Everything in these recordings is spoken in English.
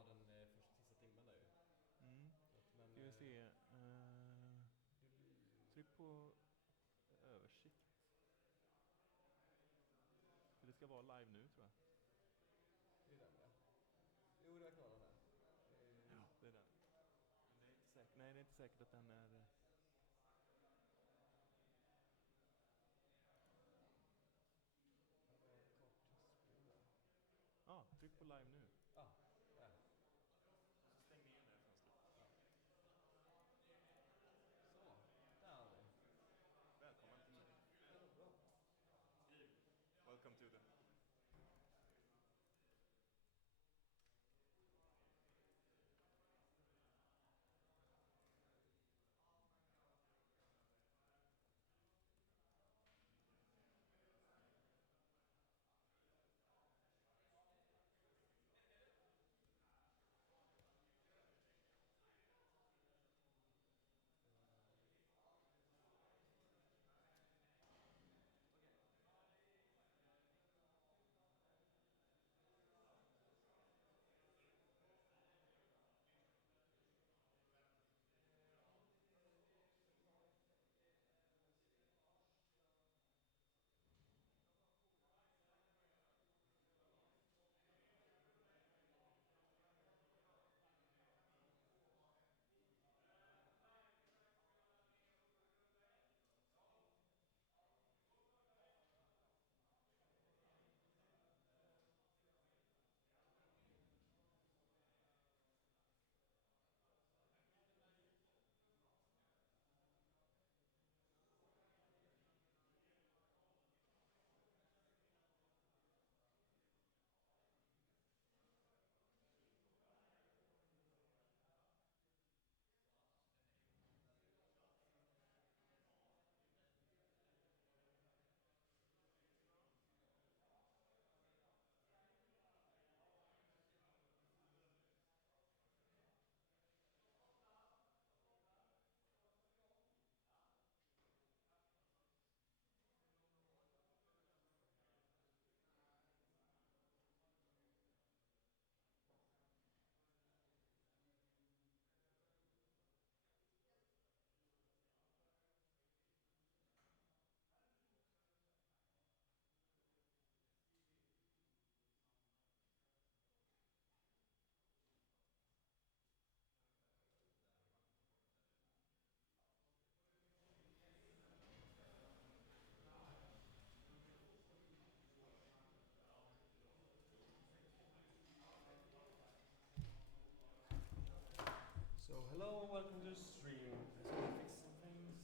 ha den första sista timmen där ju. Men, ska vi se. Tryck på översikt. Det ska vara live nu, tror jag. Det är den, ja. Jo, det verkar vara den här. Ja, det är den. Men det är inte säkert. Nej, det är inte säkert att den är... Ja, tryck på live nu. Ja, där. Så stäng ner det här fönstret. Ja. Så, där har vi. Välkommen till mig. Bra. Skriv. Welcome to the... So, hello, welcome to the stream. Let's go fix some things.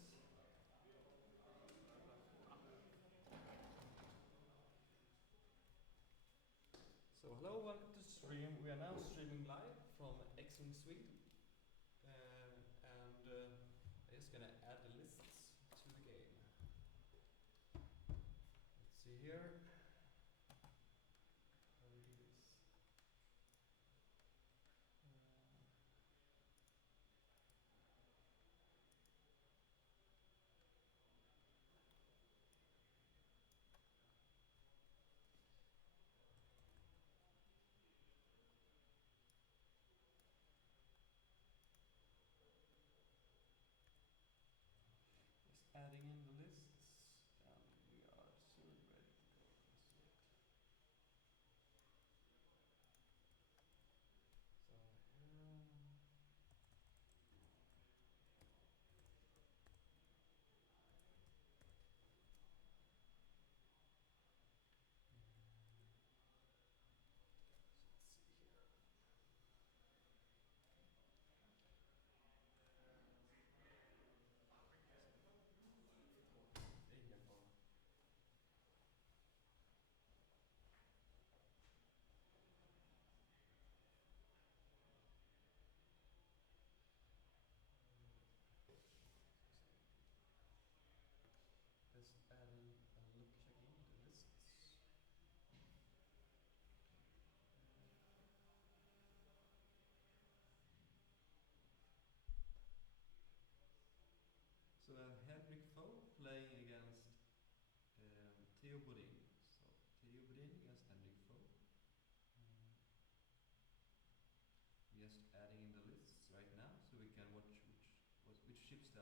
So, hello, welcome to the stream. We are now streaming live from X-Wing Sweden. And I'm just gonna add the lists to the game. Let's see here. How do we do this?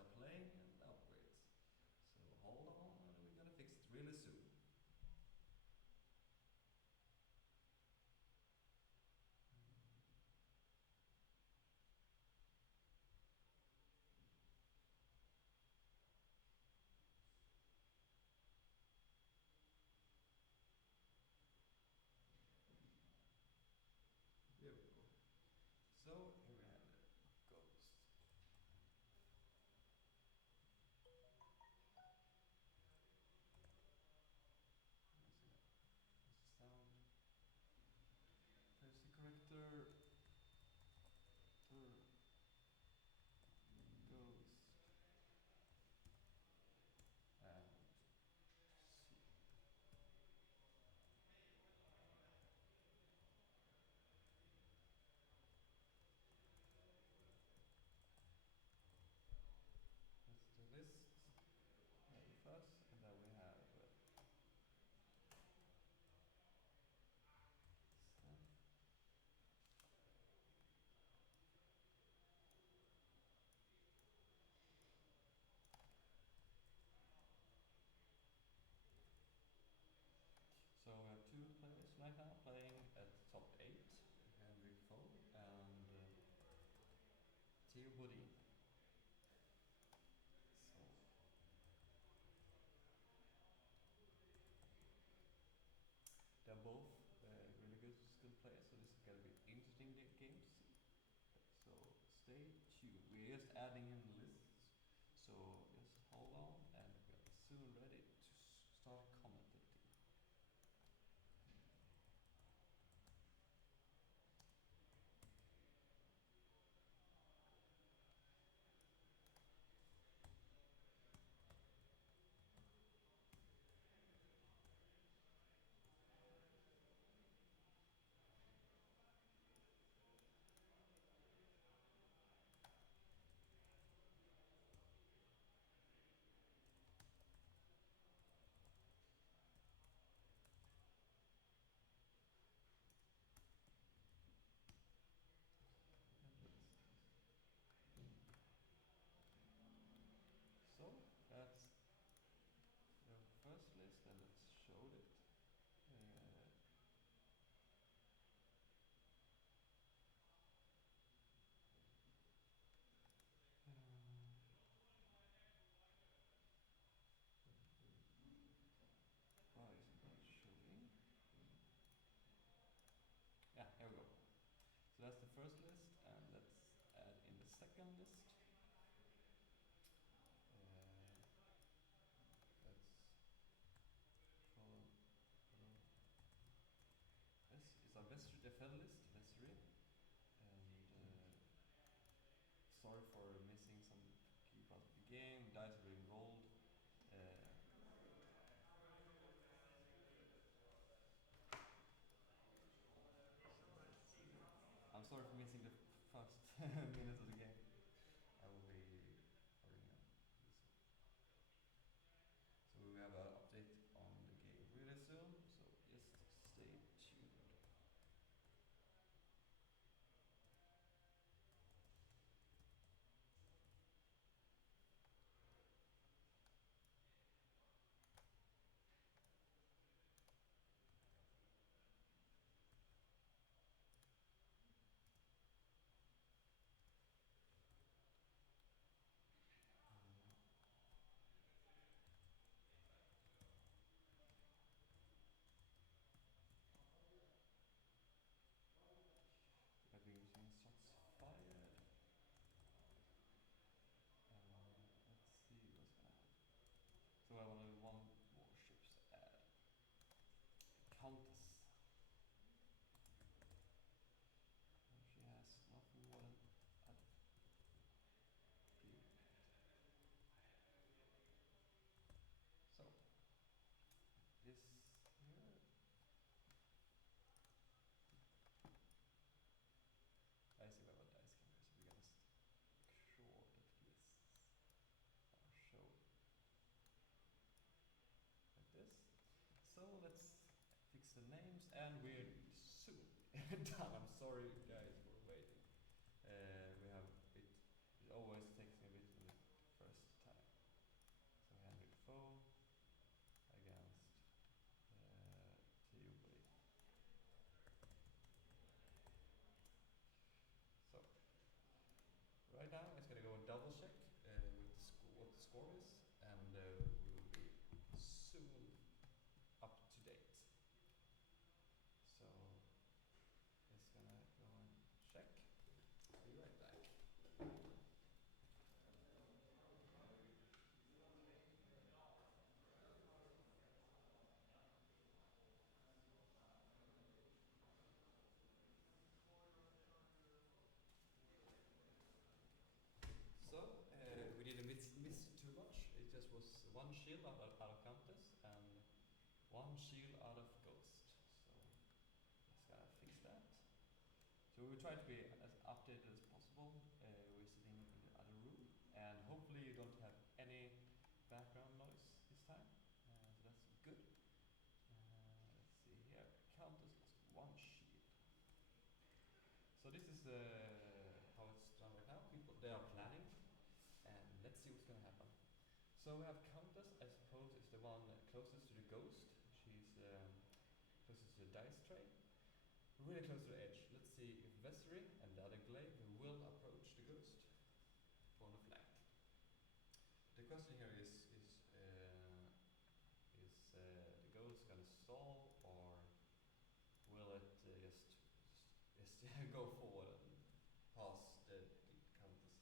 start playing and upgrades. So hold on, we're gonna fix it really soon. There we go. So here we have the ghost. Let's see that. What's the sound? There's the corrector. Ghost. And see. That's the list. First, and then we have stuff. So we have two players right now playing at top 8, Henrik Fogh and Theo Bodin. So they're both really good players, so this is gonna be an interesting game to see. So stay tuned. We're just adding in lists, so just hold on, and we're soon ready to start commentating. So that's the first list, and let's show it. Why is it not showing? Yeah, here we go. So that's the first list, and let's add in the second list. That's from this is our Vesri FL list, Vesri, and sorry for missing some key parts of the game. Dice are being rolled. I'm sorry for missing the first minute of the game. I will be hurrying up. So we have an update on the game really soon, so just stay tuned. I've been using shots fired. Let's see what's gonna happen. So I have only one more ships to add. Countess. She has nothing more than a few. So this here. I see where my dice can go, so we're gonna make sure that lists are shown like this. So let's fix the names, and we're soon done. I'm sorry guys for waiting. We have a bit, it always takes me a bit when it first shield out of Countess and one shield out of Ghost. So let's gotta fix that. So we try to be as updated as possible. We're sitting in the other room, and hopefully you don't have any background noise this time. So that's good. Let's see here. Countess lost one shield. So this is how it's done right now. People they are planning, and let's see what's gonna happen. So we have Countess, I suppose, is the one closest to the ghost. She's closest to the dice tray. Really close to the edge. Let's see if Vessery and the other glaive will approach the ghost from the flank. The question here is the ghost gonna stall, or will it just go forward and pass the Countess?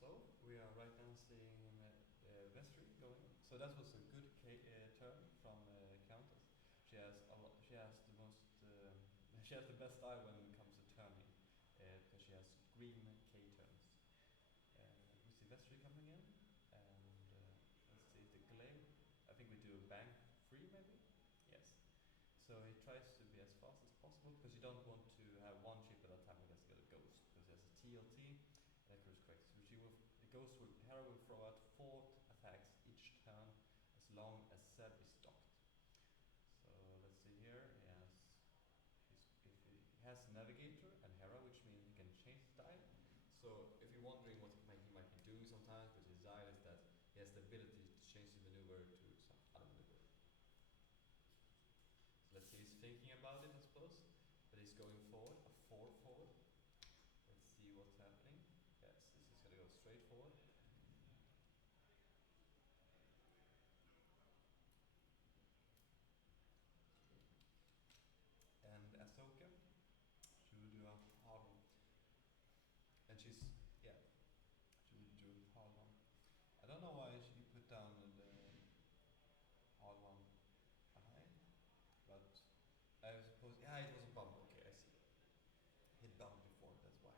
So we are right now seeing Vessery going. So that was a good turn from Countess. She has she has the most. She has the best eye when it comes to turning, because she has green K turns. We see Vessery coming in, and let's see the glaive. I think we do a bang free maybe. Yes. So he tries to be as fast as possible because you don't want to have one ship at a time against the other ghost, because there's a TLT. The ghost will Hera will throw out 4 attacks each turn as long as Seb is docked. So let's see here. If he has Navigator and Hera, which means he can change his dial. So if you're wondering what he might be doing sometimes with his dial, is that he has the ability to change the maneuver to some other maneuver. So let's see, he's thinking about it, I suppose, but he's going forward, a 4 forward. Let's see what's happening. Yes, this is going to go straight forward. And Ahsoka, she will do a hard one. And she will do a hard one. I don't know why she put down the hard one behind, but I suppose, it was a bump, okay, I see. Hit bumped before, that's why.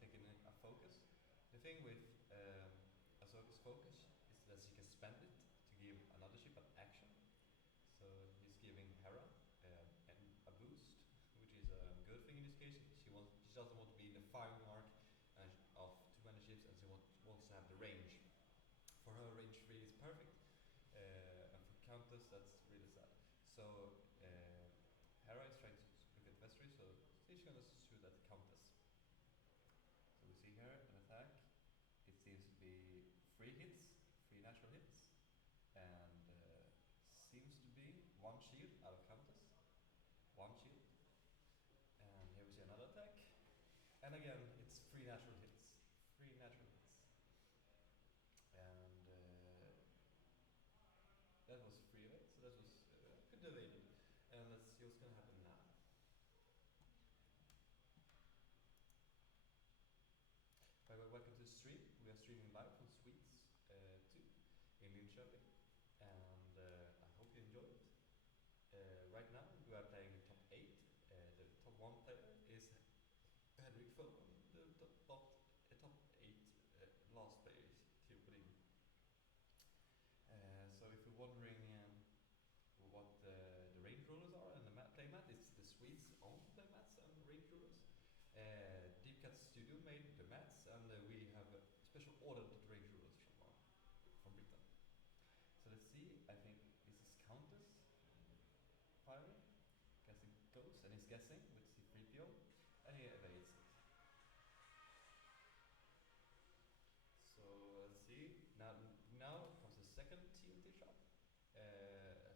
Taking a focus. The thing with Ahsoka's focus is that she can spend it to give another ship an action. So he's giving Hera a boost, which is a good thing in this case. She doesn't want to be in the firing mark of too many ships, and she wants to have the range. For her, range 3 is perfect, and for Countess, that's really sad. So Hera is trying to look at Vessery, so she's going to shoot at Countess. So we see here an attack. It seems to be 3 hits, 3 natural hits, and seems to be 1 shield out of Countess. 1 shield. And here we see another attack. And again, it's 3 natural hits. 3 natural hits. And that was 3 of it, so that was good evaded. And let's see what's going to happen now. By the way, welcome to the stream. We are streaming live from Swedes2 in Linköping, and I hope you enjoy it. Right now, we are playing top 8. The top 1 player is Henrik Foden. The top 8 last player is Theopoldin. So if you're wondering what the range rulers are and the playmat, it's the Swedes' own playmats and range rulers. Deep Cut Studio made the mats, and we have special ordered range rulers from Britain. So let's see. I think this is Countess firing, guessing Ghost, and he's guessing with C3PO, and he evades it. So let's see. Now comes the second TNT shot,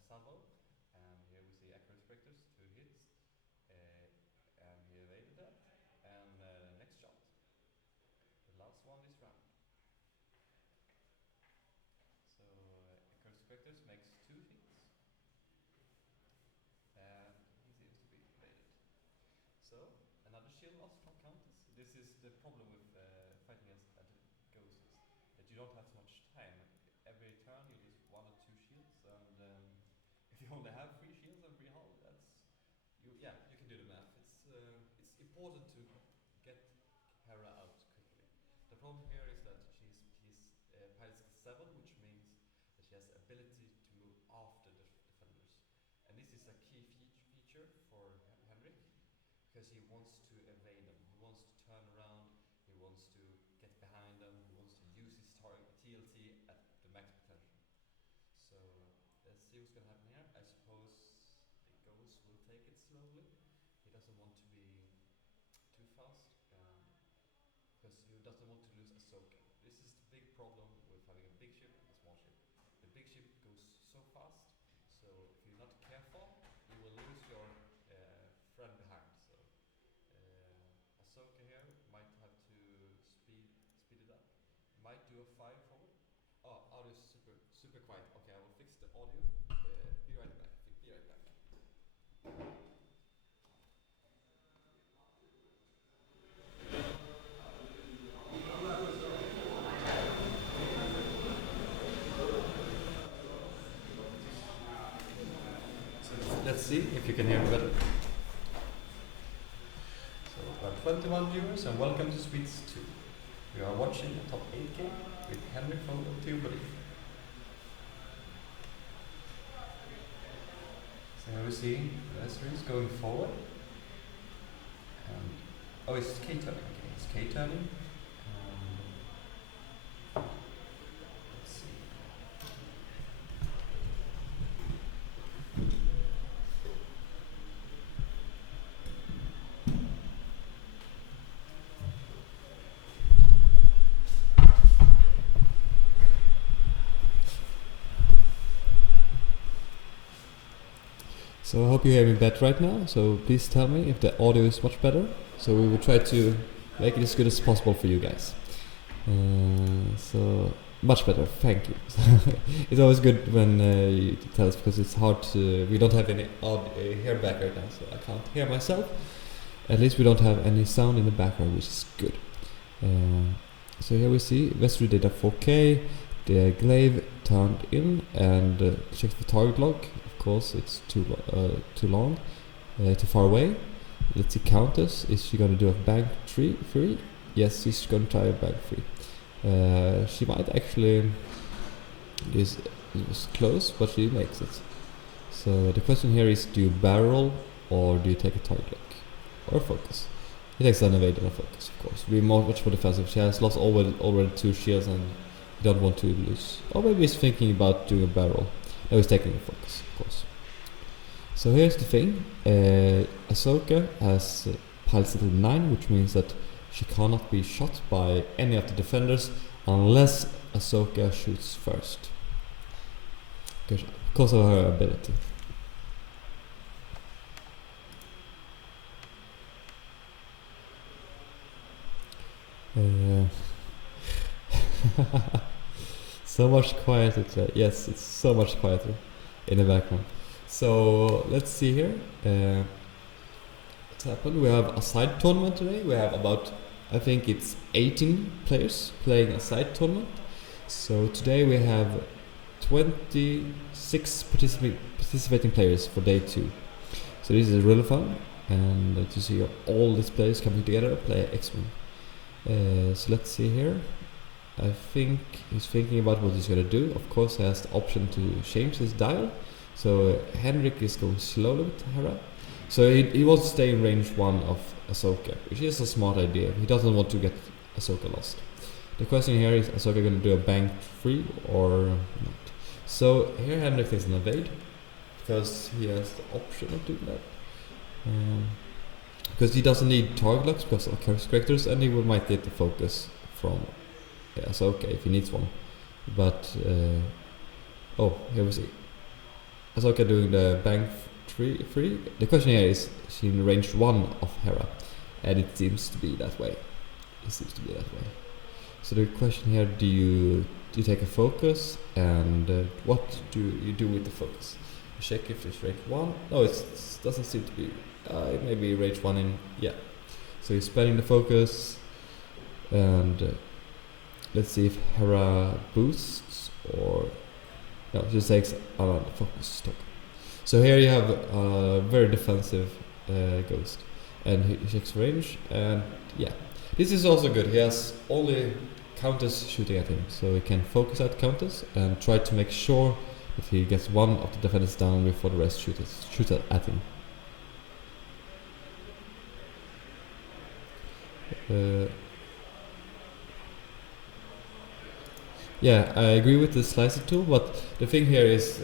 salvo, and here we see accurate specters, 2 hits, and he evaded that. And next shot, the last one this round. So accurate specters makes 2 this is the problem with fighting against ghosts, that you don't have so much time. Every turn you lose 1 or 2 shields, and if you only have 3 shields and 3 hull, that's you. Yeah, you can do the math. It's important to get Hera out quickly. The problem here is that she's pilot skill 7, which means that she has the ability to move after the defenders, and this is a key feature for Henrik, because he wants to evade them. He wants to turn around. He wants to get behind them. He wants to use his target TLT at the max potential. So let's see what's gonna happen here. I suppose the ghost will take it slowly. He doesn't want to be too fast, because he doesn't want to lose Ahsoka. This is the big problem with having a big ship and a small ship. The big ship goes so fast, so if you're not careful, you will lose your friend behind. So Ahsoka here might have to speed it up. Might do a 5 forward. Oh, audio is super quiet. Okay, I will fix the audio. Be right back. Be right back. Let's see if you can hear me better. So, about 21 viewers, and welcome to Swedes2. We are watching a top 8 game with Henrik from Theobody. So here we see Leslie is going forward. And oh, it's K turning. Okay, it's K turning. Let's see. So I hope you hear me better right now, so please tell me if the audio is much better, so we will try to make it as good as possible for you guys. So much better, thank you. It's always good when you tell us, because it's hard to, we don't have any hair back right now, so I can't hear myself. At least we don't have any sound in the background, which is good. So here we see Vesru did a 4K, the glaive turned in and checked the target log. Of course, it's too long, too far away. Let's see counters. Is she gonna do a bank free? Yes, she's gonna try a bank free. She might actually. It was close, but she makes it. So the question here is: do you barrel or do you take a target lock or focus? He takes an evade and a focus, of course. Be much more defensive. She has lost already 2 shields and don't want to lose. Or maybe he's thinking about doing a barrel. No, he's taking a focus, of course. So here's the thing. Ahsoka has pilot skill 9, which means that she cannot be shot by any of the defenders unless Ahsoka shoots first. Because of her ability. So much quieter. Yes, it's so much quieter in the background. So let's see here. What's happened? We have a side tournament today. We have about, I think it's 18 players playing a side tournament. So today we have 26 participating players for day 2. So this is really fun, and to see all these players coming together play X-Men. So let's see here. I think he's thinking about what he's gonna do. Of course, he has the option to change his dial. So Henrik is going slowly with Hera. So he wants to stay in range 1 of Ahsoka, which is a smart idea. He doesn't want to get Ahsoka lost. The question here is Ahsoka gonna do a bank free or not? So here Henrik takes an evade, because he has the option of doing that. Because he doesn't need target locks because of characters, and he might get the focus from Ahsoka if he needs one. But here we see Ahsoka doing the bank free. The question here is she in range 1 of Hera, and it seems to be that way. So the question here: do you take a focus, and what do you do with the focus? Check if it's range 1. No, it doesn't seem to be. It may be range 1 in, yeah. So he's spending the focus, and let's see if Hera boosts or no, she takes the focus token. So here you have a very defensive ghost, and he checks range, and yeah, this is also good. He has only counters shooting at him, so he can focus at counters and try to make sure that he gets one of the defenders down before the rest shoot at him. Yeah, I agree with the slicer tool, but the thing here is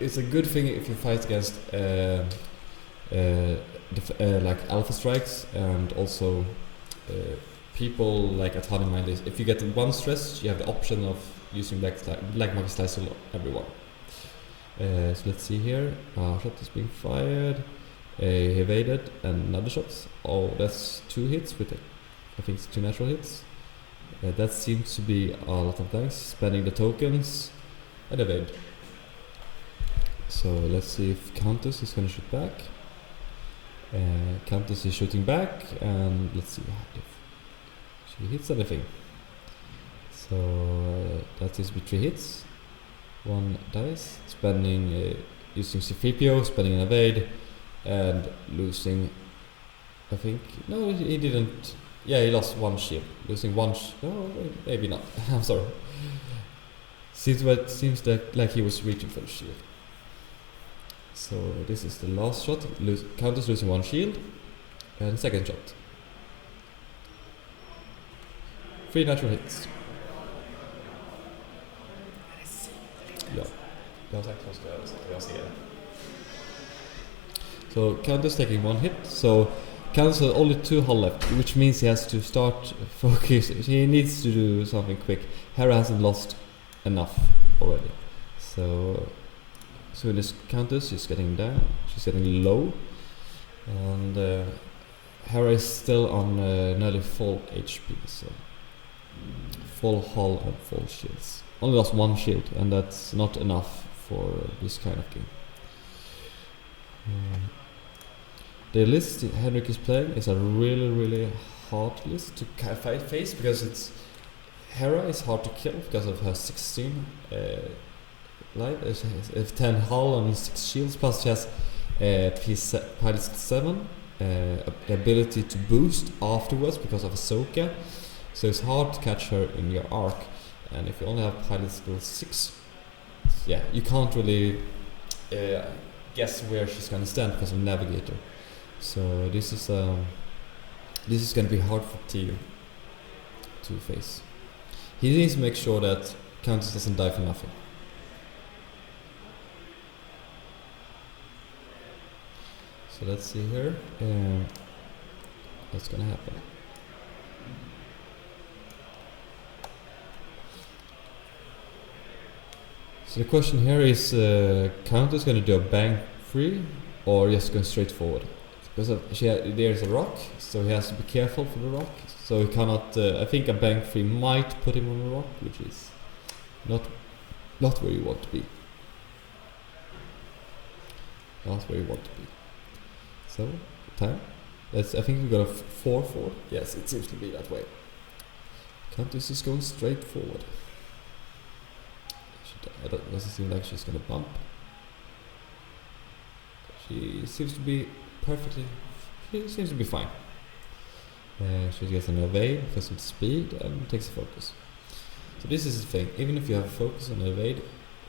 it's a good thing if you fight against like alpha strikes and also people like at Honey Mind. If you get one stress, you have the option of using black market slicer on everyone. So let's see here. Shot is being fired. He evaded, and another shot. Oh, that's 2 hits with it. I think it's 2 natural hits. That seems to be a lot of dice. Spending the tokens and evade. So let's see if Countess is gonna shoot back. Countess is shooting back, and let's see if she hits anything. So that is with 3 hits. 1 dice. Spending using C3PO, spending an evade, and losing. I think no, he didn't. Yeah, he lost 1 shield. Losing 1. No, maybe not. I'm sorry. Seems like he was reaching for the shield. So this is the last shot. Countess losing 1 shield, and second shot. 3 natural hits. Ja, jag har sagt vad jag ser. So Countess taking 1 hit. So Countess has only 2 hull left, which means he has to start focus. He needs to do something quick. Hera hasn't lost enough already. So this Countess is getting down. She's getting low, and Hera is still on nearly full HP. So full hull and full shields. Only lost 1 shield, and that's not enough for this kind of game. The list Henrik is playing is a really hard list to face, because it's Hera is hard to kill because of her 16 life, 10 hull and 6 shields, plus she has Pilot 7, the ability to boost afterwards because of Ahsoka, so it's hard to catch her in your arc. And if you only have Pilot skill 6, yeah, you can't really guess where she's gonna stand because of Navigator. So this is gonna be hard for Tio to face. He needs to make sure that Countess doesn't die for nothing. So let's see here. What's gonna happen? So the question here is, Countess gonna do a bang free or just going straight forward? Because there's a rock, so he has to be careful for the rock. So he cannot. I think a bang free might put him on the rock, which is not where you want to be. Not where you want to be. So time. I think we got a 4-4. Yes, it seems to be that way. Countess is going straight forward. It doesn't seem like she's gonna bump. She seems to be fine. She gets an evade because of speed and takes a focus. So this is the thing. Even if you have focus and evade,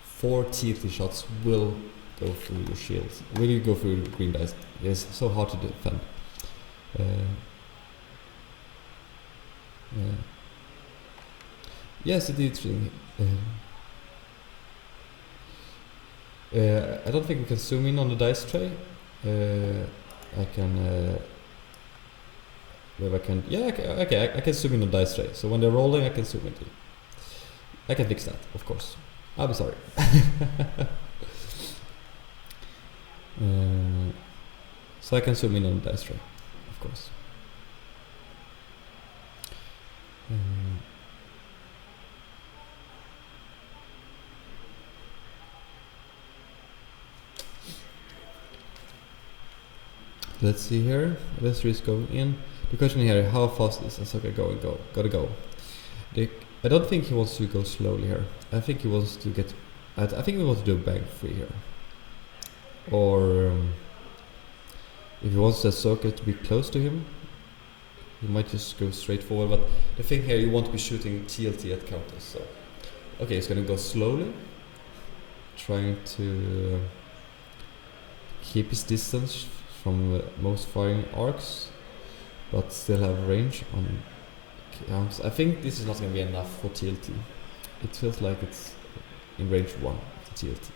4 TT shots will go through your shields. Will go through the green dice. It's so hard to defend. Yes, it is. I don't think we can zoom in on the dice tray. I can. Maybe I can. Yeah, okay. I can zoom in on the dice tray. So when they're rolling, I can zoom into. I can fix that, of course. I'm sorry. So I can zoom in on the dice tray, of course. Let's see here. This is going in. The question here: how fast is Ahsoka going? Gotta go. I don't think he wants to go slowly here. I think he wants to get. I think he wants to do a bank free here. Or if he wants Ahsoka to be close to him, he might just go straight forward. But the thing here, you want to be shooting TLT at counters. So okay, he's gonna go slowly, trying to keep his distance from most firing arcs, but still have range on counts. I think this is not going to be enough for TLT. It feels like it's in range 1 of the TLT.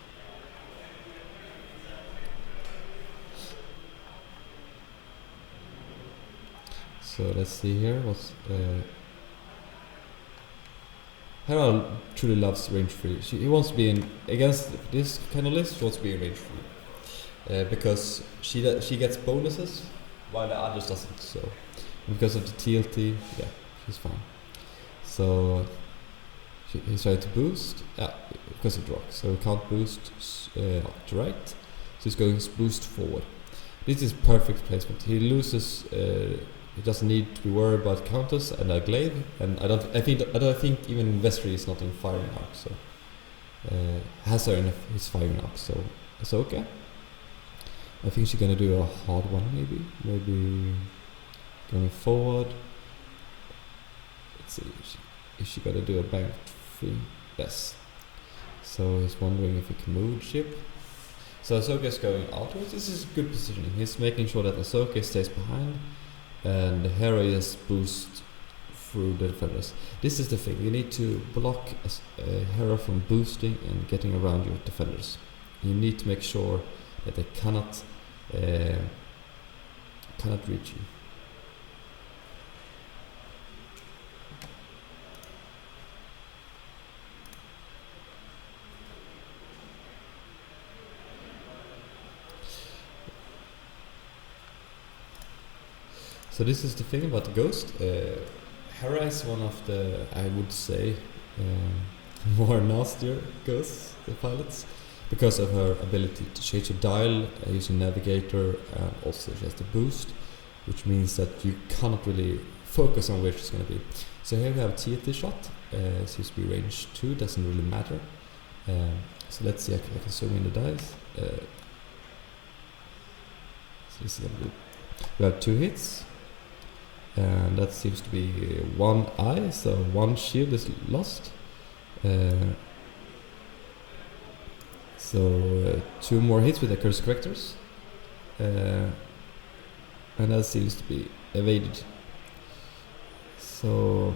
So let's see here. Hera truly loves range 3. He wants to be in against this kind of list. She wants to be in range 3 because she gets bonuses while the others doesn't. So because of the TLT, yeah, she's fine. So he's trying to boost because of the rock. So he can't boost to right. So he's going to boost forward. This is perfect placement. He loses. He doesn't need to be worried about counters and a glaive, and I don't think even Vestry is not in firing arc, so has her in his firing arc, so Ahsoka. I think she's gonna do a hard one, maybe going forward. Let's see, is she gonna do a banked free? Yes. So he's wondering if he can move the ship. So Ahsoka is going outwards. This is good positioning. He's making sure that Ahsoka stays behind, and Hera just boosts through the defenders. This is the thing, you need to block Hera from boosting and getting around your defenders. You need to make sure that they cannot reach you. So this is the thing about the Ghost. Hera is one of the, I would say, more nastier Ghosts, the pilots, because of her ability to change a dial using navigator, and also she has the boost, which means that you cannot really focus on where she's going to be. So here we have a TLT shot, seems to be range 2, doesn't really matter. So let's see, I can zoom in the dice. So this is going to be, we have 2 hits. And that seems to be 1 eye, so 1 shield is lost. So 2 more hits with the curse correctors, and that seems to be evaded. So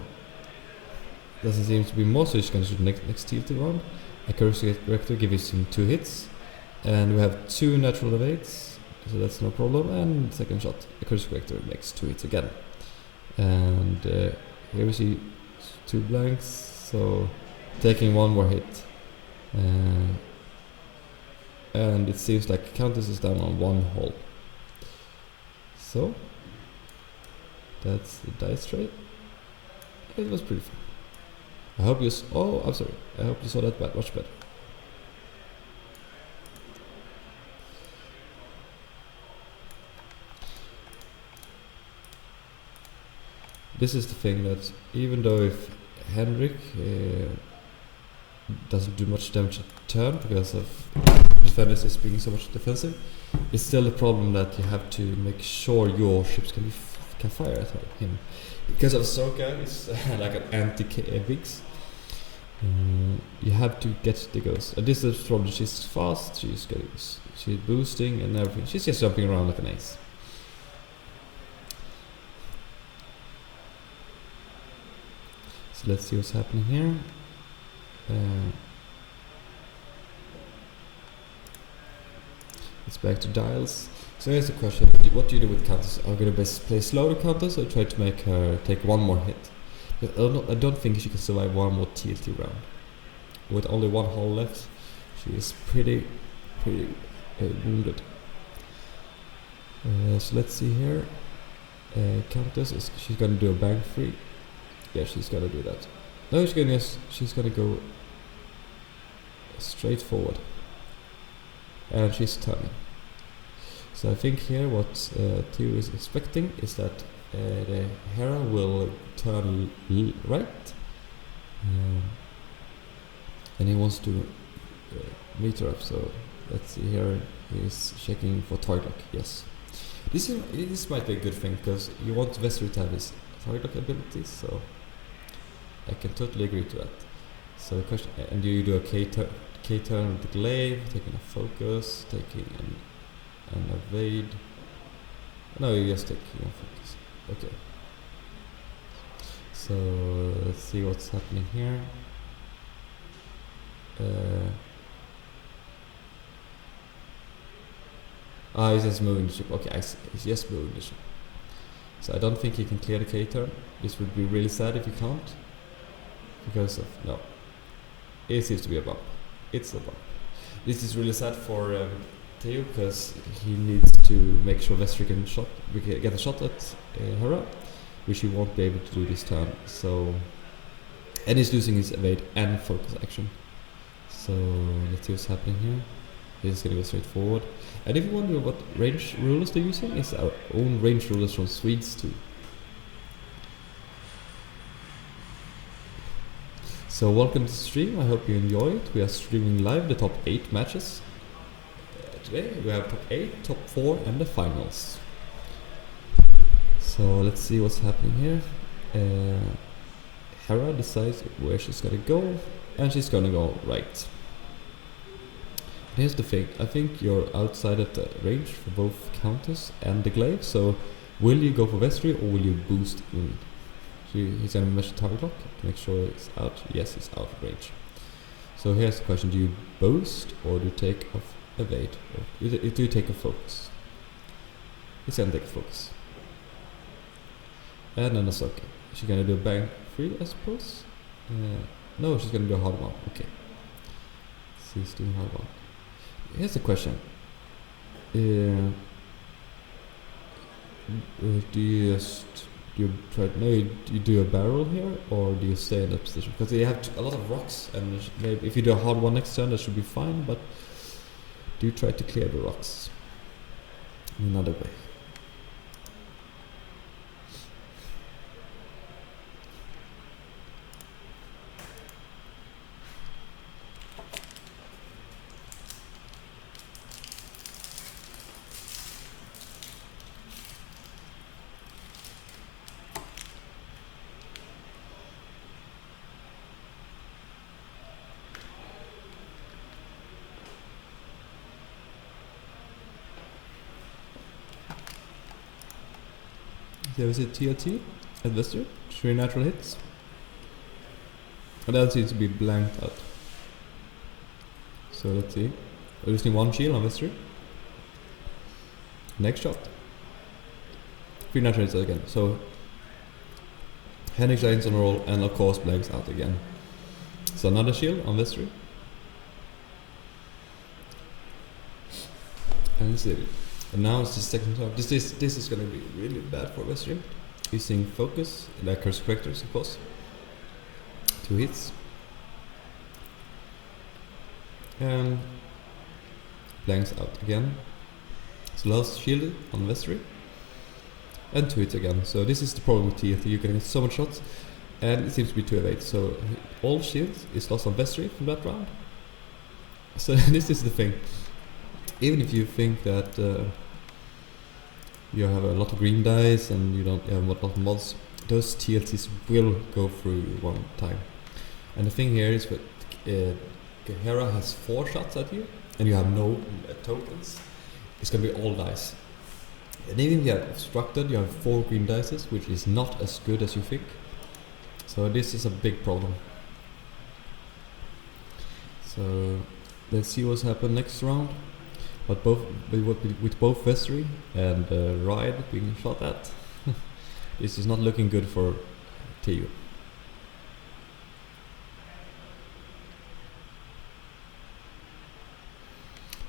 doesn't seem to be more, so she's going to shoot next TLT round. A curse corrector gives him 2 hits, and we have 2 natural evades, so that's no problem. And second shot, a curse corrector makes 2 hits again. And here we see 2 blanks, so taking 1 more hit, and it seems like Countess is down on 1 hole. So that's the dice trade. It was pretty fun. I hope you I hope you saw that much better. This is the thing, that even though if Henrik doesn't do much damage at turn because of defenders is being so much defensive, it's still a problem that you have to make sure your ships can fire at him. Because of Ahsoka is like an anti-Viggs, you have to get the Ghost. And this is the problem, she's fast, she's boosting and everything, she's just jumping around like an ace. So let's see what's happening here. It's back to dials. So here's the question: what do you do with Countess? Are you gonna play slow to Countess, or try to make her take 1 more hit? But I don't think she can survive 1 more TLT round. With only 1 hole left, she is pretty wounded. So let's see here. Countess she's gonna do a bang free. Yeah, she's gonna do that. No, she's gonna go straight forward, and she's turning. So I think here what Theo is expecting is that the Hera will turn right, and he wants to meet her up. So let's see here. He's checking for target lock. Yes, this might be a good thing because you want Vesri to have his target lock abilities. So I can totally agree to that. So the question, and do you do a K turn with the glaive, taking a focus, taking an evade? No, you just take focus. Okay. So let's see what's happening here. He's just moving the ship. Okay, I see. He's just moving the ship. So I don't think he can clear the K turn. This would be really sad if he can't. Because of no. It seems to be a bump. It's a bump. This is really sad for Theo because he needs to make sure Vesri can get a shot at Hera, which he won't be able to do this turn. So, and he's losing his evade and focus action. So let's see what's happening here. He's gonna go straight forward. And if you wonder what range rulers they're using, it's our own range rulers from Swedes2. So welcome to the stream, I hope you enjoy it. We are streaming live the top 8 matches. Today we have top 8, top 4 and the finals. So let's see what's happening here. Hera decides where she's gonna go, and she's gonna go right. Here's the thing, I think you're outside of the range for both counters and the glaive, so will you go for Vesri or will you boost in? He's gonna measure target lock to make sure it's out. Yes, it's out of range. So here's the question, do you boost or do you take off evade? Or do you take a focus? He's gonna take a focus. And then that's okay. She's gonna do a bang free, I suppose? No, she's gonna do a hard one. Okay. She's doing hard one. Here's the question. Do you just you do a barrel here or do you stay in that position? Because you have a lot of rocks, and maybe if you do a hard one next turn that should be fine, but do you try to clear the rocks in another way? There was a TLT at Vesri, 3 natural hits. And that seems to be blanked out. So let's see. We're using 1 shield on Vesri. Next shot. 3 natural hits again. So Henrik shines on a roll and of course blanks out again. So another shield on Vesri. And let's see. And now it's the second turn. This is gonna be really bad for Vesri. Using focus, like curse correctors of course. 2 hits. And blanks out again. So last shield on Vesri. And 2 hits again. So this is the problem with TFT, you can get so much shots. And it seems to be 2 evades. So all shields is lost on Vesri from that round. So this is the thing. Even if you think that you have a lot of green dice and you don't have a lot of mods, those TLTs will go through one time. And the thing here is that Hera has 4 shots at you and you have no tokens. It's gonna be all dice. And even if you have obstructed, you have 4 green dices, which is not as good as you think. So this is a big problem. So let's see what's happened next round. But with both Vesri and Ride being shot at, this is not looking good for TU.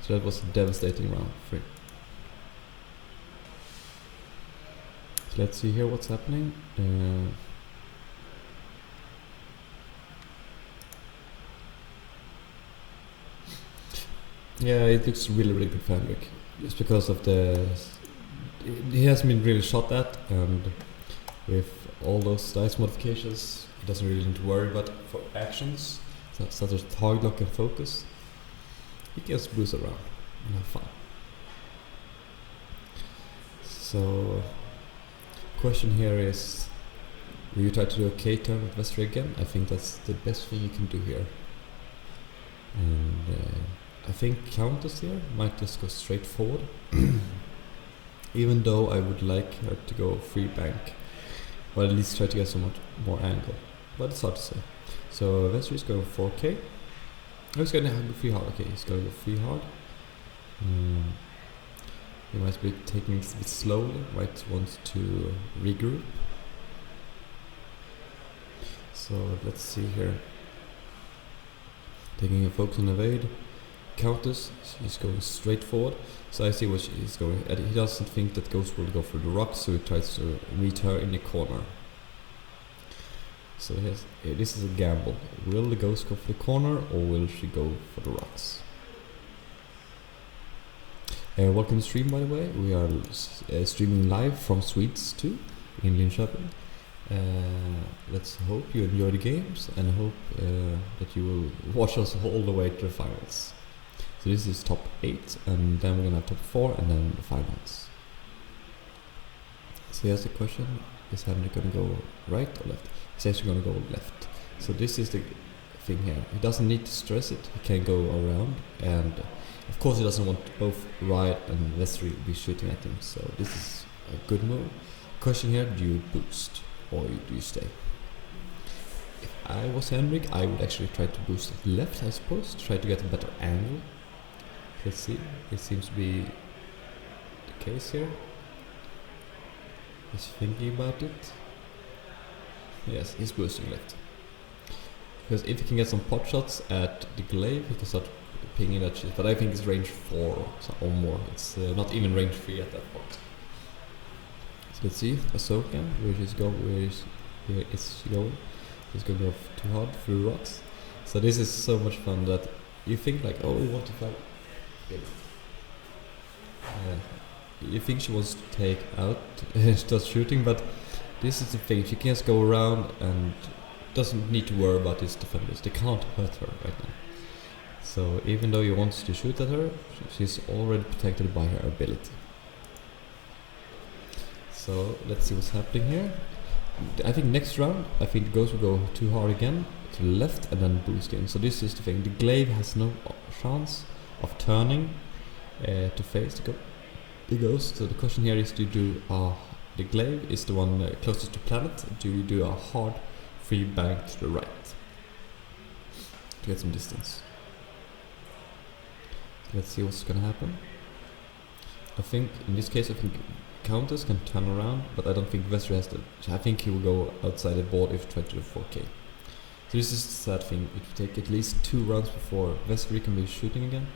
So that was a devastating round 3. So let's see here what's happening. Yeah, it looks really good for Henrik. just because of he hasn't been really shot at, and with all those dice modifications, he doesn't really need to worry about for actions, such as target lock and focus. He can just boost around and have fun. So, question here is, will you try to do a K turn with Vestry again? I think that's the best thing you can do here. And I think Countess here might just go straight forward. Even though I would like her to go free bank, or at least try to get so much more angle. But it's hard to say. So Vestry is going 4K. Oh, he's going to go free hard. Okay, he's going to go free hard. He might be taking it a bit slowly. Might want to regroup. So let's see here. Taking a focus on evade. Countess, he's going straight forward. So I see what he's going. He doesn't think that Ghost will go for the rocks, so he tries to meet her in the corner. So this is a gamble. Will the Ghost go for the corner, or will she go for the rocks? Welcome to stream, by the way. We are streaming live from Swedes2 in LinCon. Let's hope you enjoy the games, and hope that you will watch us all the way to the finals. So this is top 8, and then we're gonna have top 4, and then the finals. So here's the question: is Henrik gonna go right or left? He's actually gonna go left. So this is the thing here. He doesn't need to stress it. He can go around, and of course he doesn't want both Riot and Vestry be shooting at him. So this is a good move. Question here: do you boost or do you stay? If I was Henrik, I would actually try to boost it left, I suppose, try to get a better angle. Let's see, it seems to be the case here. He's thinking about it. Yes, he's boosting left. Because if he can get some pot shots at the glaive, he can start pinging that shit. But I think it's range 4 or more. It's not even range 3 at that point. So let's see, Ahsoka, where it's going. He's going to go too hard through rocks. So this is so much fun that you think like, oh, we want to fight. You think she wants to take out, start shooting, but this is the thing. She can just go around and doesn't need to worry about these defenders. They can't hurt her right now. So even though he wants to shoot at her, she's already protected by her ability. So let's see what's happening here. I think next round, I think the Ghost will go too hard again to the left and then boost in. So this is the thing. The glaive has no chance of turning to face the Ghost. So the question here is: do you do the glaive is the one closest to planet? Do you do a hard free bank to the right to get some distance? Let's see what's gonna happen. I think in this case, I think Countess can turn around, but I don't think Vestry has to. I think he will go outside the board if he tries to do 4K. So this is the sad thing. It will take at least 2 rounds before Vestry can be shooting again.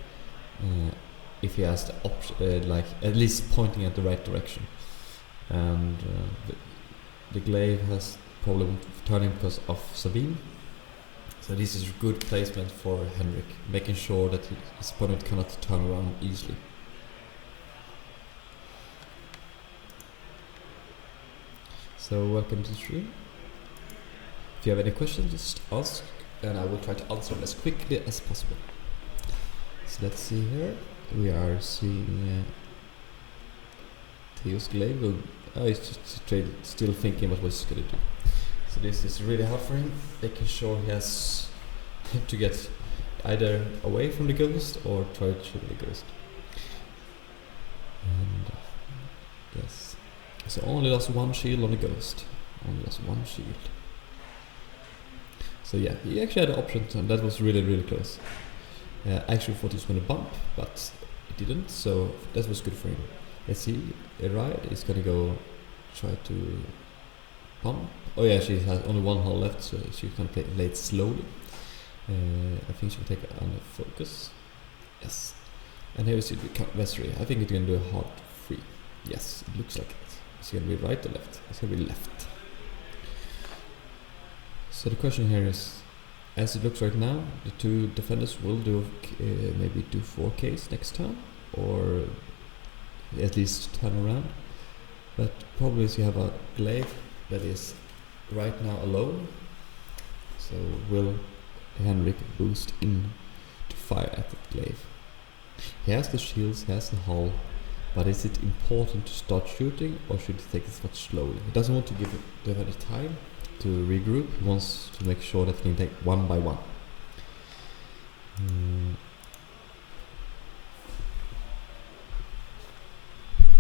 If he has the option, like at least pointing at the right direction. And the glaive has problem turning because of Sabine. So this is good placement for Henrik, making sure that his opponent cannot turn around easily. So welcome to the stream. If you have any questions, just ask, and I will try to answer them as quickly as possible. So let's see here. We are seeing Theo's glaive. He's just still thinking about what he's gonna do. So this is really hard for him, making sure he has to get either away from the Ghost or try to shoot the Ghost. And yes, so only lost 1 shield on the Ghost. Only lost 1 shield. So yeah, he actually had the option, and that was really, really close. I actually thought he was going to bump, but it didn't, so that was good for him. Let's see, Riot is going to go try to pump. Oh yeah, she has only 1 hull left, so she's going to play it slowly. I think she will take it under focus. Yes. And here we see the Vestry. I think it's going to do a hard free. Yes, it looks like it. It's going to be right or left? It's going to be left. So the question here is, as it looks right now, the 2 defenders will do maybe do 4Ks next turn, or at least turn around. But problem is you have a glaive that is right now alone. So will Henrik boost in to fire at the glaive? He has the shields, he has the hull, but is it important to start shooting or should he take it much slowly? He doesn't want to give them any time to regroup, he wants to make sure that he can take one by one.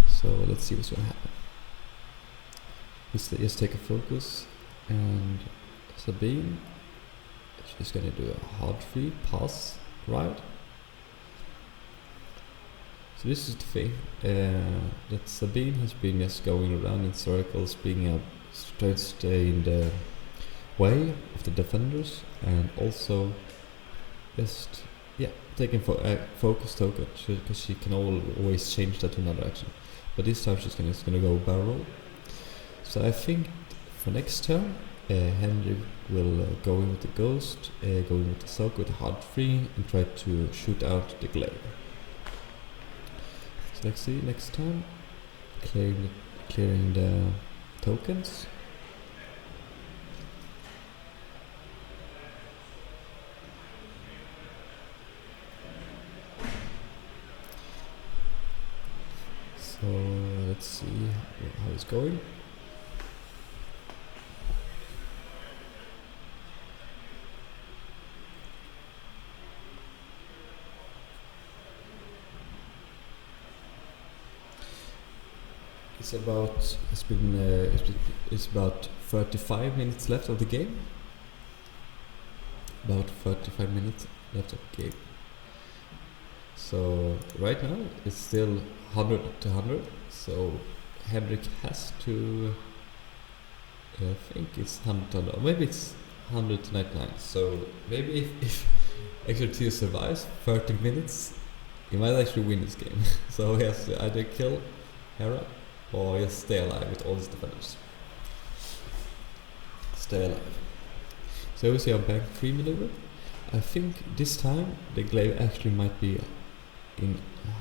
So let's see what's gonna happen. Let's take a focus, and Sabine, she's gonna do a hard free pass right. So this is the thing, that Sabine has been just going around in circles, being trying to stay in the way of the defenders, and also just taking focus token, because she can always change that to another action. But this time she's gonna go barrel. So I think for next turn, Henry will go in with the ghost, go in with the soak with the hard free, and try to shoot out the glaive. So let's see, next turn, clearing the tokens. So let's see how it's going. It's about 35 minutes left of the game. About 35 minutes left of the game. So right now it's still 100 to 100. So Henrik has to, I think it's 100 to 100, or maybe it's 100 to 99. So maybe if Extra survives 30 minutes, he might actually win this game. So he has to either kill Hera or just stay alive with all his defenders. Stay alive. So we see a bank 3 maneuver. I think this time the glaive actually might be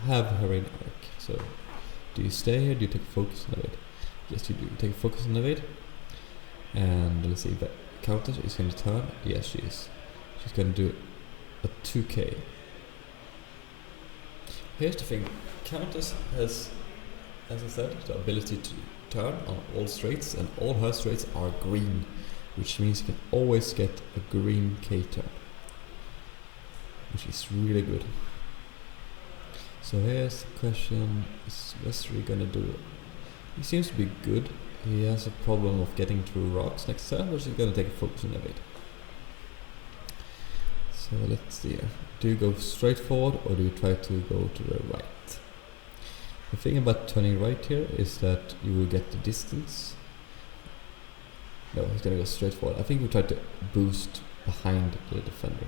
have her in arc. So do you stay here? Do you take focus on it? Yes, you do. You take focus on it. And let's see if the Countess is going to turn. Yes, she is. She's going to do a 2k. Here's the thing. Countess has, as I said, the ability to turn on all straights, and all her straights are green, which means you can always get a green K turn, which is really good. So here's the question, is Wesley gonna do? He seems to be good. He has a problem of getting through rocks next turn, but he's gonna take a focus on it. So let's see here. Do you go straight forward or do you try to go to the right? The thing about turning right here is that you will get the distance. No, he's gonna go straight forward. I think we try to boost behind the defender.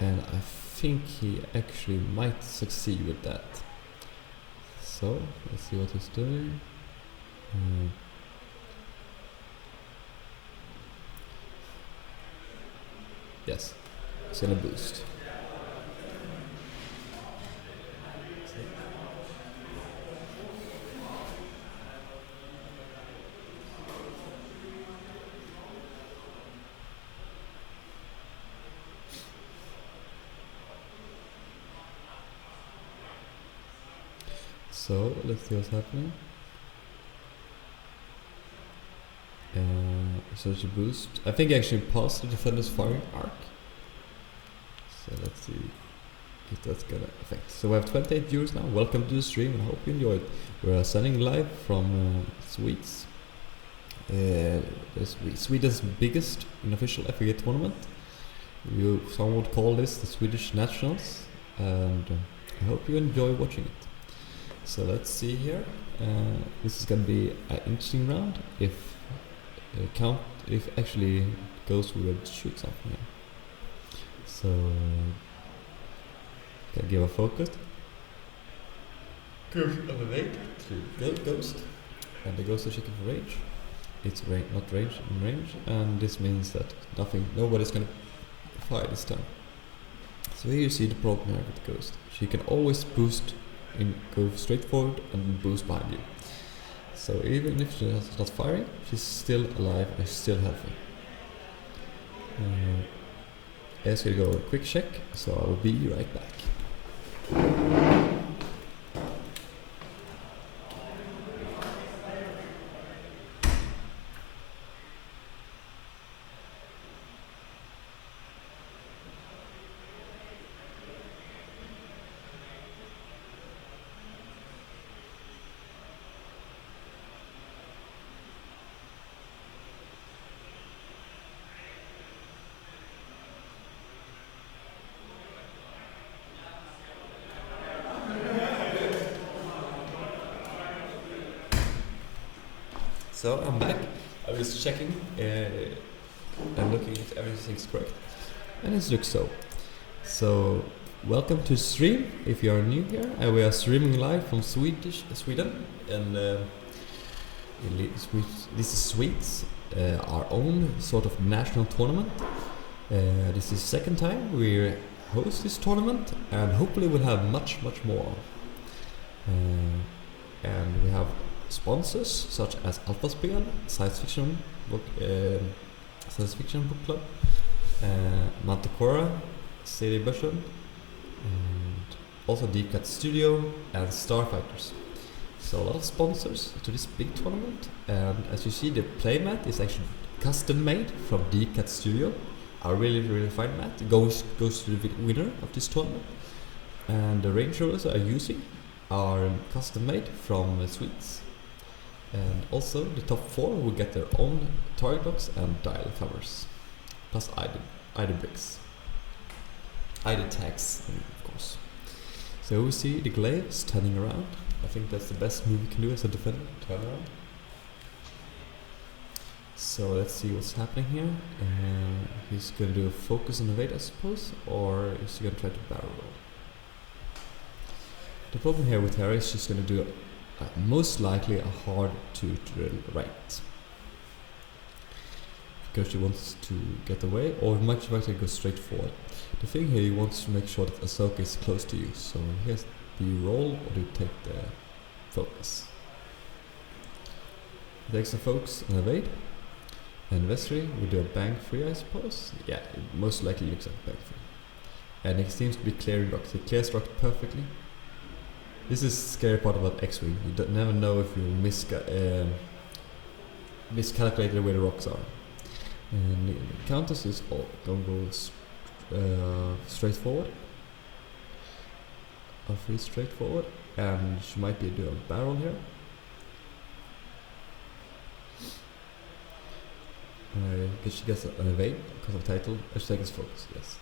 And I think he actually might succeed with that. So, let's see what he's doing. Yes, he's gonna boost. So let's see what's happening. Search a boost. I think I actually passed the defender's firing arc. So let's see if that's gonna affect. So we have 28 viewers now. Welcome to the stream and I hope you enjoyed. We're sending live from Swedes. Sweden's biggest unofficial FPGA tournament. Some would call this the Swedish Nationals, and I hope you enjoy watching it. So let's see here. This is gonna be an interesting round if actually goes will shoot something here. So can give a focus. Elevate to ghost, and the ghost is checking for range. It's not range in range, and this means that nobody's gonna fire this time. So here you see the problem here with the ghost. She can always boost go straight forward and boost behind you. So even if she's not firing, she's still alive and still healthy. Let's go a quick check, so I will be right back. So I'm back. I was checking and looking if everything's correct, and it looks so. So welcome to stream if you are new here, and we are streaming live from Sweden, and this is Swedes, our own sort of national tournament. This is second time we host this tournament, and hopefully we'll have much more. And we have sponsors such as Alphaspel, science fiction book club, Manticora, CD Börsen, and also Deep Cut Studio and Starfighters. So a lot of sponsors to this big tournament, and as you see, the playmat is actually custom made from Deep Cut Studio. A really fine mat. It goes to the winner of this tournament, and the range rollers I are using are custom made from Swedes. And also the top 4 will get their own target box and dial covers, plus ID bricks, ID tags, of course. So we see the glaives turning around. I think that's the best move you can do as a defender, turn around. So let's see what's happening here. He's gonna do a focus and evade, I suppose, or is he gonna try to barrel roll? The problem here with Harry is she's gonna do most likely a hard to the right, because she wants to get away, or much better go straight forward. The thing here, you want to make sure that Ahsoka is close to you, so here's the roll, or do you take the focus? He takes the focus and evade, and Vesri will do a bang free, I suppose. Yeah, it most likely looks like a bang free, and it seems to be clearing rocks. It clears rocks perfectly. This is the scary part about X-Wing. You never know if you miscalculated where the rocks are. And the Countess is going to go straight forward. Or free straight forward. And she might be doing a barrel here. Because she gets an evade because of title. She takes focus, yes.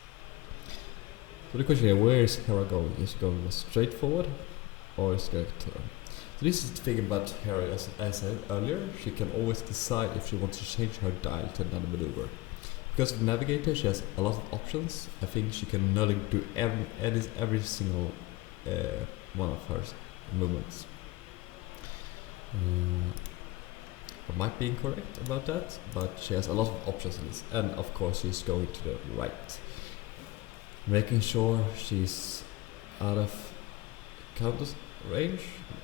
So the question here, where is Hera going? Is she going straight forward? Or is going to turn? So this is the thing about Hera, as I said earlier, she can always decide if she wants to change her dial to another maneuver. Because of the navigator, she has a lot of options. I think she can nearly do every single one of her movements. I might be incorrect about that, but she has a lot of options in this. And of course she's going to the right, making sure she's out of Countess range,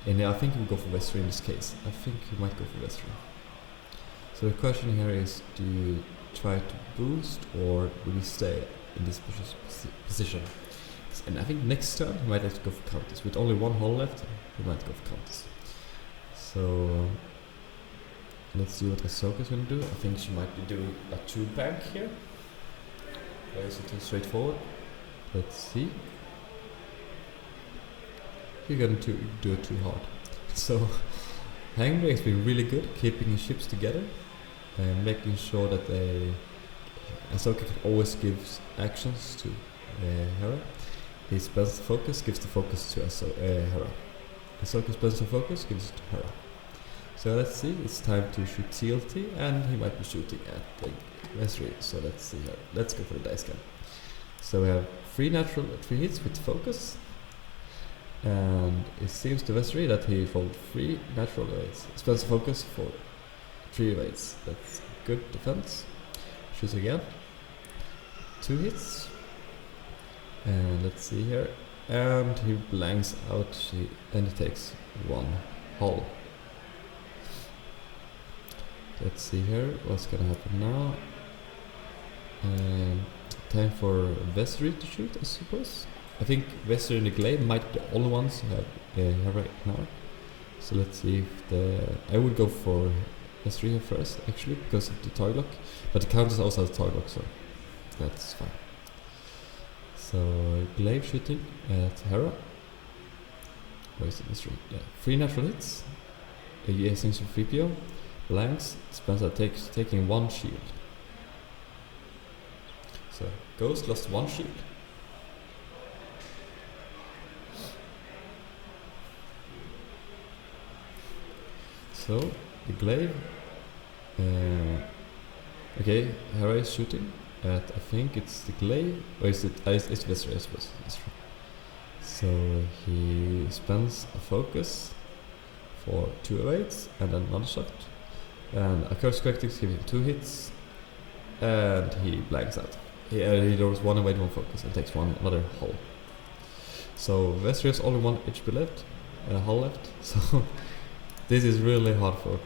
and I think we'll go for Vesri in this case. I think you might go for Vesri. So the question here is, do you try to boost, or will you stay in this position? And I think next turn he might have to go for Countess. With only one hole left, he might go for Countess. So let's see what Ahsoka's gonna do. I think she might be doing a 2 bank here. Basically straight forward. Let's see. You're going to do it too hard. So Hangman has been really good keeping his ships together and making sure that Ahsoka can always give actions to Hera. He spends the focus, gives the focus to Hera. Ahsoka spends the focus, gives it to Hera. So let's see, it's time to shoot TLT, and he might be shooting at the Vesri. So let's see here. Let's go for the dice cam. So we have 3 natural 3 hits with focus. And it seems to Vesri that he rolled 3 natural evades. Spends the focus for 3 evades. That's good defense. Shoots again. 2 hits. And let's see here. And he blanks out, and he takes one hull. Let's see here, what's gonna happen now. Time for Vesri to shoot, I suppose. I think Vesri and the Glaive might be the only ones who have Hera now. So let's see if I would go for Vesri here first, actually, because of the target lock. But the counters also has target lock, so that's fine. So Glaive shooting at Hera. Where is it? Vesri? Yeah, 3 natural hits. Using some 3PO. Blanks. Spencer taking 1 shield. So Ghost lost 1 shield. So the Glaive. Okay, Hera is shooting at, I think it's the Glaive, or is it? It's Vesri, I suppose. So he spends a focus for 2 evades and then another shot. And a curse corrective gives him 2 hits, and he blanks out. He draws 1 evade, 1 focus, and takes another hull. So Vesri has only 1 HP left, hull left. So this is really hard for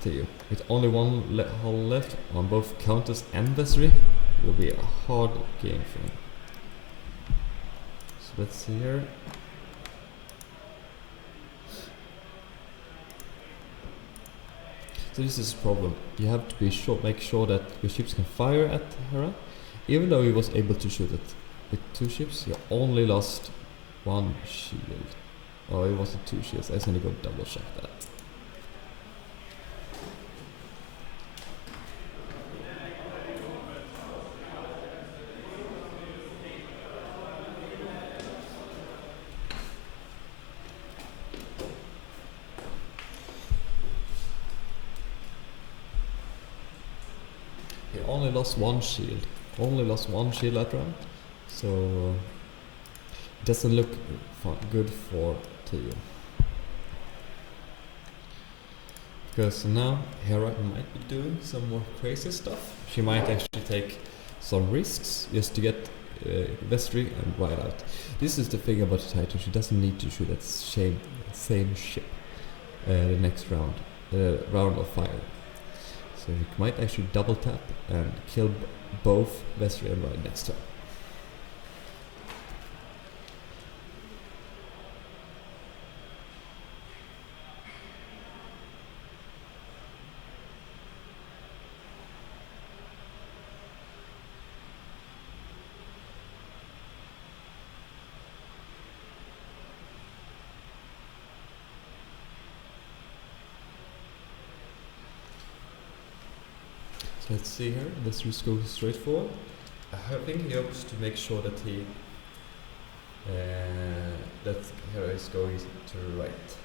Theo. With only 1 hull left on both Countess and Vesri, it will be a hard game for him. So let's see here. So this is a problem. You have to make sure that your ships can fire at Hera. Even though he was able to shoot it with 2 ships, you only lost 1 shield. Oh, it wasn't 2 shields. I just need to go double check that. He only lost 1 shield. Only lost 1 shield that round. So it doesn't look good for Theo. Because now Hera might be doing some more crazy stuff. She might actually take some risks just to get Vesri and ride out. This is the thing about the Titan. She doesn't need to shoot that same ship the next round. Round of fire. So you might actually double tap and kill both Vesri and Ride next turn. So let's see here, this just goes straight forward. I think he hopes to make sure that that Hera is going to the right.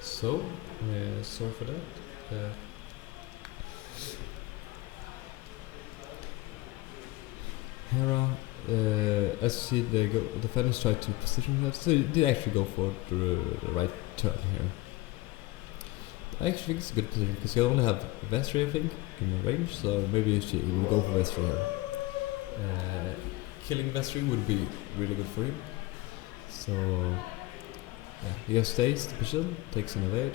So, sorry for that. Hera, as you see, the defenders tried to position her, so he did actually go for the right turn here. I actually think it's a good position because you only have Vesri, I think, in range, so maybe he will go for Vesri here. Killing Vesri would be really good for him. So. Yeah, he just stays the position, takes an evade,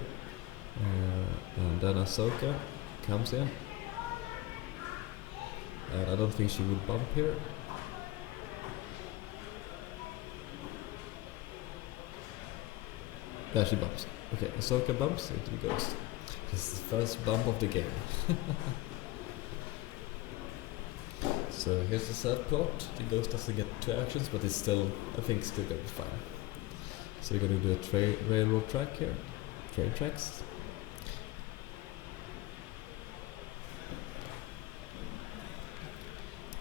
and then Ahsoka comes in. And I don't think she would bump here. Yeah, she bumps. Okay, Ahsoka bumps into the Ghost. This is the first bump of the game. So here's the sad plot. The Ghost doesn't get 2 actions, but it's still, I think, still gonna be fine. So we're gonna do a railroad track here, train tracks.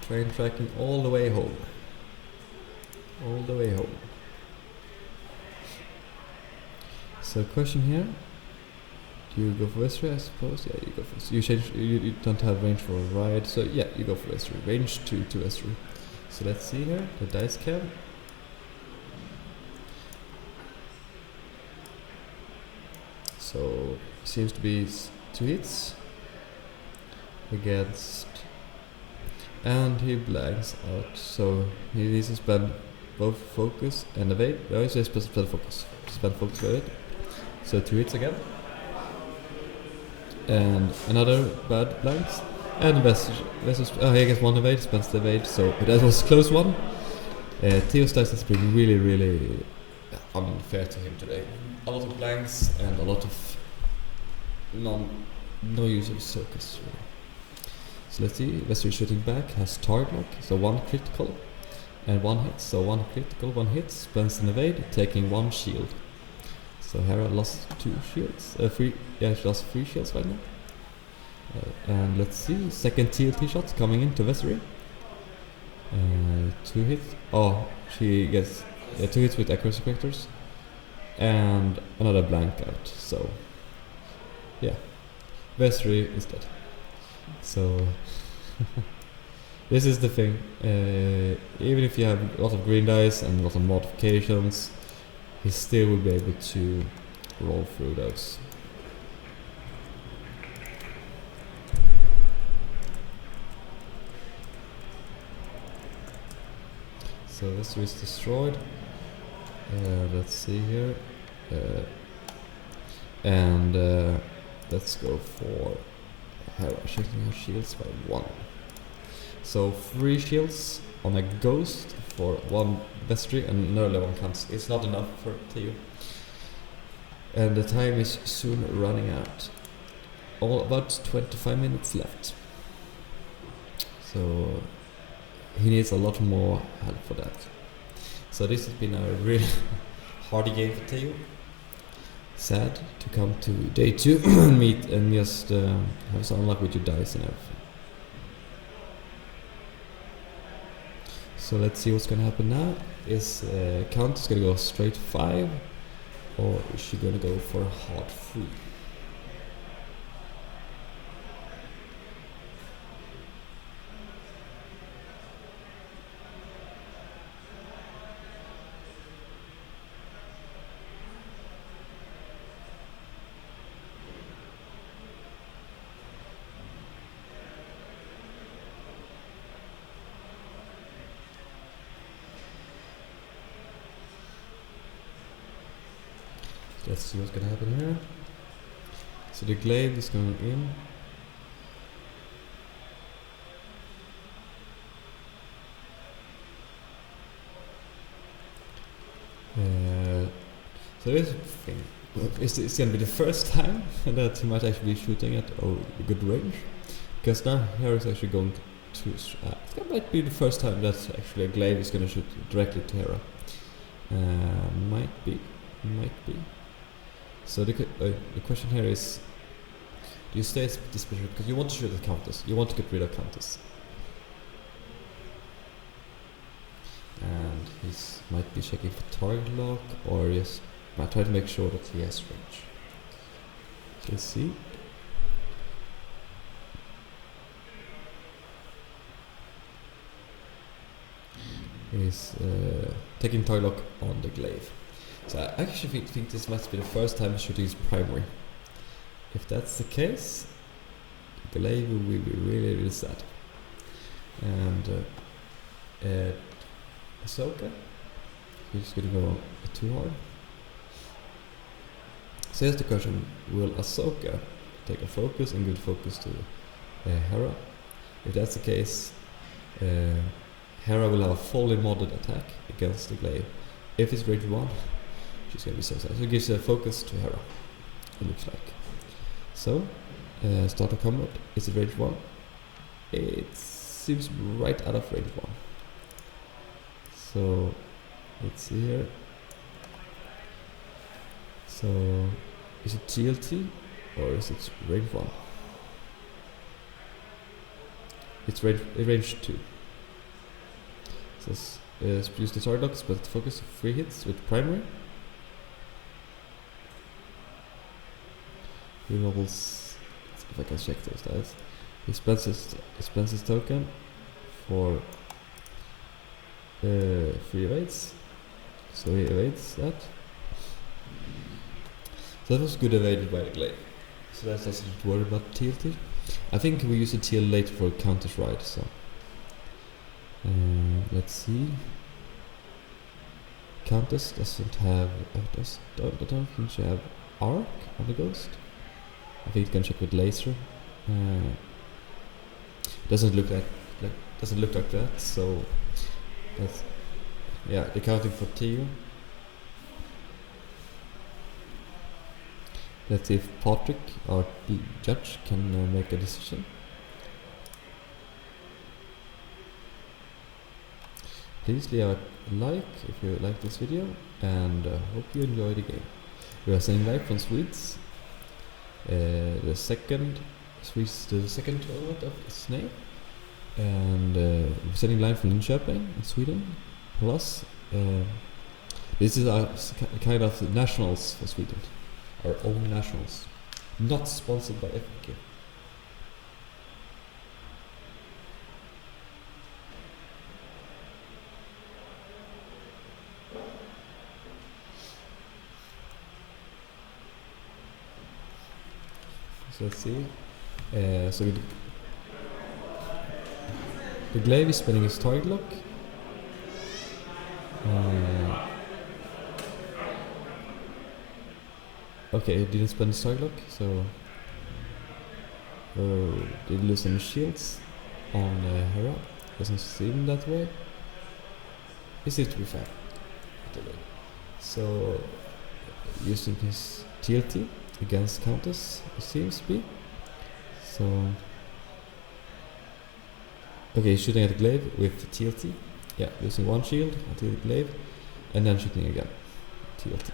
Train tracking all the way home. All the way home. So question here. Do you go for Vestry, I suppose? Yeah, you go for Vestry. You don't have range for a ride, so yeah, you go for Vestry. Range 2 to Vestry. So let's see here, the dice cam. So seems to be 2 hits against, and he blanks out. So he needs to spend both focus and evade. No, he says spend focus. Spend focus for it. So 2 hits again. And another bad blanks. And he gets 1 evade, spends the evade. So that was a close one. Theo's dice has been really unfair to him today. A lot of blanks and a lot of no use of circus really. So let's see, Vestry shooting back has target lock, so 1 critical and 1 hit. So 1 critical, 1 hit, spends an evade, taking 1 shield. So Hera lost 2 shields, she lost 3 shields right now. And let's see, second TLT shot coming into Vestry. 2 hits. Oh, she gets 2 hits with accuracy correctors. And another blank out. So, yeah. Vestry is dead. So, this is the thing. Even if you have a lot of green dice and a lot of modifications, he still will be able to roll through those. So Vestry is destroyed. Let's see here. Let's go for Hera, shifting her shields by 1. So 3 shields on a ghost for 1 Vestry, and no level counts. It's not enough for Theo. And the time is soon running out. About 25 minutes left. So he needs a lot more help for that. So this has been a really hard game for Theo. Sad to come to day 2 and meet and just have some luck with your dice and everything. So let's see what's gonna happen now. Is Countess gonna go straight 5, or is she gonna go for hard 3? Let's see what's gonna happen here. So the glaive is going in. So this thing, it's gonna be the first time that he might actually be shooting at a good range, because now Hera is actually going to. It might be the first time that actually a glaive is gonna shoot directly to Hera. Might be. So the question here is, do you stay this position because you want to shoot at Countess, you want to get rid of Countess, and he might be checking for target lock, or just might try to make sure that he has range. So let's see. He's taking target lock on the glaive. So I actually think this must be the first time shooting his primary. If that's the case, the glaive will be really sad. And Ahsoka, he's gonna go too hard. So here's the question: will Ahsoka take a focus and good focus to Hera? If that's the case, Hera will have a fully modded attack against the glaive. If it's range 1, she's gonna be so sad. So it gives a focus to Hera, it looks like. So, start of combat. Is it range 1? It seems right out of range 1. So, let's see here. So, is it TLT or is it range 1? It's range 2. It says produce the target lock, spell focus 3 hits with primary. He rolls, if I can check those dice. He spends his token for 3 evades. So he evades that. So that was good evaded by the glaive. So that doesn't worry about TLT. I think we use a TL later for counters ride, so let's see. Countess doesn't have don't think she have arc on the ghost. I think you can check with laser. Doesn't look like that, so that's yeah, the counting for TU. Let's see if Patrick, our judge, can make a decision. Please leave a like if you like this video, and hope you enjoy the game. We are sending live from Swedes. The second tournament of its name, and we're sending live from LinCon in Sweden. Plus, this is our kind of nationals for Sweden. Our own nationals, not sponsored by FK. So let's see. So the glaive is spending his target lock. Okay, he didn't spend his target lock, so did lose any shields on Hera. Doesn't seem that way. He seems to be fine. So using his TLT against Countess, it seems to be. So okay, shooting at the glaive with TLT. Yeah, using one shield at the glaive, and then shooting again. TLT.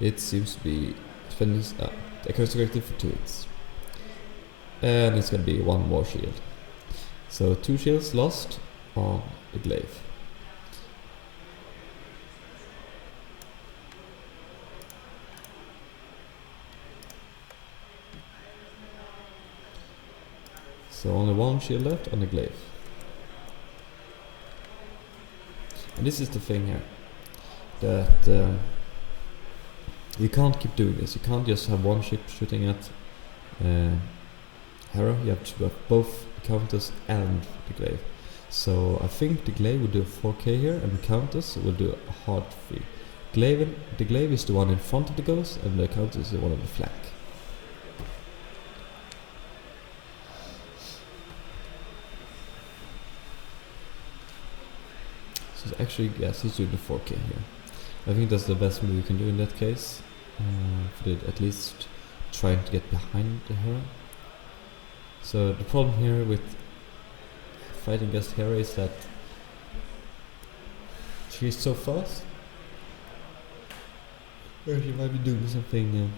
It seems to be spending a curse corrective for 2 hits. And it's gonna be 1 more shield. So 2 shields lost on the glaive. So only 1 shield left on the glaive. And this is the thing here, that you can't keep doing this. You can't just have one ship shooting at Hera. You have to have both Countess and the glaive. So I think the glaive will do a 4k here, and the Countess will do a hard 3. The glaive is the one in front of the ghost, and the Countess is the one on the flank. So actually, yes, he's doing the 4k here. I think that's the best move you can do in that case. At least trying to get behind the Hera. So the problem here with fighting against Hera is that she is so fast. Or she might be doing something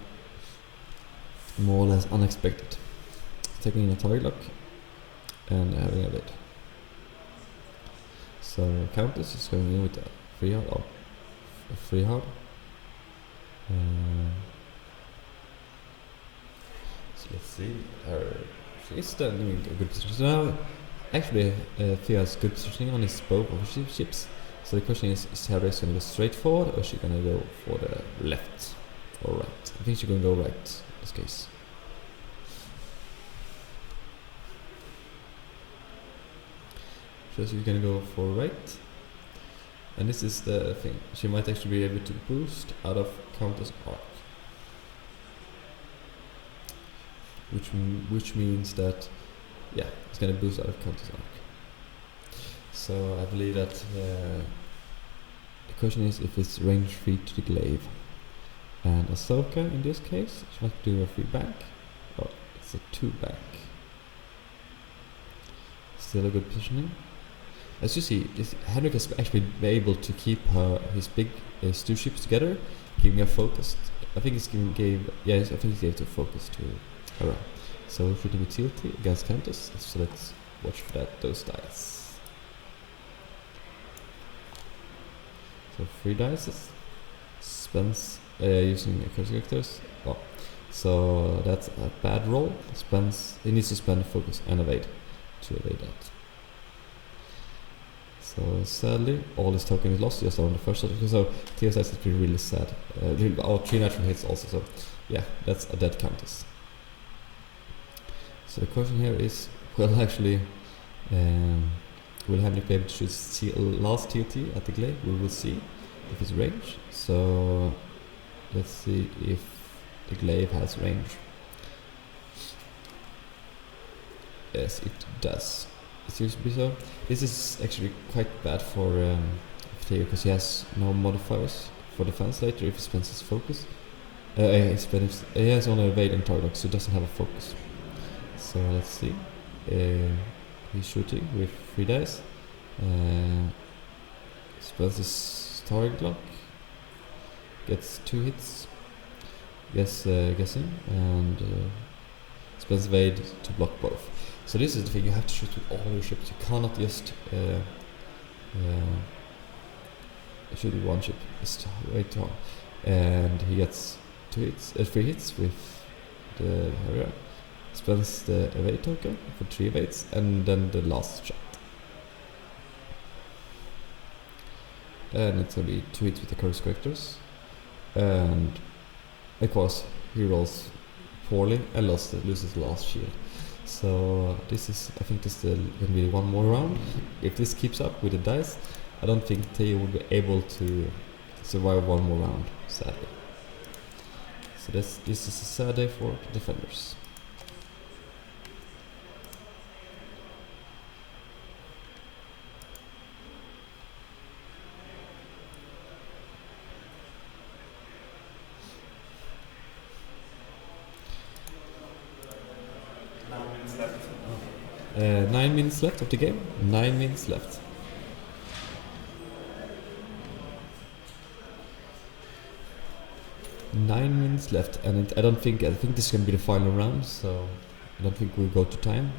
more or less unexpected. Taking a target lock and having a bit. So Countess is going in with a free hard. So let's see. She's standing in a good position. So now, actually, Thea has good positioning on his both of his ships. So the question is Hera going to go straight forward, or is she going to go for the left or right? I think she's going to go right in this case. So she's going to go for right. And this is the thing. She might actually be able to boost out of Countess' arc. Which means that, yeah, it's going to boost out of Countess' arc. So I believe that the question is if it's range 3 to the glaive. And Ahsoka in this case, she might do a 3 back. Oh, it's a 2 back. Still a good positioning. As you see, Henrik has actually been able to keep his big his two ships together, giving a focus. I think it's gave the focus to Hera. So shooting with TLT against Countess. So let's watch for those dice. So 3 dice. Spends using curse characters. Oh. So that's a bad roll. He needs to spend focus and evade to evade that. So sadly, all his token is lost just on the first shot. So TSS has been really sad. 3 natural hits also. So yeah, that's a dead Countess. So the question here is, well, actually, will Henrik be able to shoot last TOT at the glaive? We will see if it's range. So let's see if the glaive has range. Yes, it does. It seems to be so. This is actually quite bad for Theo because he has no modifiers for defense later if he spends his focus. He has only evade and target, so he doesn't have a focus. So let's see. He's shooting with 3 dice. Spends his target lock. Gets 2 hits. Guessing. And spends evade to block both. So this is the thing, you have to shoot with all your ships. You cannot just shoot with one ship. It's way too hard. And he gets 3 hits with the Harrier. Spends the evade token for 3 evades, and then the last shot. And it's gonna be 2 hits with the curse characters. And of course he rolls poorly and loses the last shield. So I think this is gonna be one more round. If this keeps up with the dice, I don't think Theo will be able to survive one more round, sadly. So this is a sad day for defenders. Left. 9 minutes left of the game. 9 minutes left. And I think this is gonna be the final round, so I don't think we'll go to time.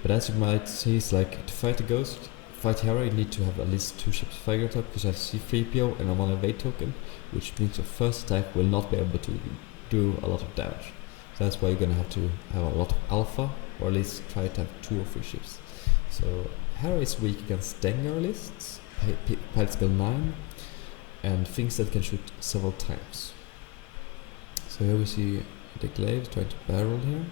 But as you might see, it's like to fight the ghost, fight Hera, you need to have at least 2 ships fire top because you have C3PO and a 1 evade token, which means your first attack will not be able to do a lot of damage. So that's why you're gonna have to have a lot of alpha, or at least try to have 2 or 3 ships. So Hera is weak against Dengar lists, pilot skill 9, and things that can shoot several times. So here we see the glaive trying to barrel here.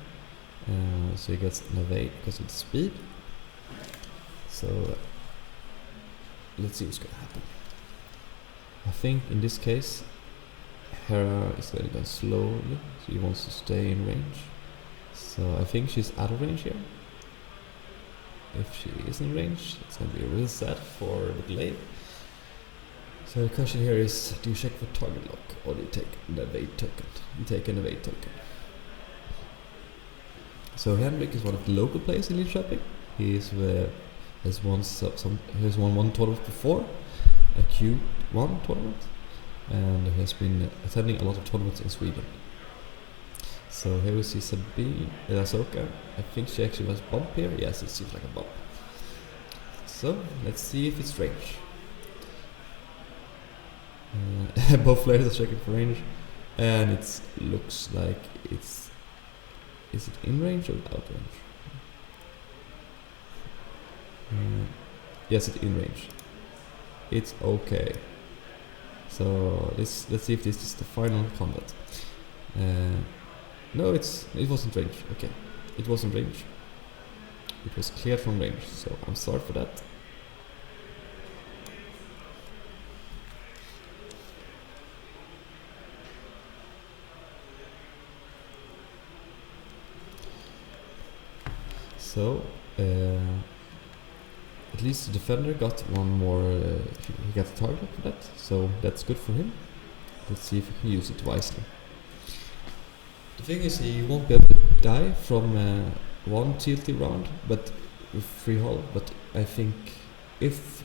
So he gets an evade because of the speed. So let's see what's gonna happen. I think in this case Hera is going to go slowly, so he wants to stay in range. So I think she's out of range here. If she is in range, it's going to be real sad for the glaive. So the question here is, do you check for target lock or do you take an evade token? You take an evade token. So Henrik is one of the local players in Linköping. He has won one tournament before, a Q1 tournament, and he has been attending a lot of tournaments in Sweden. So here we see Ahsoka. I think she actually was bump here. Yes, it seems like a bump. So let's see if it's range. Both players are checking for range, and it looks like it's. Is it in range or out range? Yes, it's in range. It's okay. So let's see if this is the final combat. No, it wasn't range. Okay, it wasn't range. It was cleared from range. So I'm sorry for that. So at least the defender got one more. He got a target for that, so that's good for him. Let's see if he can use it wisely. The thing is, he won't be able to die from one TLT round, but with free hull. But I think if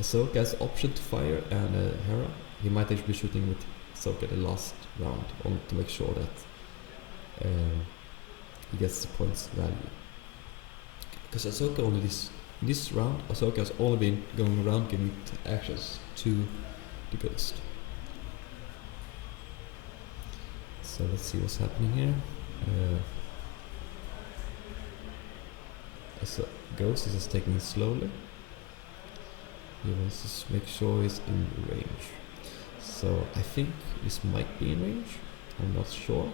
Ahsoka has option to fire, and Hera, he might actually be shooting with Ahsoka the last round to make sure that he gets the points value. Because Ahsoka only this round, Ahsoka has only been going around giving actions to the Ghost. So let's see what's happening here. So Ghost is just taking it slowly. He wants to make sure he's in range. So I think this might be in range. I'm not sure.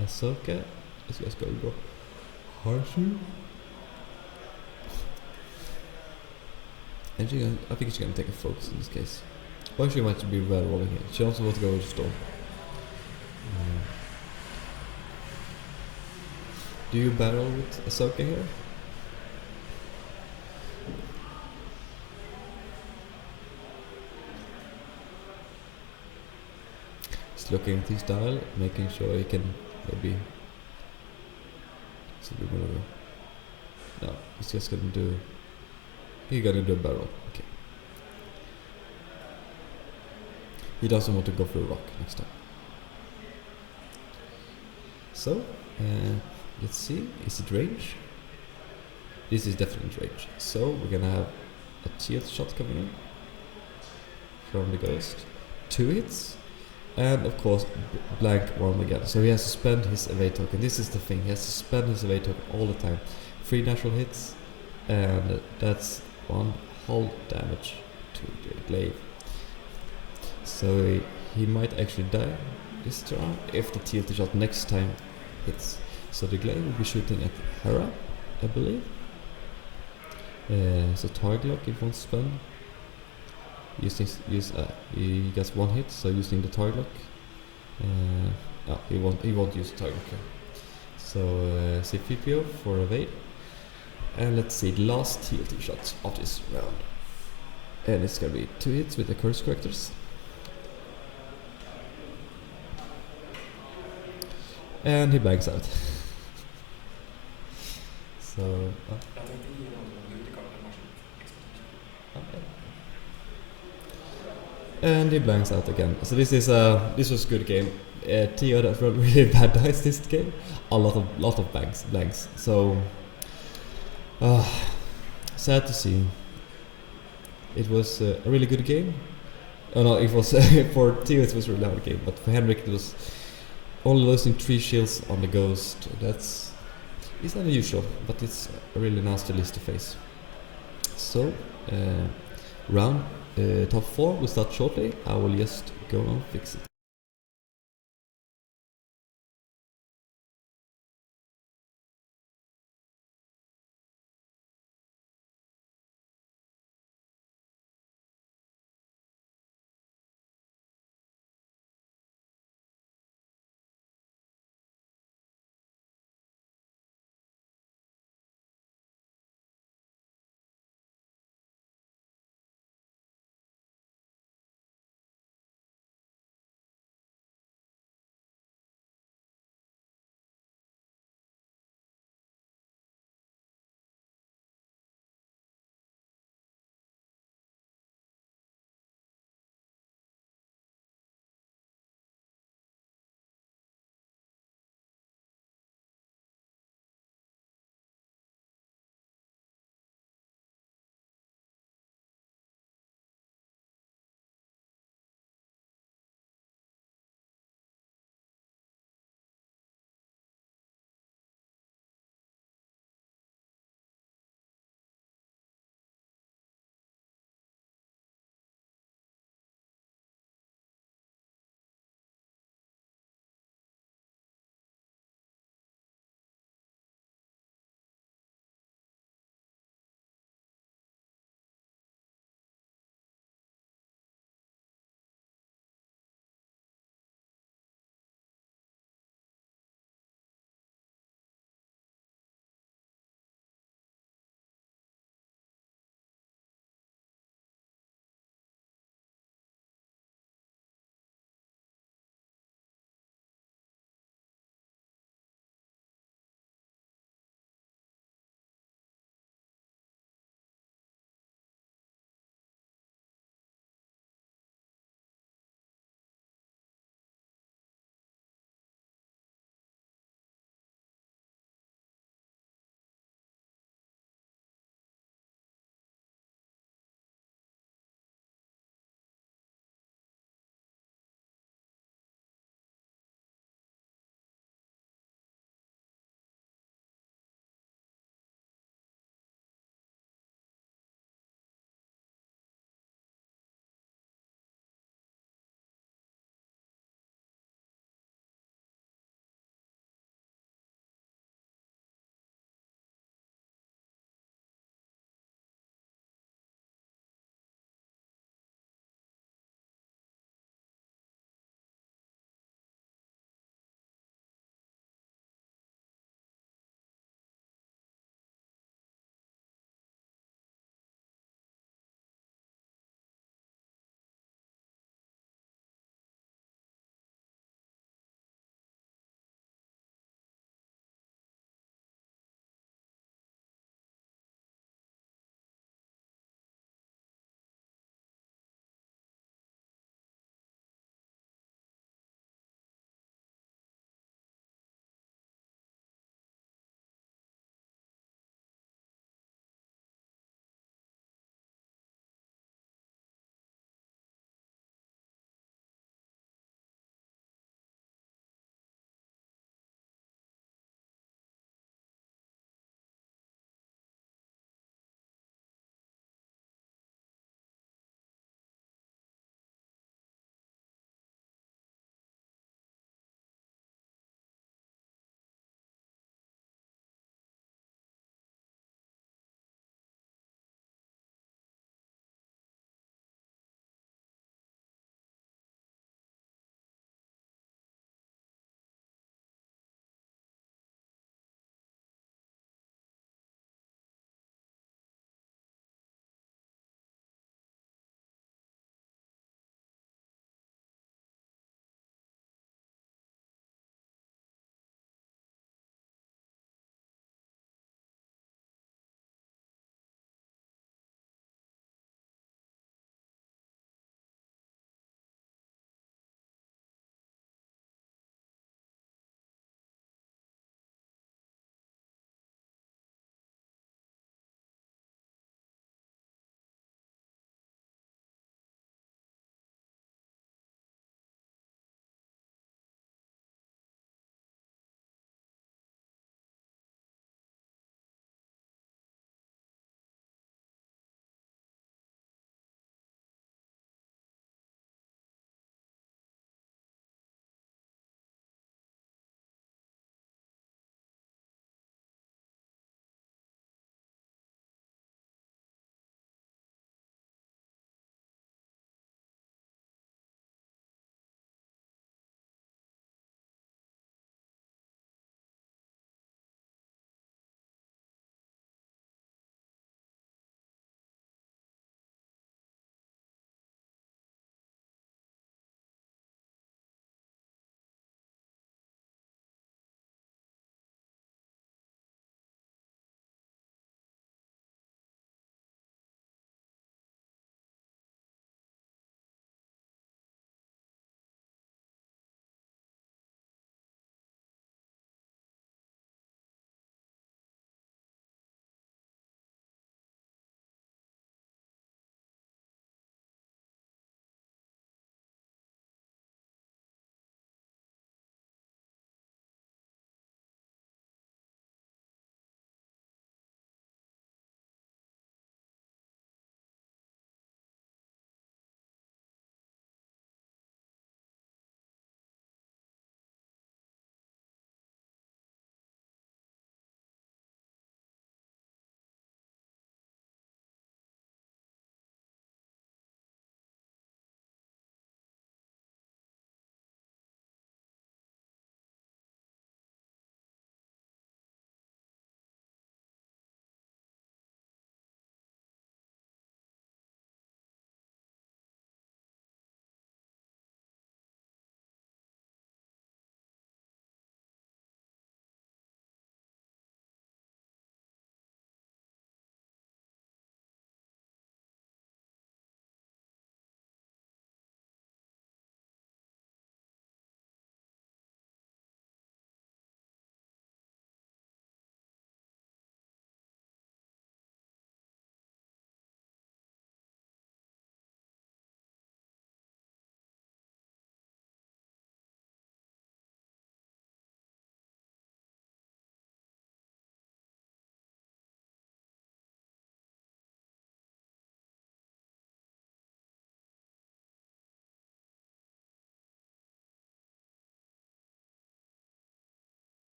Ahsoka is just going to go harsher. And I think she's gonna take a focus in this case. Or she might be red rolling here. She also wants to go with Storm. Do you barrel with Ahsoka here? He's looking at his dial, making sure he can maybe. So we're gonna go. No, he's just gonna do. He's gonna do a barrel. Okay. He doesn't want to go for a rock next time. So, let's see. Is it range? This is definitely range. So we're gonna have a tilt shot coming in from the Ghost. 2 hits. And of course, blank one again. So he has to spend his evade token. This is the thing. He has to spend his evade token all the time. 3 natural hits. And that's 1 hull damage to the glaive. So he might actually die this turn if the tilt shot next time hits. So the glaive will be shooting at Hera, I believe. So target lock if one spend. He gets 1 hit, so using the target lock. No, he won't use the target lock. So C3PO for evade. And let's see the last TLT shot of this round. And it's gonna be 2 hits with the curse correctors. And he blanks out. So and he blanks out again. So this was a good game. Tio that rolled really bad dice this game. A lot of blanks. So sad to see. It was a really good game. Oh no, it was for Tio it was a really hard game, but for Henrik it was only losing 3 shields on the Ghost. It's unusual, but it's a really nasty list to face. So round top 4 will start shortly. I will just go and fix it.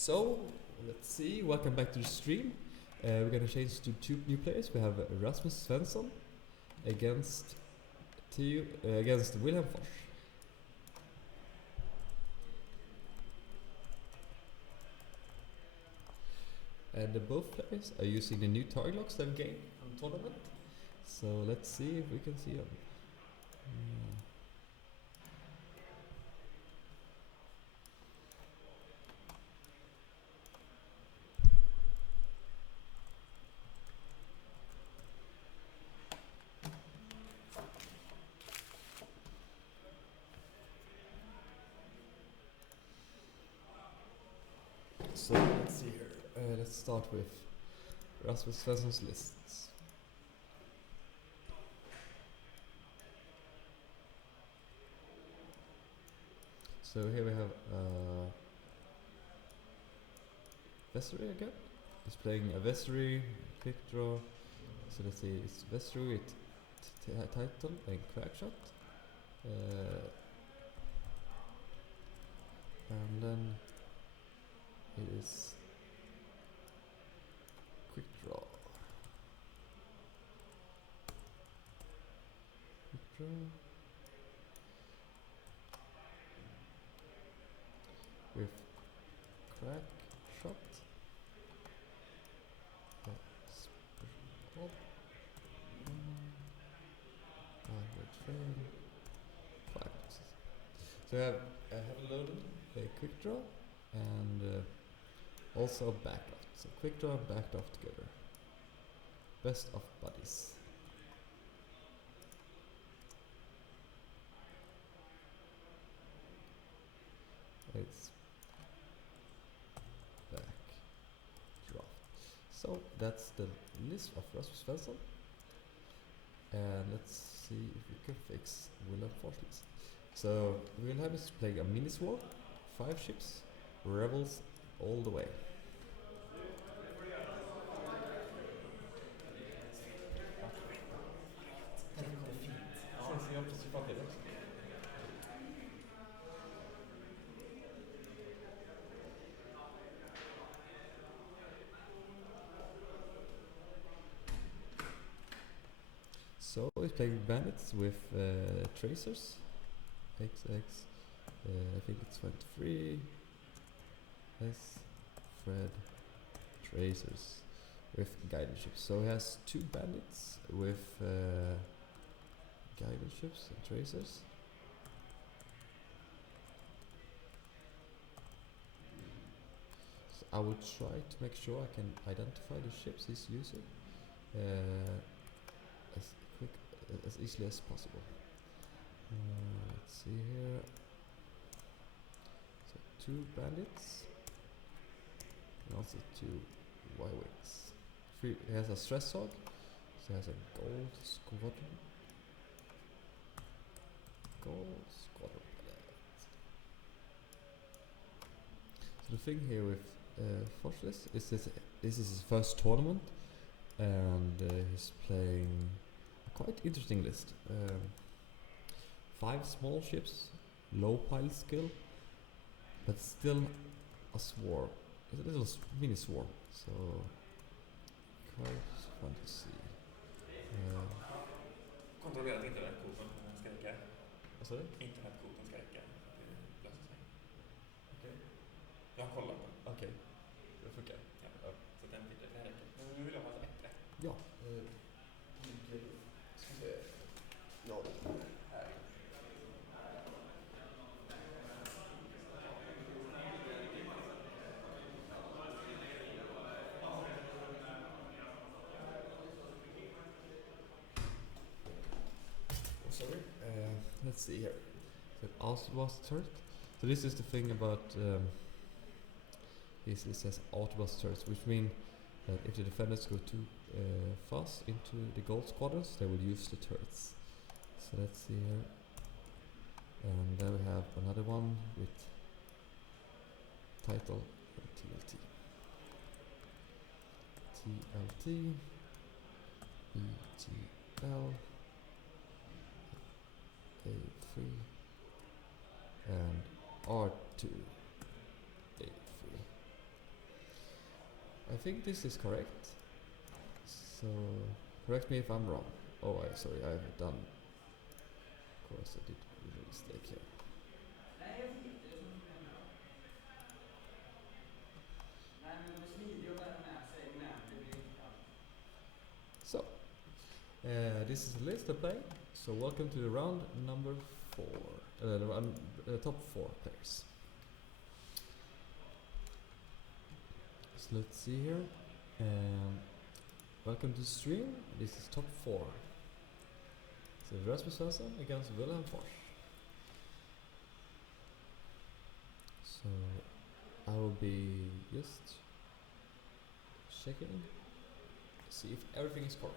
So let's see. Welcome back to the stream. We're gonna change to two new players. We have Rasmus Svensson against against Wilhelm Fors. And both players are using the new target locks they've gained from the tournament. So let's see if we can see them. So let's see here. Let's start with Rasmus Svensson's lists. So here we have Vessery again. He's playing a Vessery, quick draw. So let's see, it's Vessery with title and crack shot. And then it is quick draw. Quick draw. With crack shot. Spot. Frame. Five. So I have loaded a quick draw and also backdraft. So quick draw and backdraft together. Best of buddies. It's backdraft. So that's the list of Rasmus Svensson. And let's see if we can fix Wilhelm Fors list. So Wilhelm is playing a mini war, 5 ships, rebels all the way. So he's playing bandits with tracers. XX. I think it's 23. S. Fred. Tracers with guidance ships. So he has 2 bandits with guidance ships and tracers. So I will try to make sure I can identify the ships he's using as easily as possible. Let's see here. So 2 bandits and also 2 Y-wings. He has a stress hog, so he has a gold squadron. So the thing here with Fortress is this is his first tournament and he's playing a quite interesting list. 5 small ships, low pile skill, but still a swarm. It's a little mini swarm, so quite fun to see. Kontrollera att internetkoden ska räcka. Vad sa du? Internetkoden ska räcka. Det löser sig. Okej. Jag har kollat den. Okej, det funkar. Ja. Så den räcker. Nu vill jag ha ett rätt. Ja. Sorry. Let's see here. So Outburst turret. So this is the thing about it says Outburst turrets, which mean that if the defenders go too fast into the gold squadrons, they will use the turrets. So let's see here. And then we have another one with title TLT. TLT EGL A3 and R2 A3. think this is correct. So correct me if I'm wrong. Oh, sorry, I've done. Of course, I did a mistake here. So, this is the list I play. So welcome to the round number 4. The round, top 4 players. So let's see here. Welcome to the stream. This is top 4. So Rasmus Hansen against Wilhelm Fors. So I will be just checking, see if everything is correct.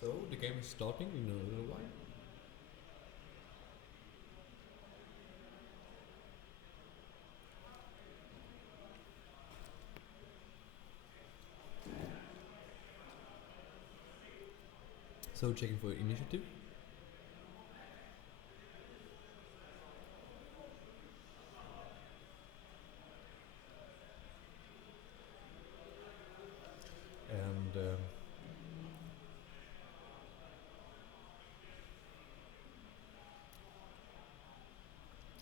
So the game is starting in a little while. So checking for initiative. And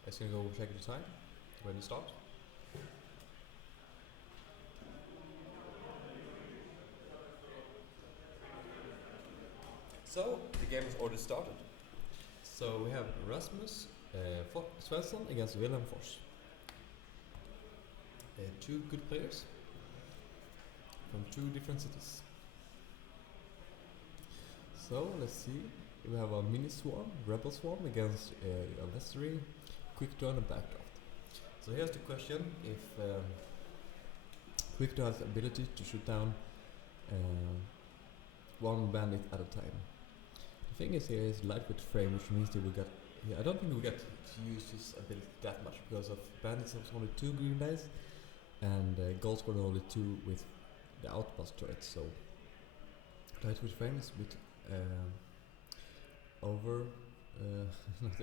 I'm just gonna go check the time when it starts. So the game has already started. So we have Rasmus Svensson against Wilhelm Fors. 2 good players from 2 different cities. So let's see. We have a mini swarm, rebel swarm against a Vessery, quick turn and backdraft. So here's the question: if quick turn has the ability to shoot down 1 bandit at a time. The thing is here is lightweight frame, which means that we got. I don't think we get to use this ability that much because of bandits have only 2 green dice, and gold squad only 2 with the outpost turret. So lightweight frame is a bit over.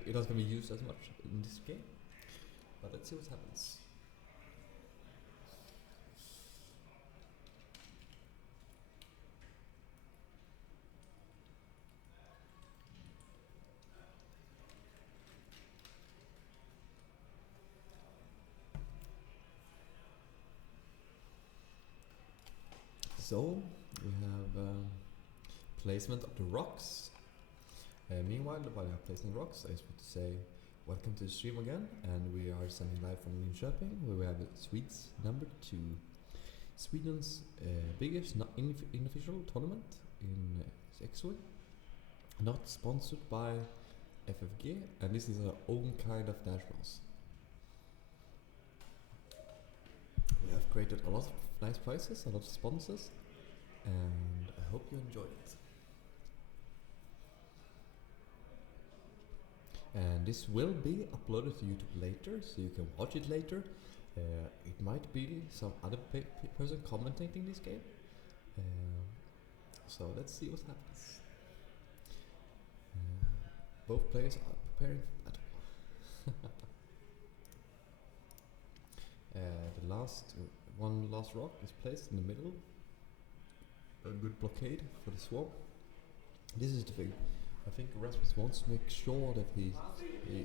It doesn't be used as much in this game, but let's see what happens. So we have placement of the rocks. Meanwhile, while we are placing rocks, I just want to say welcome to the stream again, and we are sending live from Linköping, where we have Swedes number 2, Sweden's biggest unofficial tournament in X-Wing, not sponsored by FFG, and this is our own kind of nationals. We have created a lot of nice prizes, a lot of sponsors, and I hope you enjoy it. And this will be uploaded to YouTube later, so you can watch it later. It might be some other person commentating this game. So let's see what happens. Both players are preparing for battle. One last rock is placed in the middle. A good blockade for the swarm. This is the thing. I think Rasmus wants to make sure that he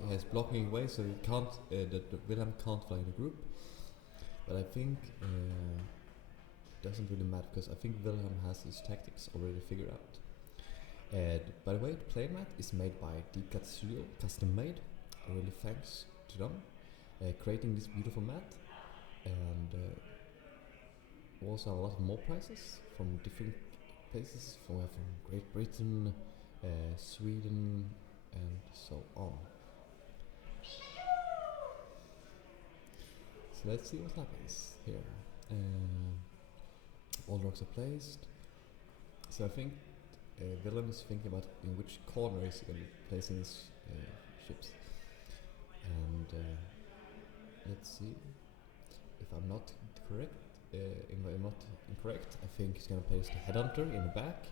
has blocking away, so he can't that Wilhelm can't fly in the group. But I think doesn't really matter because I think Wilhelm has his tactics already figured out. By the way, the playmat is made by Deep Studio, custom made. Really thanks to them creating this beautiful mat. And we also have a lot more prizes from different places. From Great Britain, Sweden, and so on. So let's see what happens here. All rocks are placed. So I think Willem is thinking about in which corner he's going to be placing his ships. And let's see if I'm not correct. If I'm not incorrect, I think he's going to place the Headhunter in the back,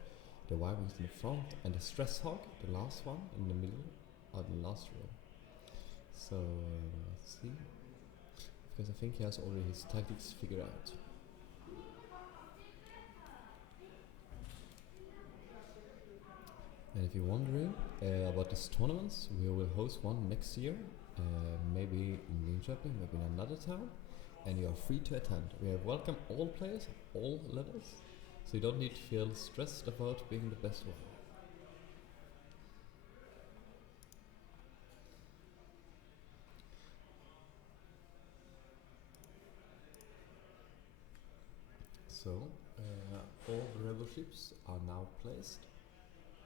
the Wyverns in the front, and the Stress Hog, the last one, in the middle of the last row. So let's see. Because I think he has already his tactics figured out. And if you're wondering about these tournaments, we will host one next year, maybe in Linköping, maybe in another town, and you are free to attend. We have welcome all players, all levels, so you don't need to feel stressed about being the best one. So, all the rebel ships are now placed.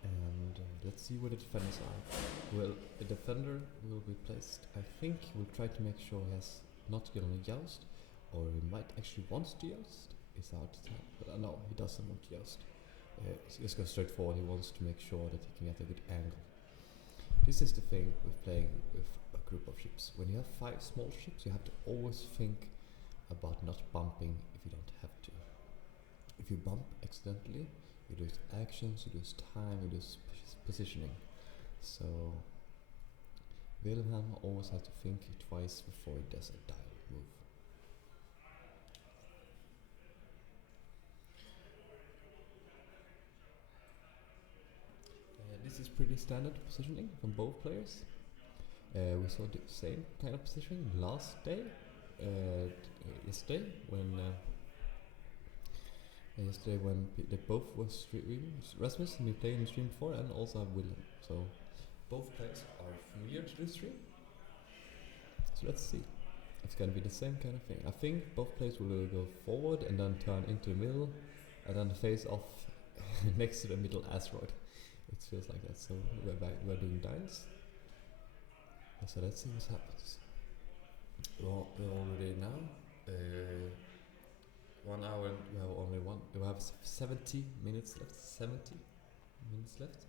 And let's see where the defenders are. Well, the defender will be placed. I think we'll try to make sure he has not gonna joust, or he might actually want to joust. It's hard to tell, but no, he doesn't want to joust. He just goes straight forward. He wants to make sure that he can get a good angle. This is the thing with playing with a group of ships. When you have 5 small ships, you have to always think about not bumping if you don't have to. If you bump accidentally, you lose actions, you lose time, you lose positioning. So Wilhelm always has to think twice before he does a dial move. This is pretty standard positioning from both players. We saw the same kind of positioning last day, yesterday when they both were streaming. Rasmus, he played in the stream before, and also Wilhelm. So both players are familiar to the stream. So let's see. It's gonna be the same kind of thing. I think both players will go forward and then turn into the middle, and then face off next to the middle asteroid. It feels like that. So we're doing dials. So let's see what happens. We're already now. 1 hour, we have 70 minutes left. 70 minutes left.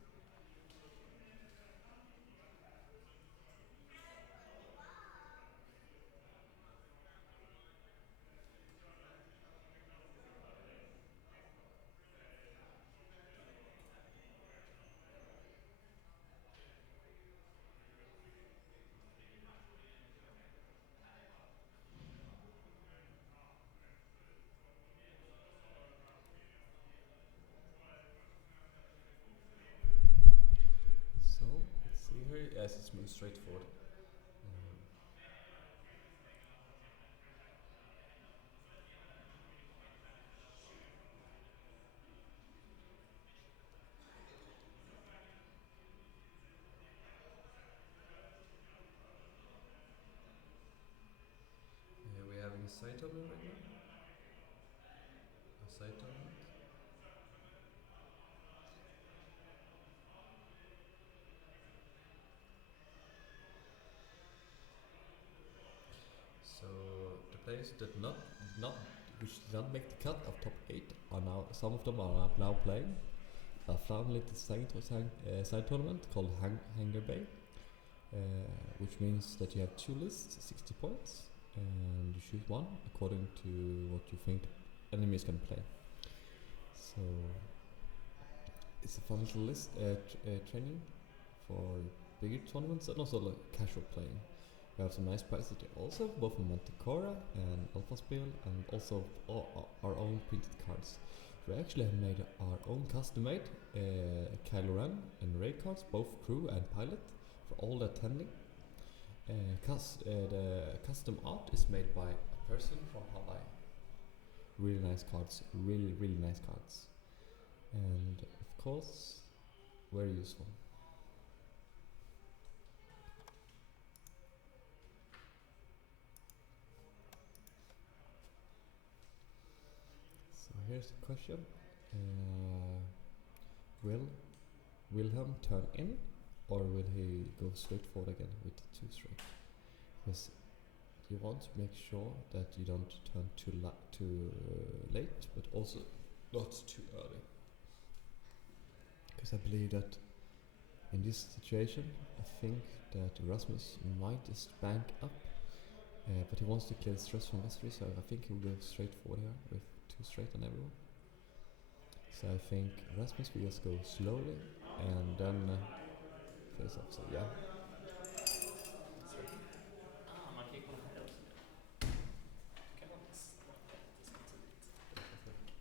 So let's see here. Yes, it's moving straight forward. We're having a side tournament right now. A side tournament. So the players which did not make the cut of top 8 are now, some of them are now playing a fun-little side tournament called Hangar Bay, which means that you have 2 lists, 60 points, and you choose one according to what you think the enemy is going to play. So it's a fun little list training for bigger tournaments and also like casual playing. We have some nice prizes there also, both from Manticora and Alpha Spiel, and also our own printed cards. We actually have made our own custom-made Kylo Ren and Ray cards, both crew and pilot, for all the attending. The custom art is made by a person from Hawaii. Really nice cards, really nice cards. And of course, very useful. So here's the question: Will Wilhelm turn in, or will he go straight forward again with 2 straight? Because you want to make sure that you don't turn too late, but also not too early. Because I believe that in this situation, I think that Rasmus might just bank up, but he wants to clear the stress from Vesry, so I think he will go straight forward here with 2 straight on everyone. So I think Rasmus will just go slowly and then face off. So yeah. Man kan ju kolla här också. Du kan vara nästan lite samtidigt.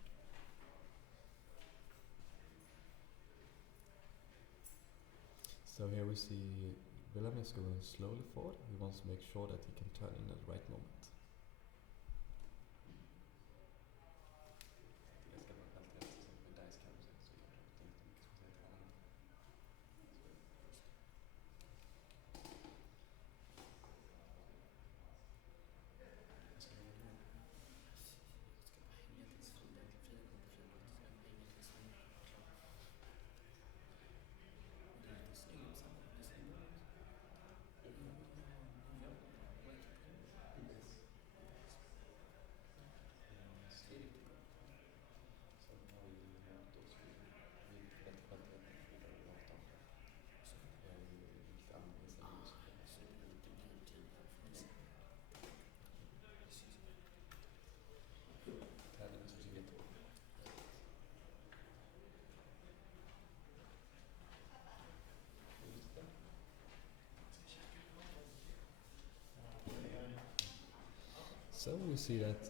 So here we see Wilhelm is going slowly forward. He wants to make sure that he can turn in at the right moment. So we see that,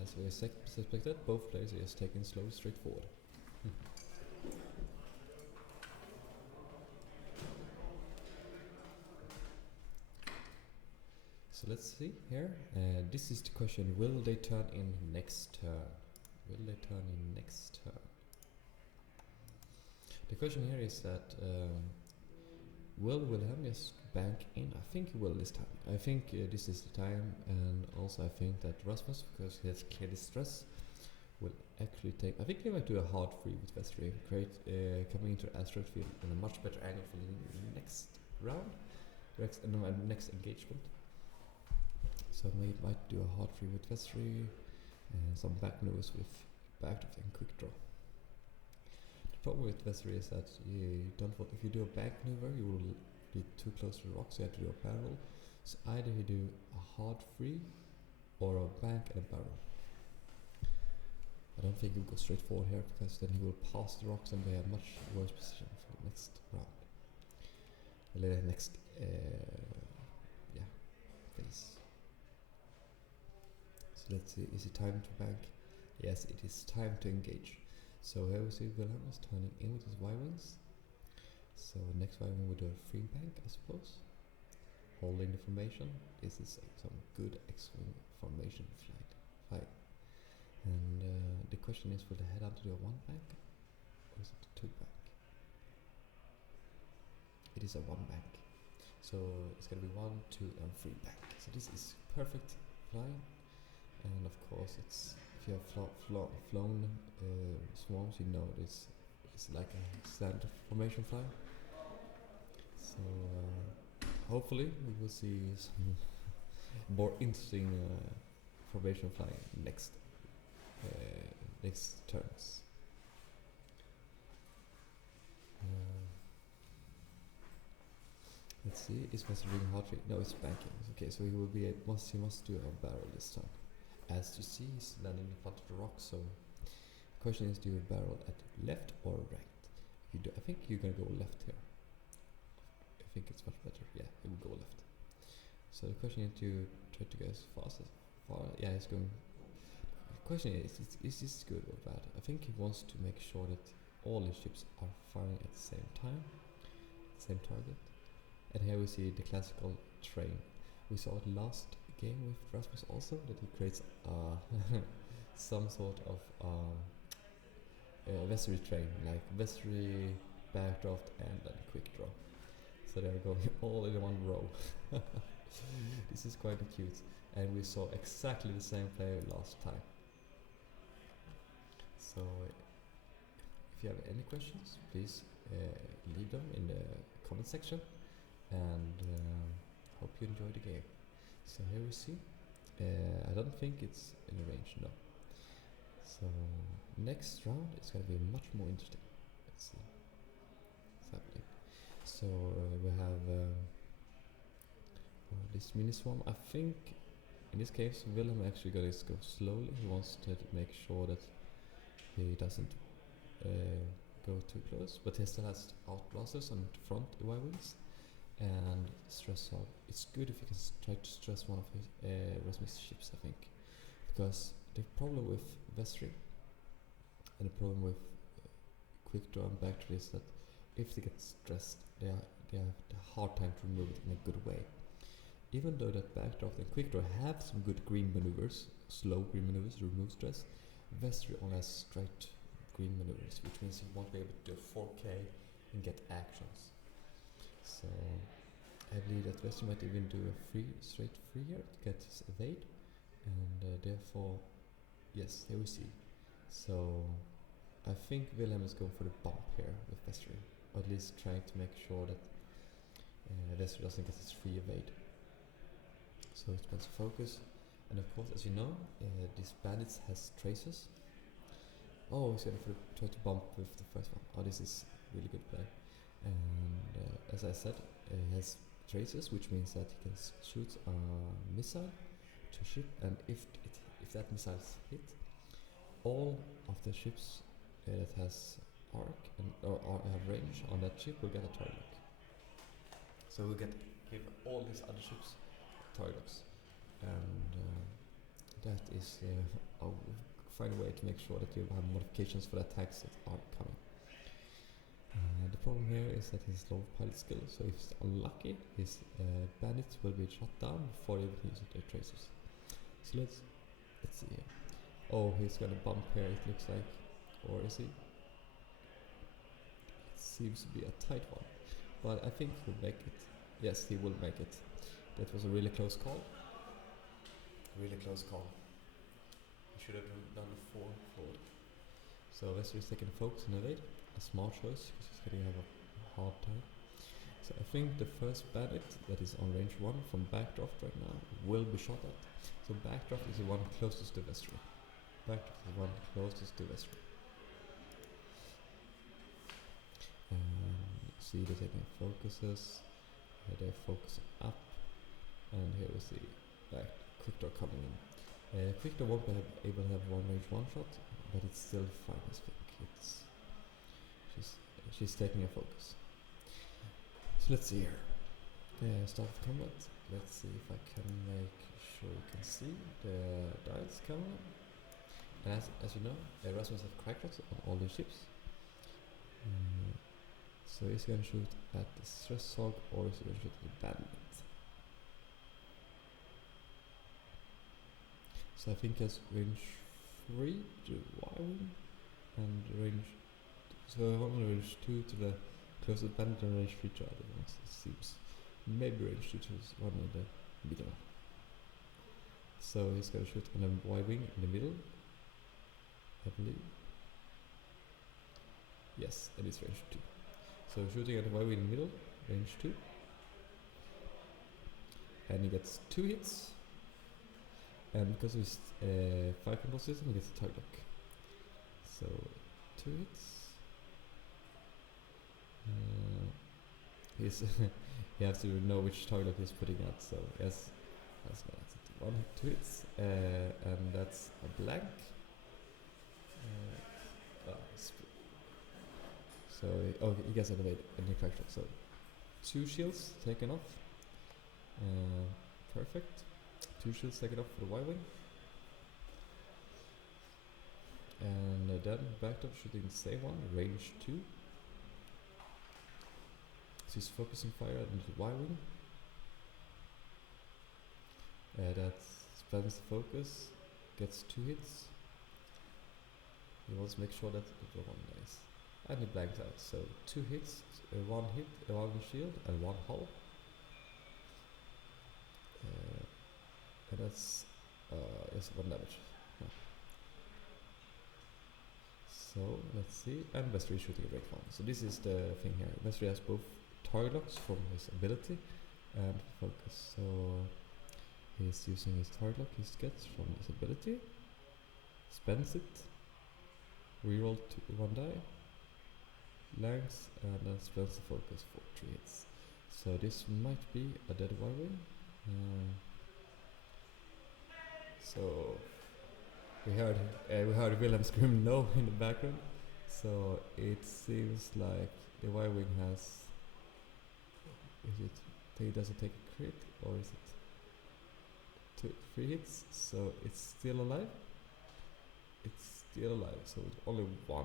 as we suspected, both players are just taking slow straight forward. So let's see here. This is the question: will they turn in next turn? Will they turn in next turn? The question here is that will Wilhelm just bank in? I think he will this time. I think this is the time, and also I think that Rasmus, because he has cleared his stress, will actually take. I think he might do a hard free with Vestre, create coming into asteroid field in a much better angle for the next round, next engagement. So he might do a hard free with Vestre, and some back moves with backdraft and quick draw. The problem with Vestre is that you don't want, if you do a back maneuver, you will be too close to the rocks, so you have to do a barrel. So either you do a hard free or a bank and a barrel. I don't think he'll go straight forward here, because then he will pass the rocks and be a much worse position for the next round. The next phase. So let's see, is it time to bank? Yes, it is time to engage. So here we see Wilhelm is turning in with his Y-wings. So next Y-wing will do a free bank, I suppose. Holding the formation. This is some good X-wing formation flight. And the question is, will they head out to do a 1 bank, or is it a 2 bank? It is a 1 bank. So it's gonna be 1, 2 and 3 bank. So this is perfect flying. And of course it's, if you have flown swarms, you know it's like a standard formation fly. So hopefully we will see some more interesting formation flying next turns. Let's see, is Vestre doing hard free? No, it's banking. Okay, so he will be he must do a barrel this time. As you see, he's landing in front of the rock, so the question is, do you barrel at left or right? You do, I think you're gonna go left here. I think it's much better. Yeah, he will go left. So the question is, to try to go as fast as far. Yeah, he's going. The question is this good or bad? I think he wants to make sure that all his ships are firing at the same time, same target. And here we see the classical train. We saw it last game with Rasmus also, that he creates some sort of Vestre train, like Vestre backdraft, and then quick draw. So they're going all in one row. This is quite cute, and we saw exactly the same play last time. So if you have any questions, please leave them in the comment section, and hope you enjoy the game. So here we see, I don't think it's in a range, no. So next round is going to be much more interesting. Let's see what's happening. So we have this mini swarm. I think in this case Wilhelm actually going to go slowly. He wants to make sure that he doesn't go too close, but he still has outblasters on front Y-wings and stress off. It's good if you can try to stress one of his Rasmus ships, I think, because the problem with Vestry and the problem with quick draw and backdraft is that if they get stressed, they have a hard time to remove it in a good way. Even though that backdraft and quick draw have some good green maneuvers, slow green maneuvers to remove stress, Vestry only has straight green maneuvers, which means you won't be able to do 4K and get actions. So I believe that Vestry might even do a straight free here to get his evade, and therefore, yes, here we see. So I think Wilhelm is going for the bump here with Vestry, or at least trying to make sure that Vestry doesn't get his free evade. So it wants to focus, and of course, as you know, these bandits has traces. Oh, he's going to try to bump with the first one. Oh, this is really good play. And as I said, he has traces, which means that he can shoot a missile to a ship, and if that missile is hit, all of the ships that has arc and or have range on that ship will get a target lock. So we'll give all these other ships target locks, and that is I'll find a way to make sure that you have modifications for the attacks that are coming. The problem here is that he's low pilot skill, so if he's unlucky, his bandits will be shot down before they even use their tracers. So let's see here. Oh, he's gonna bump here, it looks like. Or is he? It seems to be a tight one, but I think he'll make it. Yes, he will make it. That was a really close call. Really close call. I should have done the 4 forward. So Vestry is taking focus and evade. A smart choice, because he's going to have a hard time. So I think the first bandit that is on range 1 from backdraft right now will be shot at. So backdraft is the one closest to Vestry. Backdraft is the one closest to Vestry. See, they're taking focuses. They're focusing up. And here we see quick draw coming in. Quick draw won't be able to have one range 1 shot, but it's still fine, I think. She's taking a focus. So let's see here. Start of combat. Let's see if I can make sure you can see the dials coming. And as you know, Rasmus have crack shots on all the ships. So he's going to shoot at the stress hog, or he's going to shoot at the bandit. So I think he has range 3 to Y-wing and range. So only range 2 to the closest bandit and range 3 to other ones. It seems maybe range 2 to one in the middle. So he's going to shoot on a Y-wing in the middle, I believe. Yes, it is range 2. So shooting at the Y-wing in the middle, range 2. And he gets 2 hits. And because of his 5 control system, he gets a target lock. So 2 hits. You have to know which target lock he's putting out. So yes, that's 2 hits, and that's a blank. So he gets an evade and a crack shot. So 2 shields taken off. Perfect. 2 shields taken off for the Y-wing. And then backed up shooting the same one, range 2. So he's focusing fire on the Y-wing. That spends the focus, gets 2 hits. He wants to make sure that the one dies. and he blanks out. So 2 hits, 1 hit, 1 shield, and 1 hull. And that's yes, 1 damage. Yeah. So let's see, and Vestry is shooting a break one. So this is the thing here. Vestry has both target locks from his ability and focus. So he's using his target lock he gets from his ability, spends it, reroll 1 die, lands, and then spends the focus for 3 hits. So this might be a dead Y-wing. So we heard Wilhelm scream no in the background. So it seems like the Y-wing has. Is it? He doesn't take a crit, or is it 3 hits? So it's still alive. It's still alive. So it's only 1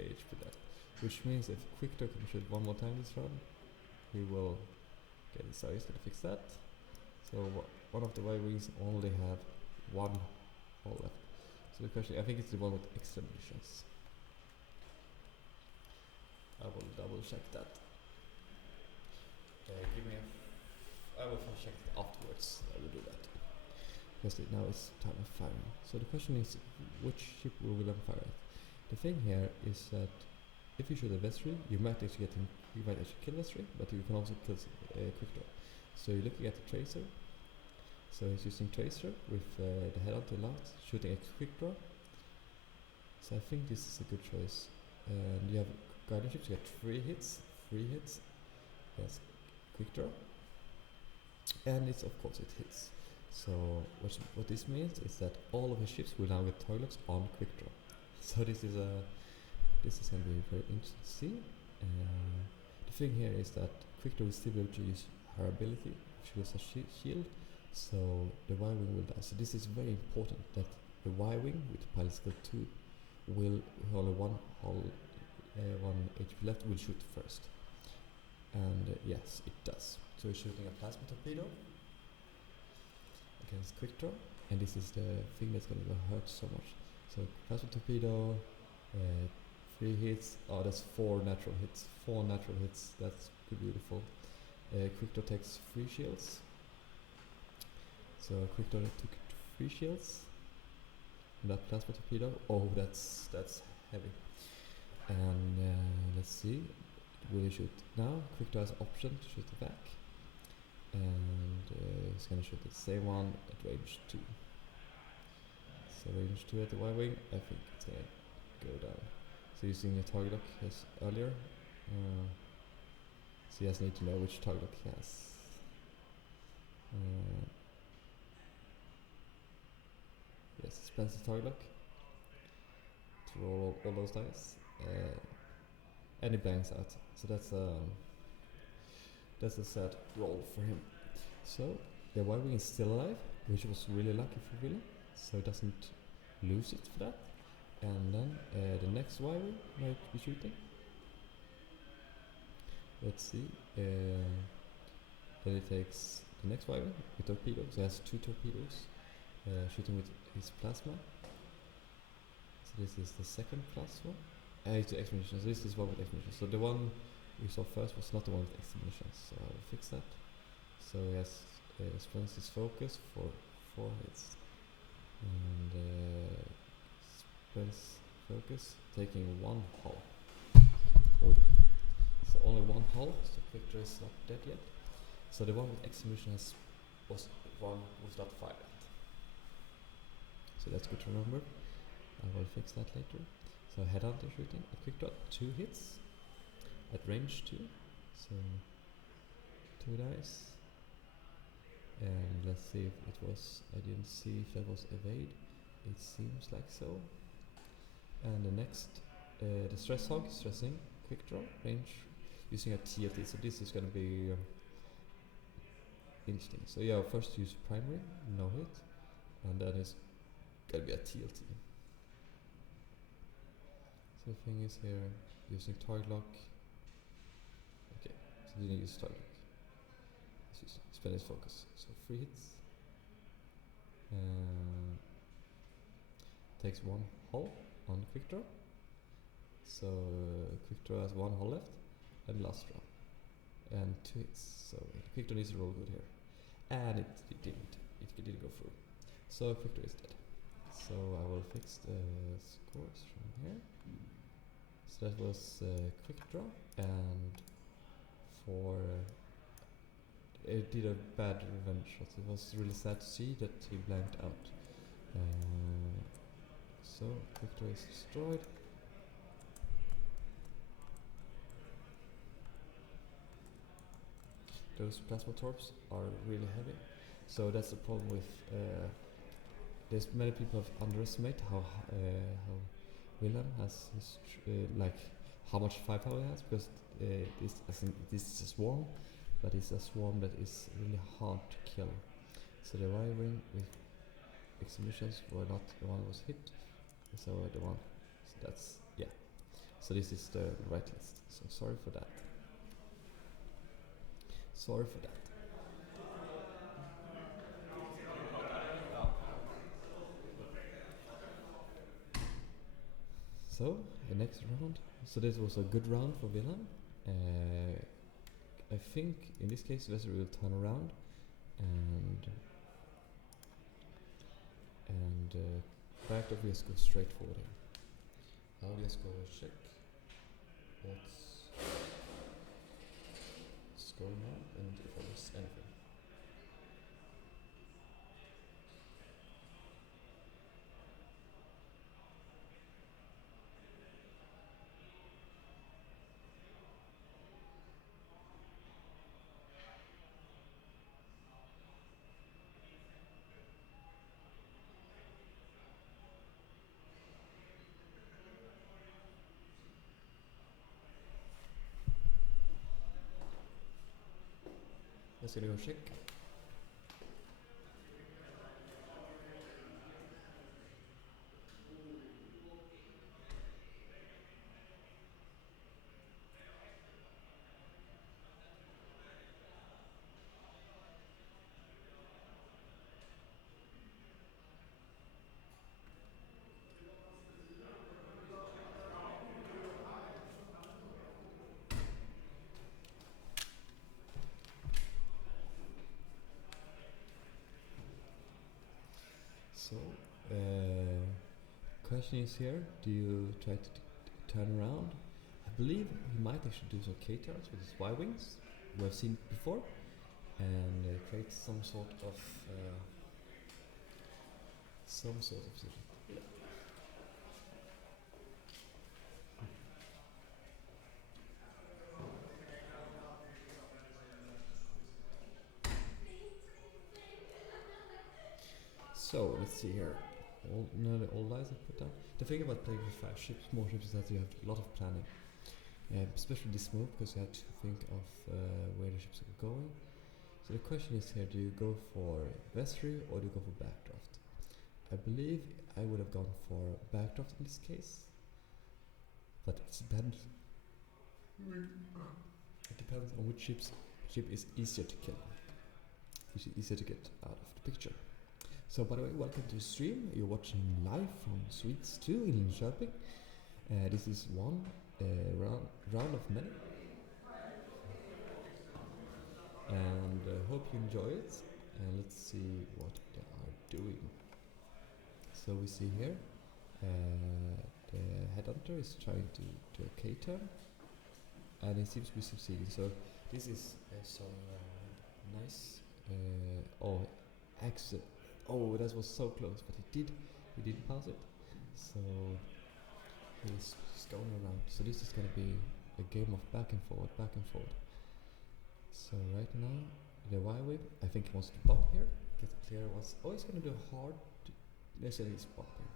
HP left, which means if Quick-Draw can shoot 1 more time this round, he will get it. So he's gonna fix that. So one of the Y-wings only have 1 hole left. So the question, I think it's the one with extra munitions. I will double check that. I will check it afterwards. I will do that. Because now it's time of firing. So the question is, which ship will Wilhelm fire at? The thing here is that if you shoot a Vestry, you might actually kill Vestry, but you can also kill Quick-Draw. So you're looking at the Tracer. So he's using Tracer with the head onto left, shooting a Quick-Draw. So I think this is a good choice. And you have Guardian ships, you get 3 hits. That's Quick-Draw. And it's of course it hits. So what this means is that all of his ships will now get target locks on Quick-Draw. So this is going to be very interesting to see. The thing here is that Quick-Draw will still be able to use her ability. She has a shield, so the Y-wing will die. So this is very important that the Y-wing with pilot skill 2 will only 1 HP left will shoot first. And yes, it does. So he's shooting a plasma torpedo against Quick-Draw, and this is the thing that's going to hurt so much. So plasma torpedo, 3 hits. Oh, that's 4 natural hits. 4 natural hits. That's beautiful. Quick-Draw takes 3 shields. So Quick-Draw took 3 shields. And that plasma torpedo. Oh, that's heavy. And let's see. Will he shoot now? Quick-Draw has an option to shoot it back. And he's gonna shoot the same one at range 2. So range 2 at the Y-wing, I think it's gonna go down. So using a target lock as earlier. So you just need to know which target lock he has. Yes, spends the target lock to roll all those dice. And he bangs out. So that's a sad roll for him. So the Y-wing is still alive, which was really lucky for Wilhelm, so he doesn't lose it for that. And then the next Y-wing might be shooting. Let's see. Then he takes the next Y-wing with torpedoes. So he has 2 torpedoes shooting with his plasma. So this is the second plasma. It's the X-munitions. This is one with X-munitions. So the one we saw first was not the one with X-munitions. So I will fix that. So he has spends his focus for 4 hits. And spends focus, taking 1 hull. Oh. So only 1 hull, so Quick-Draw is not dead yet. So the one with X-munitions was not fired at. So that's good to remember. I will fix that later. So headhunter shooting a Quick-Draw, 2 hits at range 2. So 2 dice. And let's see if it was, I didn't see if that was evade. It seems like so. And the next, the stress hog, stressing, Quick-Draw, range, using a TLT. So this is going to be interesting. So yeah, first use primary, no hit. And then it's going to be a TLT. So the thing is here, using target lock. Okay, so didn't use target lock. Let's use spend his focus. So 3 hits. Takes 1 hull on Quick-Draw. So quick draw has 1 hole left, and last draw, and 2 hits. So quick draw needs to roll good here, and it didn't. It didn't go through. So quick draw is dead. So I will fix the scores from here. So that was quick draw, and for it did a bad revenge shot. It was really sad to see that he blanked out. So quick draw is destroyed. Those plasma torps are really heavy, so that's the problem with. There's many people have underestimated how Wilhelm has his like how much firepower he has, because this is a swarm, but it's a swarm that is really hard to kill. So the wiring with exhibitions were not the one that was hit, so the one, so that's, yeah. So this is the right list, so sorry for that. Sorry for that. So, the next round. So this was a good round for Wilhelm. I think in this case Wesley will turn around and back up, we just go straight forward here. I'll just go check what's going on and if I miss anything. Let's go check. So, question is here, do you try to turn around? I believe he might actually do some K-turns with his Y-wings, we have seen it before, and create some sort of So let's see here. All lies are put down. The thing about playing with 5 ships, more ships, is that you have a lot of planning. Especially this move, because you have to think of where the ships are going. So the question is here, do you go for vestry or do you go for backdraft? I believe I would have gone for backdraft in this case. But it depends. It depends on which ship is easier to kill. Which is easier to get out of the picture. So by the way, welcome to the stream. You're watching live from Swedes2 in Linköping. This is one round of many. And hope you enjoy it. And let's see what they are doing. So we see here, the headhunter is trying to do a K-turn. And it seems to be succeeding. So this is some nice, exit. Oh, that was so close, but he did pass it. So he's going around. So this is gonna be a game of back and forward. So right now, the Y-wing, I think he wants to bump here. Get clear what's. Oh, he's gonna do a hard. Let's say he's bumping.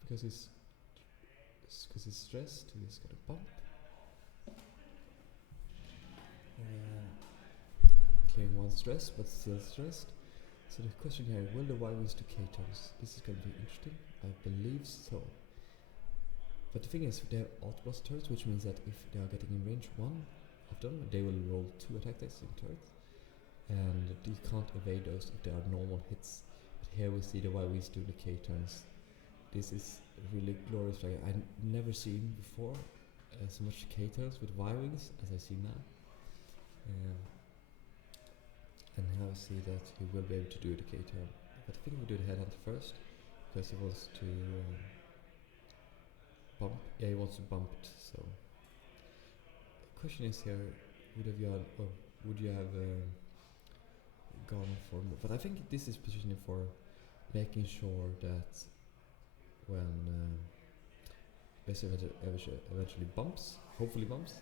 Because he's stressed, he's gonna bump. Clearing one stress, but still stressed. So the question here, will the Y-wings do K-turns? This is going to be interesting. I believe so. But the thing is, they have outblast turrets, which means that if they are getting in range 1 of them, they will roll 2 attack dice in turrets. And you can't evade those if they are normal hits. But here we see the Y-wings do the K-turns. this is really glorious flag. I never seen before as much K-turns with Y-wings as I see now. And now I see that he will be able to do the K-turn. But I think we'll do the headhunt first, because he wants to bump. Yeah, he wants to bump it, so. The question is here, would you have gone for more? But I think this is positioning for making sure that when Vessi eventually bumps, hopefully bumps,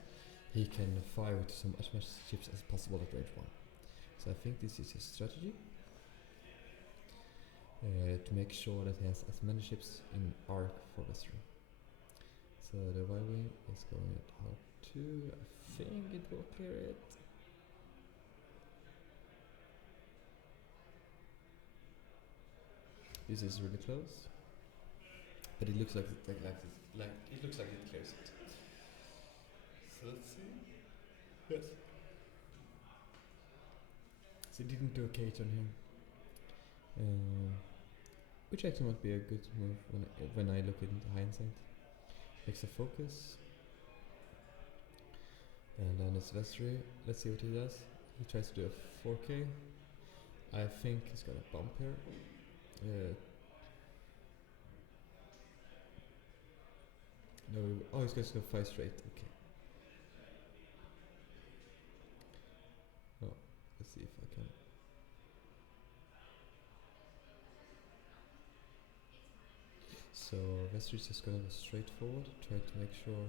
he can fire with as much ships as possible at range 1. So I think this is his strategy. To make sure that he has as many ships in arc for Vessi. So the Y-wing is going at R2. I think it will clear it. This is really close, but it looks like it looks like it clears it. So let's see. Yes. So it didn't do a K-turn here, which actually might be a good move when I look into hindsight. Makes a focus, and then it's Vesri. Let's see what he does. He tries to do a 4K. I think he's gonna bump here. No, he's going to go 5 straight. Okay. Oh, let's see if I can. So Vesri's just gonna go straight forward, try to make sure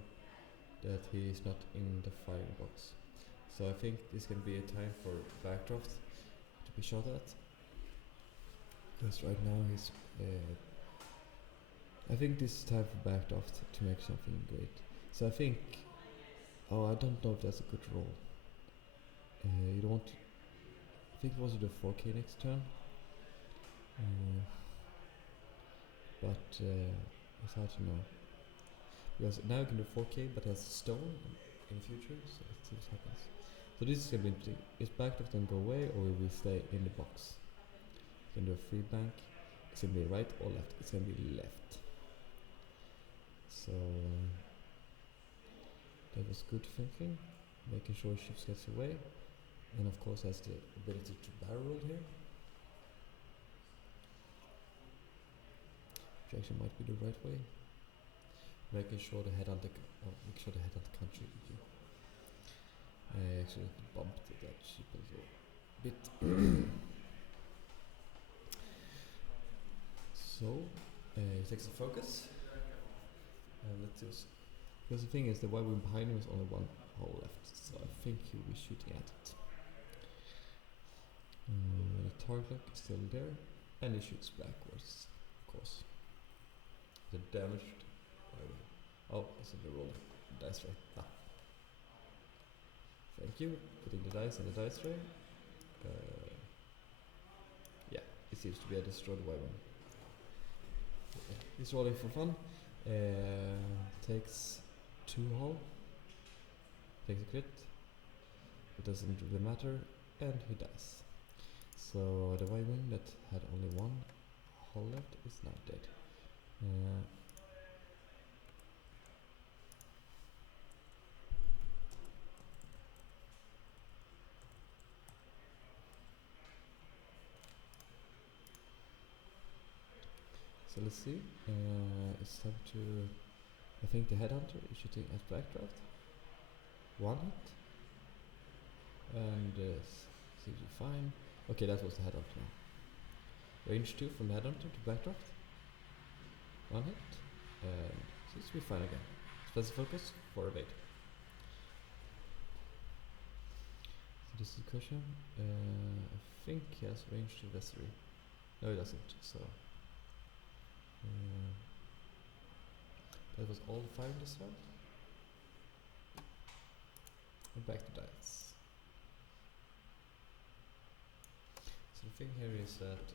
that he is not in the firing box. So I think this can be a time for backdraft to be shot at. Because right now he's I think this is time for backdraft to make something great. So I think I don't know if that's a good roll. You don't want to, I think he wants to do 4K next turn. But it's hard to know. Because now you can do 4K but has stone in the future, so let's see what happens. So this is gonna be interesting. Is backdraft gonna go away or will we stay in the box? We're gonna do a free bank. It's gonna be right or left? It's gonna be left. So that was good thinking. Making sure ships gets away. And of course has the ability to barrel roll here. Which actually might be the right way. Making sure the head on the can't shoot you. I actually bumped that ship a little bit. So he takes the focus. Let's just, because the thing is the Y-wing behind him is only one hole left, so I think he'll be shooting at it. The target lock is still there, and he shoots backwards, of course. The damaged Y-wing. Oh, it's in the roll dice tray. Thank you, putting the dice in the dice tray. Yeah, it seems to be a destroyed Y-wing. He's rolling for fun. Takes 2 hull. Takes a crit. It doesn't really matter, and he dies. So the Y-wing that had only 1 hull left is now dead. So let's see. It's time to. I think the headhunter is shooting at backdraft. 1 hit. And seems to be fine. Okay, that was the headhunter now. Range 2 from the headhunter to backdraft. 1 hit. And seems to be fine again. Special focus for evade. So this is the question. I think he has range to Vessery. No, he doesn't. So. That was all the fire in this round. And back to dice. So the thing here is that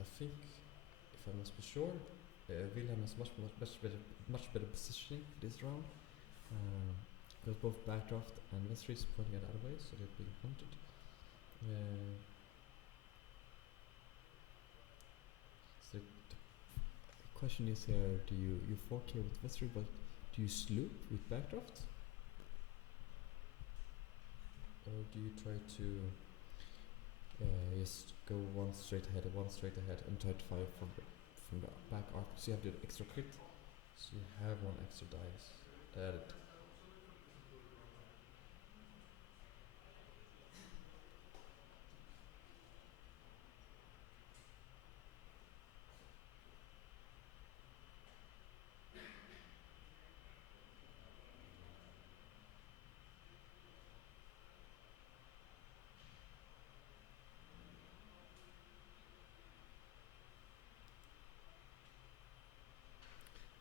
I think, if I must be sure, Wilhelm has much better positioning for this round. Because both backdraft and Vessery is pointing the other way, so they're being hunted. question is here, do you 4K with Vestry, but do you sloop with backdraft? Or do you try to just go one straight ahead and try to fire from the back arc, so you have the extra crit, so you have one extra dice added.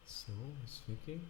So he's thinking.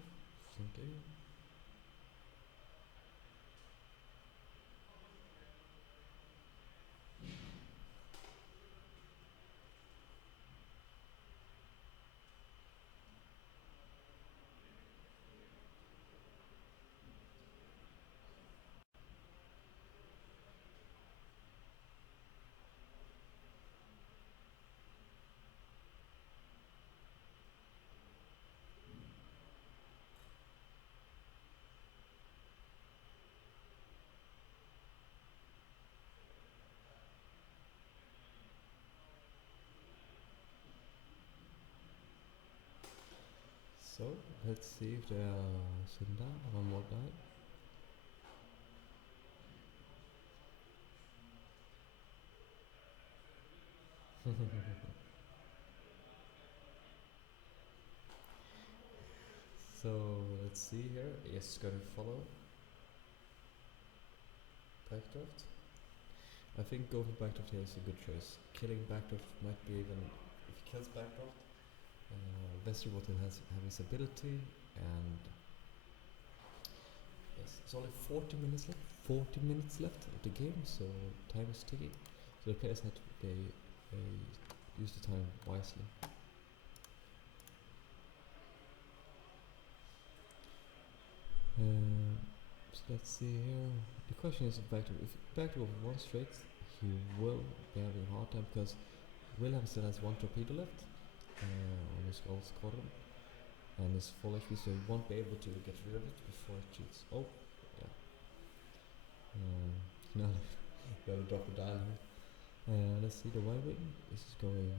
So let's see if they are sitting down. One more die. So let's see here. Yes, gonna follow. Backdraft. I think going for backdraft here is a good choice. Killing backdraft might be even, if he kills backdraft, Westerwater has his ability, and yes, it's only 40 minutes left. 40 minutes left of the game, so time is ticking. So the players had to use the time wisely. So let's see here. The question is if backdraft one straight, he will be having a hard time because Wilhelm still has one torpedo left on his gold squadron, and his full HP, so he won't be able to get rid of it before it cheats. Oh, yeah. No, gotta drop a dial here. Let's see, the Y-wing is going.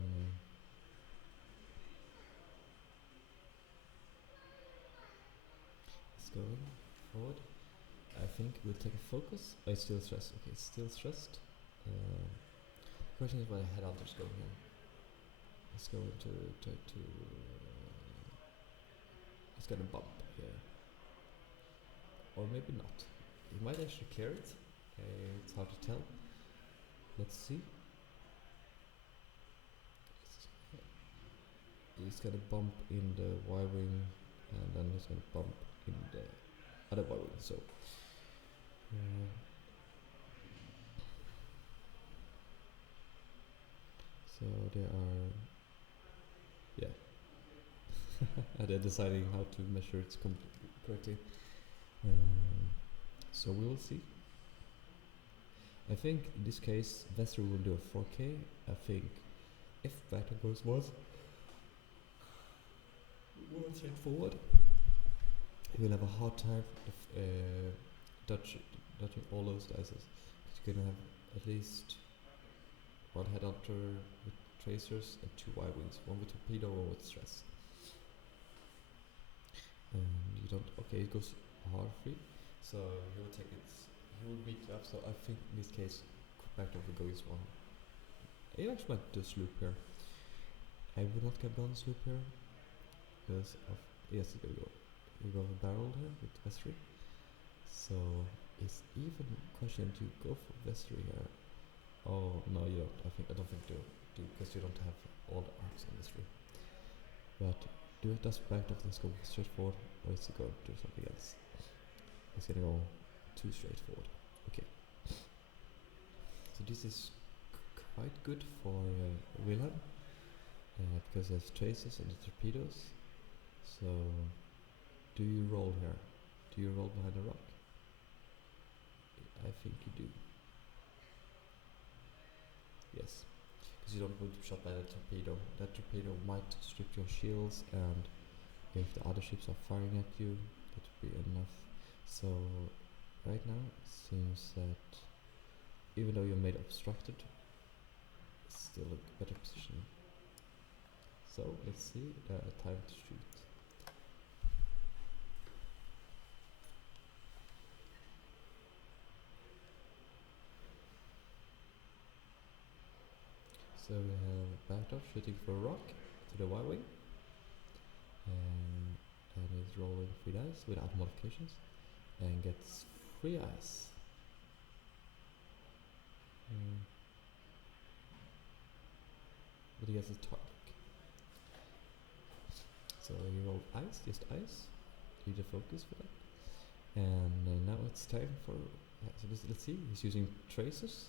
It's going forward. I think we'll take a focus. Oh, it's still stressed. Okay, it's still stressed. The question is where the headhunter's going here. It's going to try to. It's gonna bump here. Or maybe not. He might actually clear it. It's hard to tell. Let's see. He's gonna bump in the Y-wing, and then he's gonna bump in the other Y-wing. So they are, yeah. They're deciding how to measure it correctly. So we will see. I think in this case, Vesser will do a 4K. I think if battle goes more straightforward, he will have a hard time dodging all those dices. He's gonna have at least one headhunter with tracers and two Y-wings, one with torpedo, one with stress. And you don't. Okay, it goes hard free, so he will take it. He will beat you up. So I think in this case, back of the go is one. You actually might do sloop here. I would not get on sloop here because of yes, there you go. You go for barrel here with Vestry. So it's even question to go for Vestry here. Oh no, you don't. I don't think do because you don't have all the arcs on Vestry. But do it just back off. Let's go straight forward, or is he going to do something else? He's gonna go too straightforward. Okay. So this is quite good for Wilhelm because there's traces and the torpedoes. So, do you roll here? Do you roll behind a rock? I think you do. Yes, because you don't want to be shot by that torpedo. That torpedo might strip your shields, and if the other ships are firing at you, that would be enough. So right now it seems that even though you're made obstructed, it's still a better position. So let's see, time to shoot. So we have backed up, shooting for a rock to the Y-wing, and he's rolling 3 dice without modifications, and gets 3 eyes. But he has a target. So he rolled ice, just ice. Need a focus for that. And now it's time for. So let's see. He's using tracers.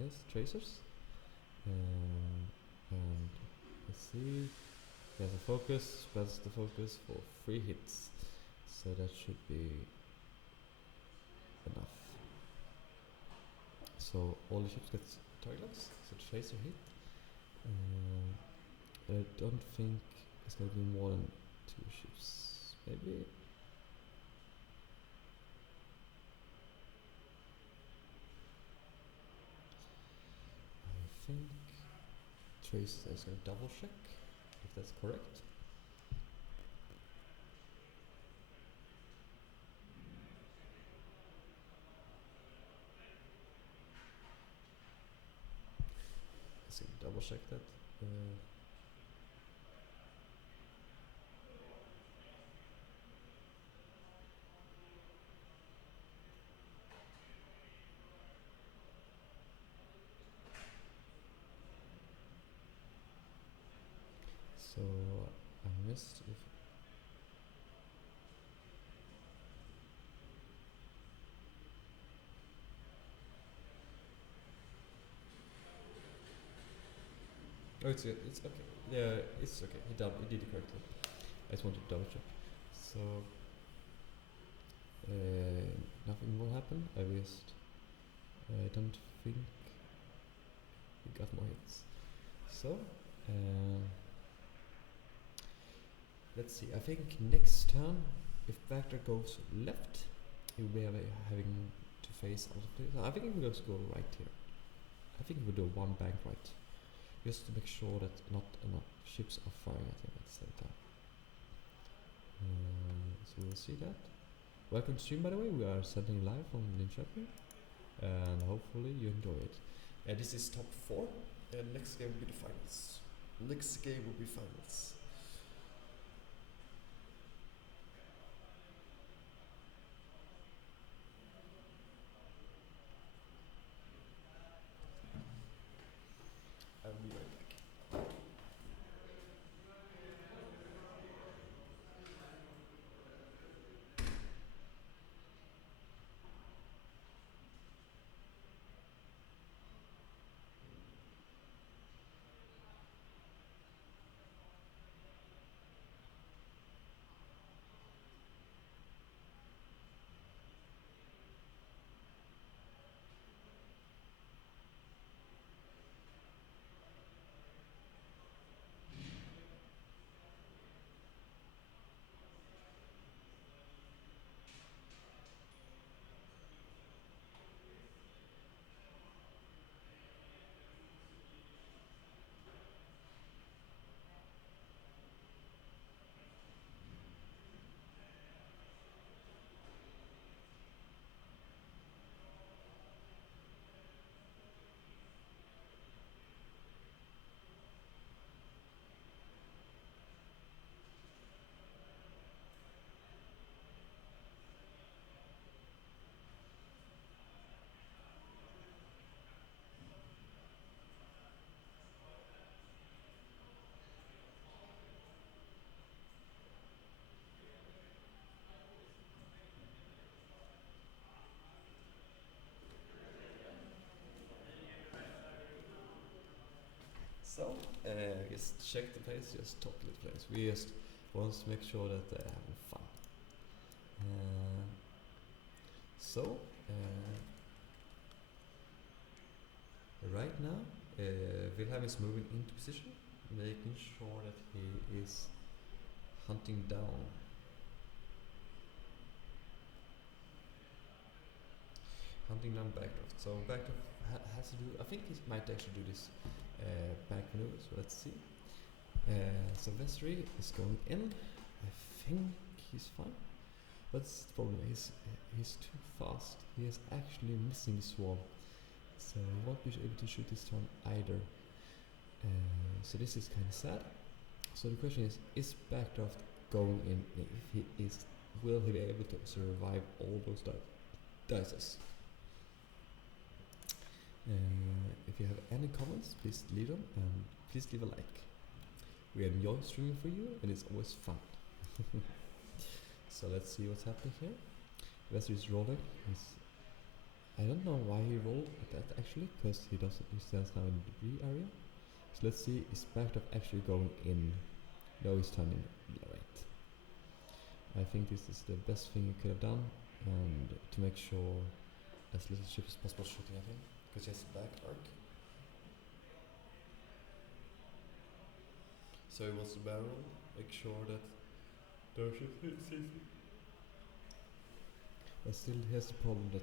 Yes, tracers. And let's see. He has a focus. Spreads the focus for 3 hits. So that should be enough. So all the ships get targets. So tracer hit. I don't think it's going to be more than 2 ships. Maybe. I think Tracer is going to double check if that's correct. Let's see, double check that. So I missed if. Oh, it's okay. Yeah, it's okay. He did it correctly. I just wanted to double check. So nothing will happen. I don't think we got more hits. So let's see. I think next turn, if Vector goes left, he'll be having to face out of place. I think he will just go right here. I think he will do 1 bank right, just to make sure that not enough ships are firing at him at the same time. So we'll see that. Welcome to stream, by the way. We are sending live from LinCon, and hopefully you enjoy it. This is top 4, and next game will be the finals. Next game will be finals. I'll be right back. So, just check the place, just totally the place. We just want to make sure that they're having fun. So, right now, Wilhelm is moving into position, making sure that he is hunting down. Hunting down Backdraft. So Backdraft has to do. I think he might actually do this back maneuver. So let's see. So Vestry is going in. I think he's fine. But the problem is he's too fast. He is actually missing the swarm. So he won't be able to shoot this turn either. So this is kind of sad. So the question is Backdraft going in? If he is, will he be able to survive all those dices? If you have any comments, please leave them, and please leave a like. We enjoy streaming for you, and it's always fun. So let's see what's happening here. Wesley is rolling. I don't know why he rolled at that actually, because he stands now in the debris area. So let's see, is Backdraft actually going in? No, he's turning right. I think this is the best thing you could have done, and to make sure as little ship as possible shooting at him, because he has back arc. So he wants to barrel, make sure that the ship hits safely. But still he has the problem that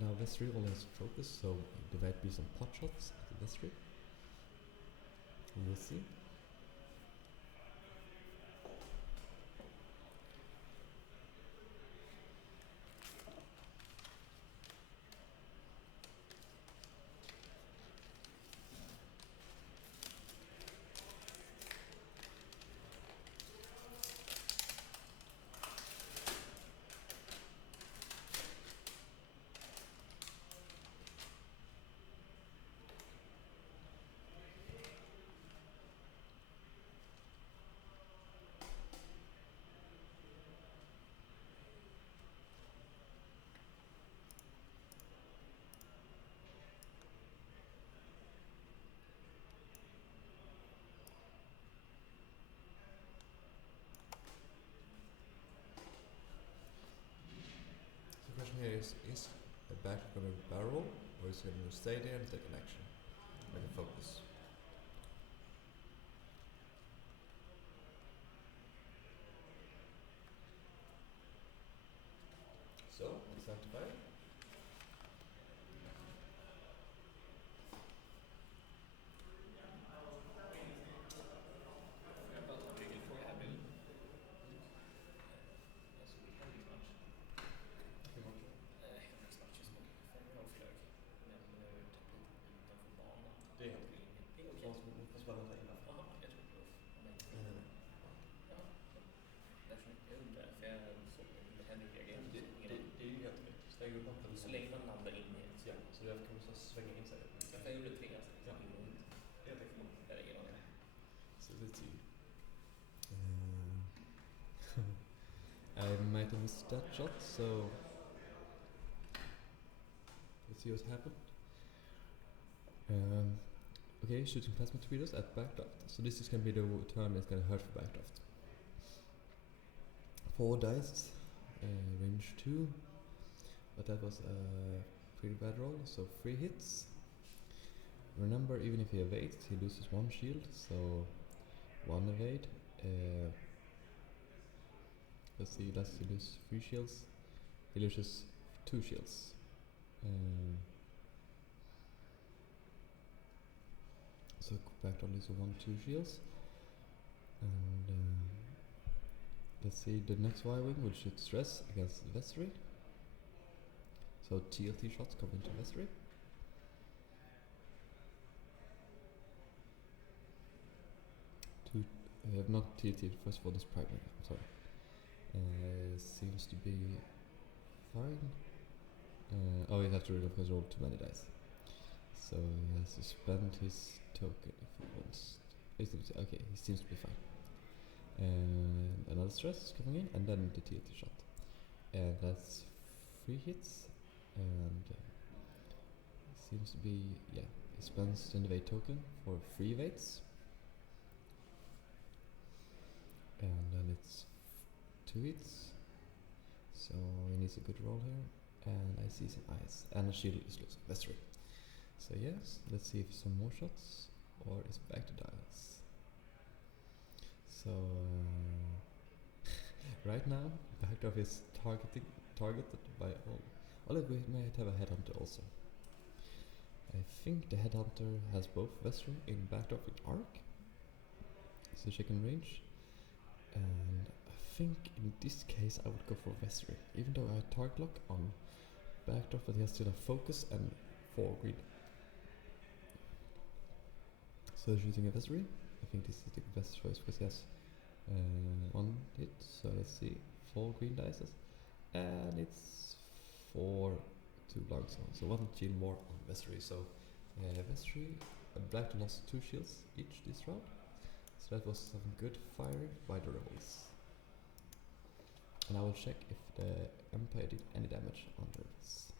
now Vestry only has focus, so there might be some pot shots at the Vestry. We'll see. The question here is the back going to barrel, or is it going to stay there and take an action? Like a focus. So, it's time to fire. Jag bara tar en regelfråga här nu. Alltså vi kan bli match. Hur många? Henriks match är som en rollflög. Men nu är det typ lite utanför banan. Det är helt okej. Det är okej. Man får spela det innan. Jaha, jag tror bluff. Nej. Ja, därför jag undrar. För jag såg hur Henrik reagerade. Det är ju helt okej. Stänger du upp Så länge man landar in i ett. Ja, så därför kan man så svänga in sig. Jag gjorde 3 alltså. Ja. Det är helt okej. Jag reagerar det. So let's see. I might have missed that shot, so let's see what happened. Okay, shooting plasma torpedoes at Backdraft. So this is going to be the turn that's going to hurt for Backdraft. 4 dice, range 2, but that was a pretty bad roll, so 3 hits. Remember, even if he evades, he loses 1 shield, so 1 evade. Let's see, does he lose 3 shields? He loses 2 shields. So Backdraft loses 1-2 shields. And let's see, the next Y-Wing will shoot stress against Vestry. So TLT shots come into Vestry. Not TLT, first of all this primary, I'm sorry. Seems to be fine. Oh, you have to of course roll too many dice. So he has to spend his token if he wants. Okay, he seems to be fine. Another stress is coming in, and then the TLT shot. And that's 3 hits, and seems to be, yeah, he spends an evade token for 3 evades. And then it's 2 hits, so he needs a good roll here, and I see some eyes, and a shield is loose, that's 3. So yes, let's see if some more shots or it's back to dials. So right now, backdraft is targeted by all. Although we might have a headhunter also. I think the headhunter has both Vestry in backdraft with arc, so she can range. And I think in this case I would go for Vestry, even though I have target lock on backdraft, but he has still a focus and 4 green. So shooting a Vestry, I think this is the best choice because he has 1 hit. So let's see, 4 green dice, and it's 4 2 blanks on. So 1 shield more on Vestry. So Vestry, black lost 2 shields each this round. So that was some good fire by the rebels. And I will check if the Empire did any damage on the rebels.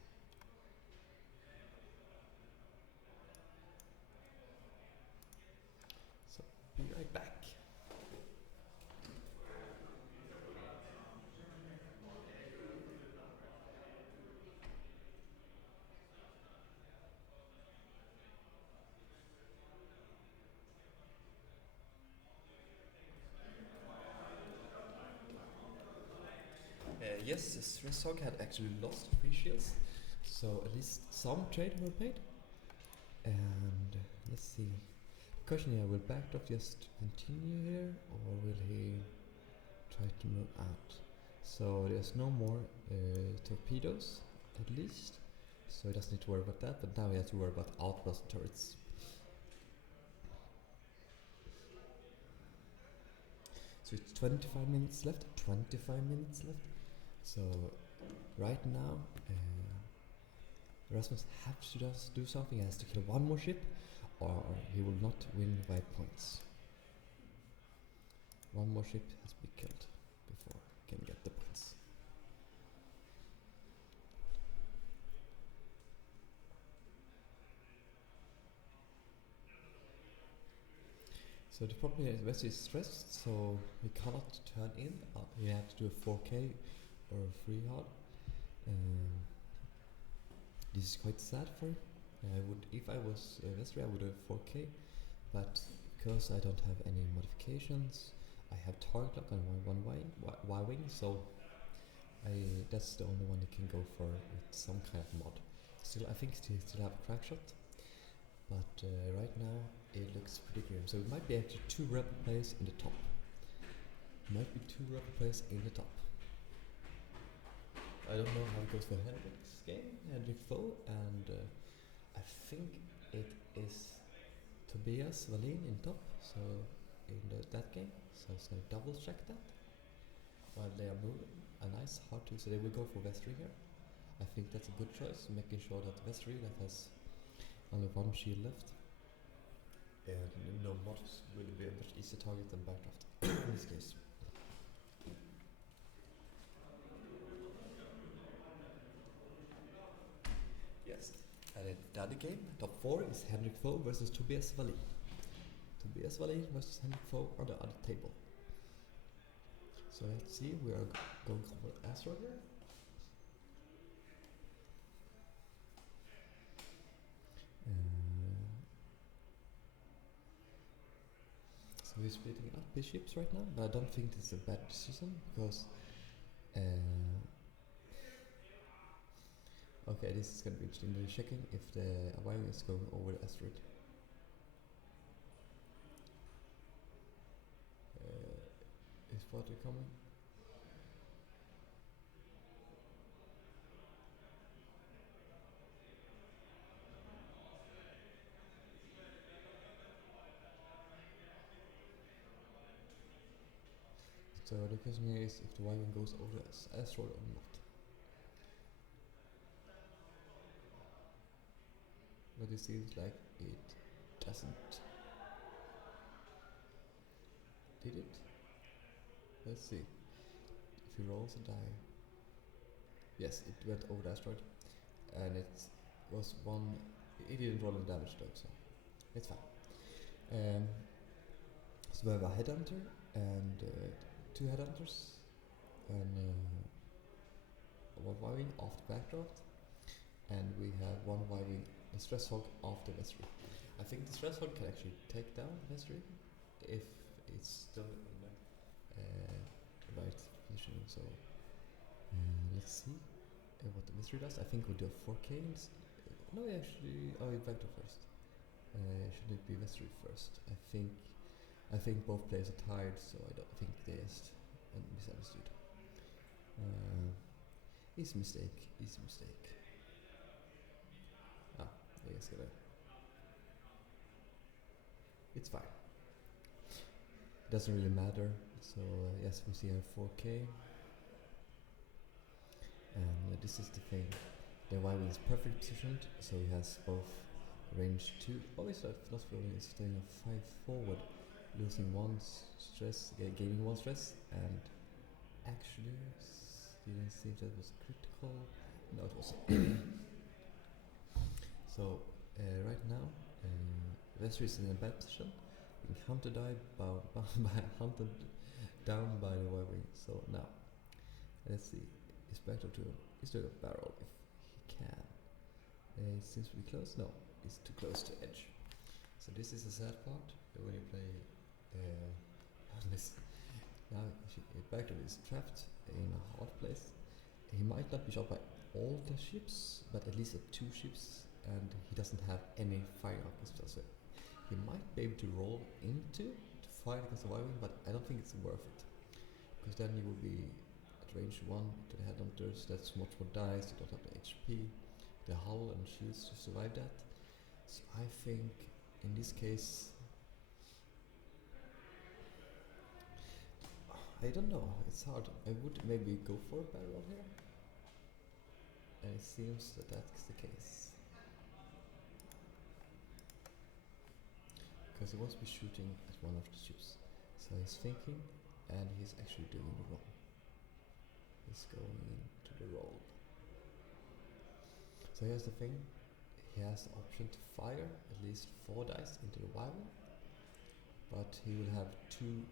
So be right back. Yes, Stressog had actually lost 3 shields, so at least some trade were paid. And let's see. The question here, will Backdraft just continue here, or will he try to move out? So there's no more torpedoes, at least, so he doesn't need to worry about that, but now he has to worry about outblast turrets. So it's 25 minutes left, 25 minutes left. So right now, Rasmus has to just do something. He has to kill 1 more ship, or he will not win by points. 1 more ship has to be killed before he can get the points. So the problem here is Wesley is stressed, so he cannot turn in. He has to do a 4K or a 3 hard. This is quite sad for him. If I was Wesley, I would have 4K, but because I don't have any modifications, I have target lock on one Y-wing, so that's the only one he can go for with some kind of mod. Still, I think he still have a crack shot, but right now it looks pretty grim. So it might be actually 2 rebel players in the top. Might be 2 rebel players in the top. I don't know how it goes for Henrik's game, Henrik Foe, and I think it is Tobias Wallin in top, so in that game, so it's gonna double check that while they are moving. A nice hard 2, so they will go for Vestry here. I think that's a good choice, making sure that Vestry, that has only 1 shield left, and no mods will be a much easier target than Backdraft in this case. Yes, and in the other game, top 4 is Henrik Foe versus Tobias Wallin. Tobias Wallin versus Henrik Foe on the other table. So let's see, we are going for Astro here. So we're splitting up his ships right now, but I don't think this is a bad decision because okay, this is gonna be interesting. We're checking if the Y-wing is going over the asteroid. Is water coming? So the question here is if the Y-wing goes over the asteroid or not. But it seems like it doesn't. Did it? Let's see. If he rolls a die. Yes, it went over the asteroid. And it was 1. It didn't roll any damage though, so it's fine. So we have a headhunter and 2 headhunters and 1 Y-wing off the backdraft, and we have 1 Y-wing the stress hog after Vestry. I think the stress hog can actually take down Vestry if it's still in the right positioning. So let's see what the Vestry does. I think we'll do a 4K. No, actually, Vector first. Should it be Vestry first? I think both players are tired, so I don't think they just misunderstood. Easy mistake. Ah, I guess it's fine. Doesn't really matter. So yes, we see our 4K. And this is the thing. The Y-Wing is perfect positioned, so he has both range 2. Always that philosophy is staying a 5 forward, losing 1 stress, gaining 1 stress, and actually didn't see if that was critical. No, it wasn't. So right now, Vesser is in a bad position, being hunted hunted down by the Y-Wing. So now, let's see. Is back to is there a barrel if he can? It seems to be close. No, it's too close to edge. So this is the sad part when you play this. Now Bagdad is trapped in a hard place. He might not be shot by all the ships, but at least 2 ships, and he doesn't have any fire orchestra. So he might be able to roll into to fight against the Y-Wing, but I don't think it's worth it, because then you will be at range 1 to the headhunters. That's much more dice. You don't have the HP, the hull and shields to survive that. So I think in this case, I don't know, it's hard. I would maybe go for a barrel here, and it seems that that's the case, because he wants to be shooting at one of the ships. So he's thinking, and he's actually doing the roll. He's going into the roll. So here's the thing, he has the option to fire at least 4 dice into the Y-Wing, but he will have 2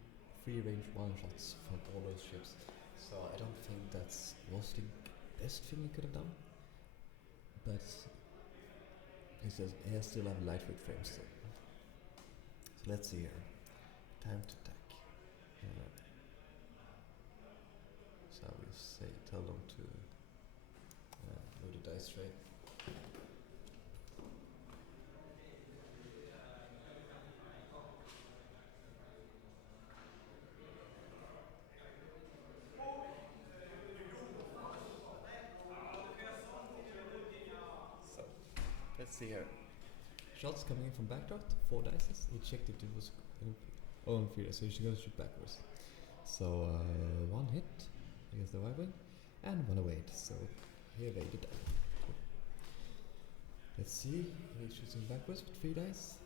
free range 1 shots from all those ships. So I don't think that was the best thing he could have done. But he says he has still have lightweight frames still. So let's see here. Time to attack. So I will say tell them to load the dice tray. Let's see here. Shots coming in from backdraft, 4 dices. He checked if it was on feeder, so he's going to shoot backwards. So 1 hit against the Y-Wing and 1 evade. So he evaded that. Let's see, he shoots him backwards with 3 dice.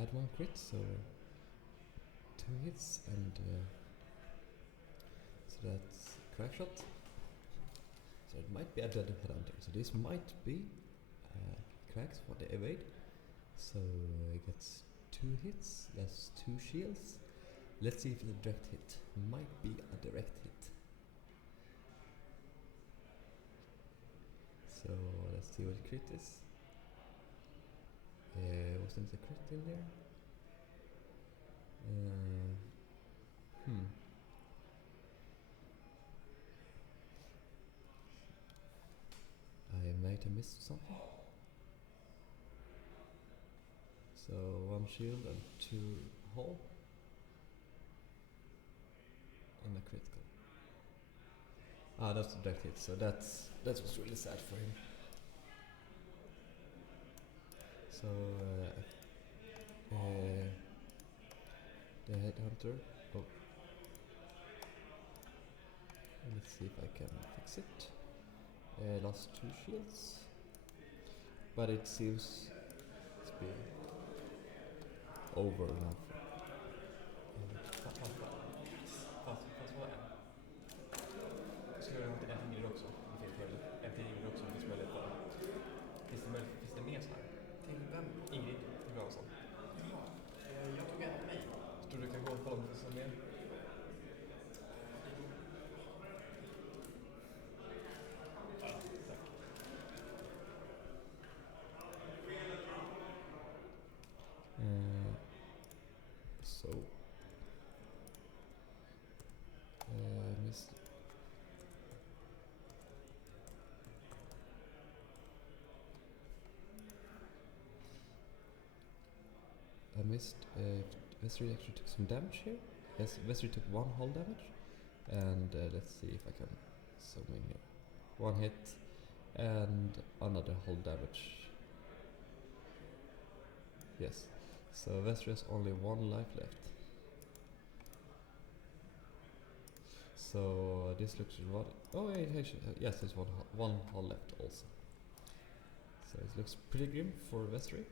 Add 1 crit, so 2 hits, and so that's crack shot. So it might be a dead headhunter. So this might be cracks what they evade. So he gets 2 hits, that's 2 shields. Let's see if it's a direct hit. Might be a direct hit. So let's see what the crit is. Wasn't the crit in there? I might have missed something. So 1 shield and 2 hull and a critical. That's the direct hit. So that was really sad for him. So the headhunter. Oh, let's see if I can fix it. Lost 2 shields, but it seems to be over now. Ska du ha till en tiger också? Det finns möjlighet. En tiger också finns möjlighet för. Finns det mer så här? Till vem? Ingrid Johansson. Jaha, jag tog en av mig. Tror du kan gå och kolla om det finns mer? missed. Vesri actually took some damage here. Yes, Vesri took 1 hull damage. And let's see if I can zoom in here. 1 hit and another hull damage. Yes, so Vesri has only 1 life left. So this looks what? Oh wait, yes, there's one hull left also. So it looks pretty grim for Vesri.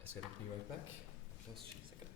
Let's get be right back. Just a second.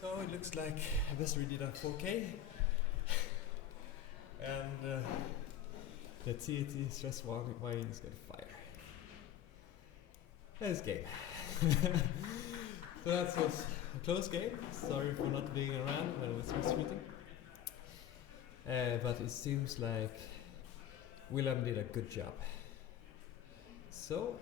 So it looks like Vesri did a 4K. And the TAT stress wine is gonna fire. That's game. So that was a close game. Sorry for not being around when it was shooting. But it seems like Willem did a good job. So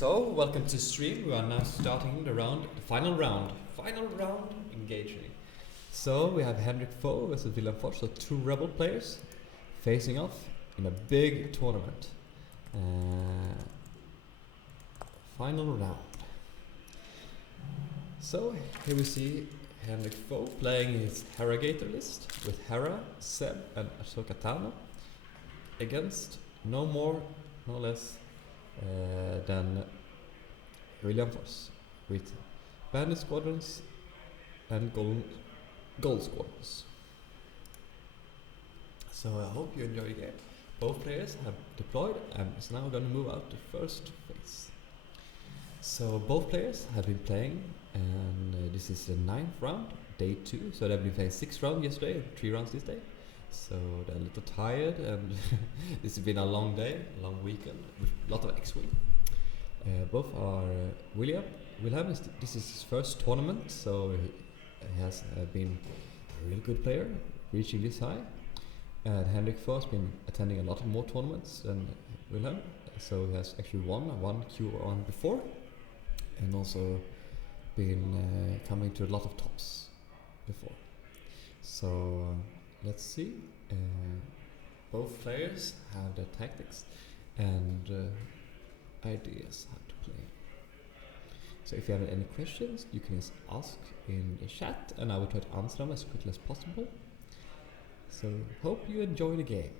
So, welcome to stream. We are now starting the final round engaging. So, we have Henrik Foe versus William Fors, so 2 Rebel players facing off in a big tournament. Final round. So, here we see Henrik Foe playing his Harrogator list with Hera, Seb, and Ahsoka Tano against no more, no less than William Fors with Bandit Squadrons and Gold Squadrons. So I hope you enjoy the game. Both players have deployed and is now going to move out to first phase. So both players have been playing, and this is the 9th round, day 2. So they've been playing 6 rounds yesterday and 3 rounds this day. So they're a little tired, and this has been a long day, a long weekend with a lot of X-Wing. Both are William. This is his first tournament, so he has been a really good player, reaching this high. And Henrik Foe has been attending a lot of more tournaments than Wilhelm, so he has actually won one Q1 before, and also been coming to a lot of tops before. So let's see. Both players have their tactics and ideas how to play. So if you have any questions, you can just ask in the chat, and I will try to answer them as quickly as possible. So hope you enjoy the game.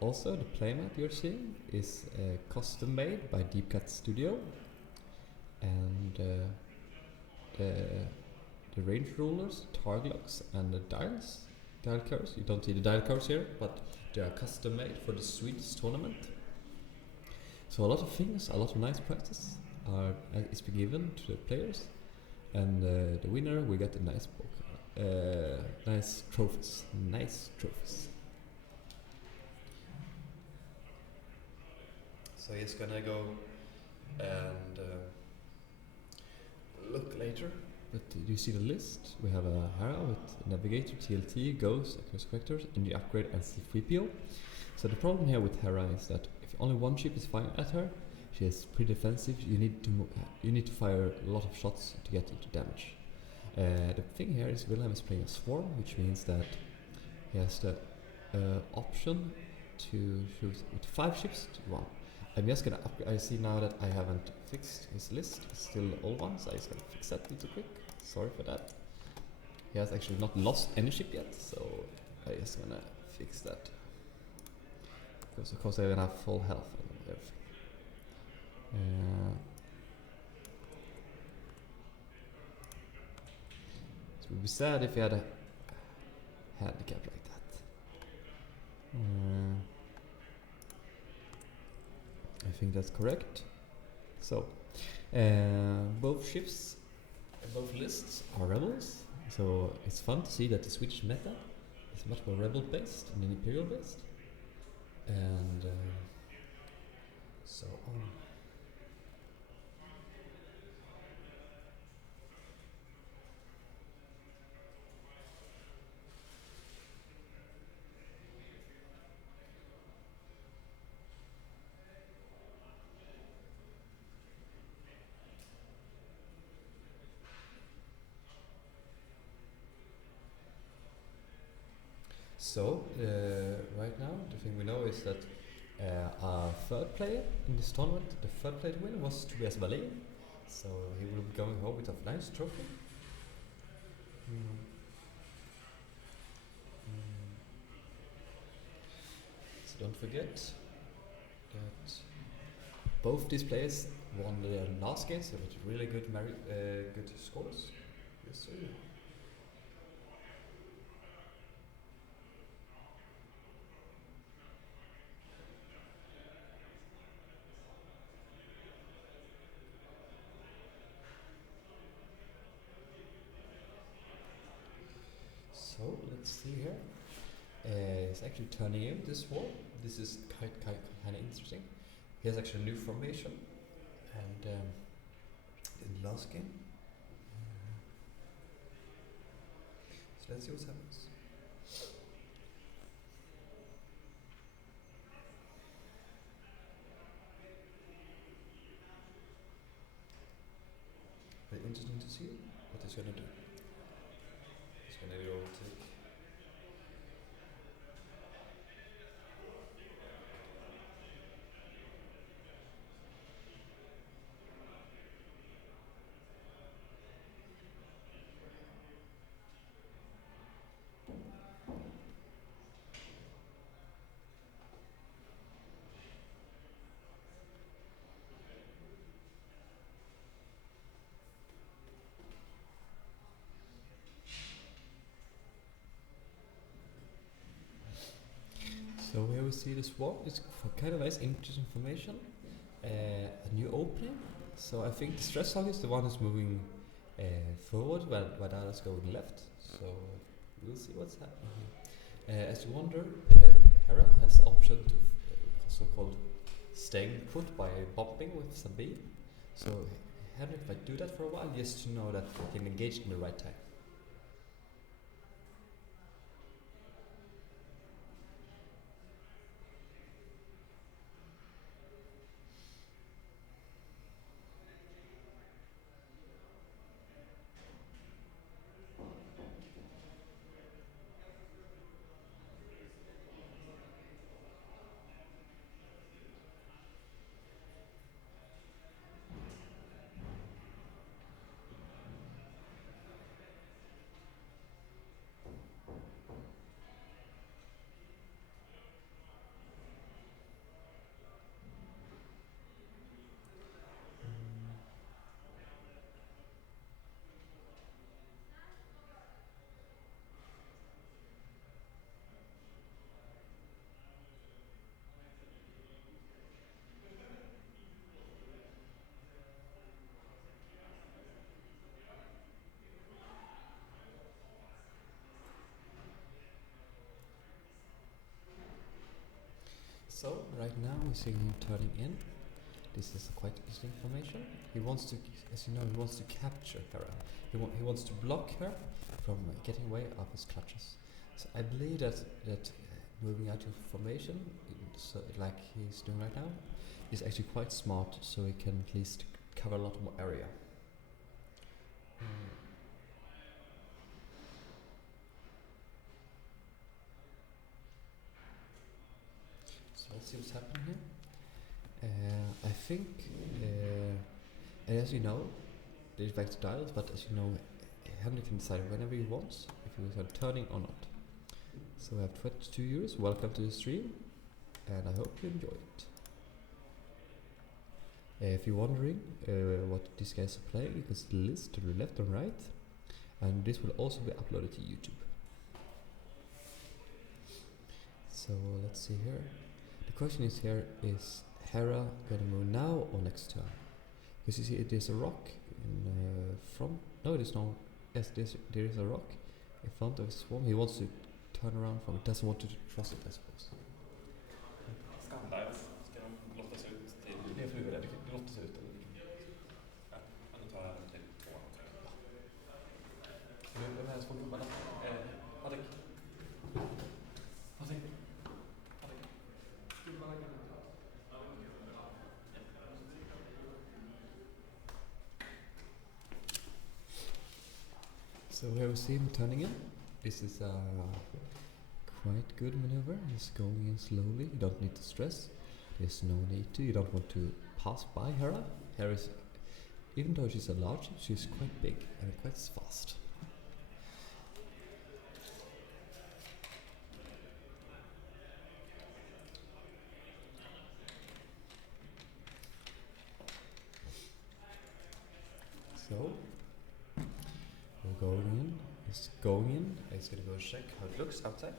Also, the playmat you're seeing is custom made by Deep Cut Studio, and the range rulers, target locks, and the dial curves. You don't see the dial curves here, but they are custom made for the Swedes tournament. So a lot of things, a lot of nice prizes is been given to the players, and the winner will get a nice book, nice trophies. So he's gonna go and look later. But do you see the list? We have a Hera with Navigator, TLT, Ghost, Across Correctors, and the upgrade and C3PO. So the problem here with Hera is that if only one ship is firing at her, she is pretty defensive. You need to fire a lot of shots to get into damage. The thing here is Wilhelm is playing a swarm, which means that he has the option to shoot with 5 ships to 1. I'm just gonna I see now that I haven't fixed his list. It's still old one, so I'm just gonna fix that little quick. Sorry for that. He has actually not lost any ship yet, so I'm just gonna fix that. Because of course I don't have full health and everything. It would be sad if he had a handicap like that. I think that's correct. So, both ships, both lists are rebels. So it's fun to see that the Swedish meta is much more rebel based than imperial based, and so on. So, right now, the thing we know is that our third player in this tournament, the third player to win, was Tobias Wallin. So he will be going home with a nice trophy. So don't forget that both these players won their last games with really good scores. Yes, sir. So let's see here. He's actually turning in this war. This is kind of interesting. He has actually a new formation, and in the last game. So let's see what happens. interesting to see what he's gonna do. He's gonna go take. So here we see this wall. It's kind of nice, interesting formation. A new opening. So I think the stress hog is the one who's moving forward while Vadar is going left. So we'll see what's happening here. As you wonder, Hera has the option to so-called staying put by bumping with some B. So Henrik might do that for a while just to know that he can engage in the right time. So right now we're seeing him turning in. This is quite interesting formation. He wants to, as you know, he wants to capture Hera. He wants to block her from getting away of his clutches. So I believe that moving out of formation, so like he's doing right now, is actually quite smart. So he can at least cover a lot more area. So let's see what's happening here. I think, as you know, there's back to dials, but as you know, Henrik can decide whenever he wants if he was turning or not. So we have 22 viewers. Welcome to the stream, and I hope you enjoy it. If you're wondering what these guys are playing, you can see the list to the left and right, and this will also be uploaded to YouTube. So let's see here. The question is here, is Hera gonna move now or next turn? Because you see there's a rock in front. No, there's no. Yes, there is a rock in front of his swarm. He wants to turn around from it. Doesn't want to trust it, I suppose. Skamdives. Ska de lottas ut till... Det är flyger där. Det låter ut. Ja, nu tar jag den till 2. Vem är det som gubbarna? Patrik. Patrik. Gubbarna kan inte. So here we see him turning in. This is a quite good maneuver. He's going in slowly. You don't need to stress. There's no need to. You don't want to pass by Hera. Hera is, even though she's a large, she's quite big and quite fast. So we're going in. He's going in. He's gonna go check how it looks outside.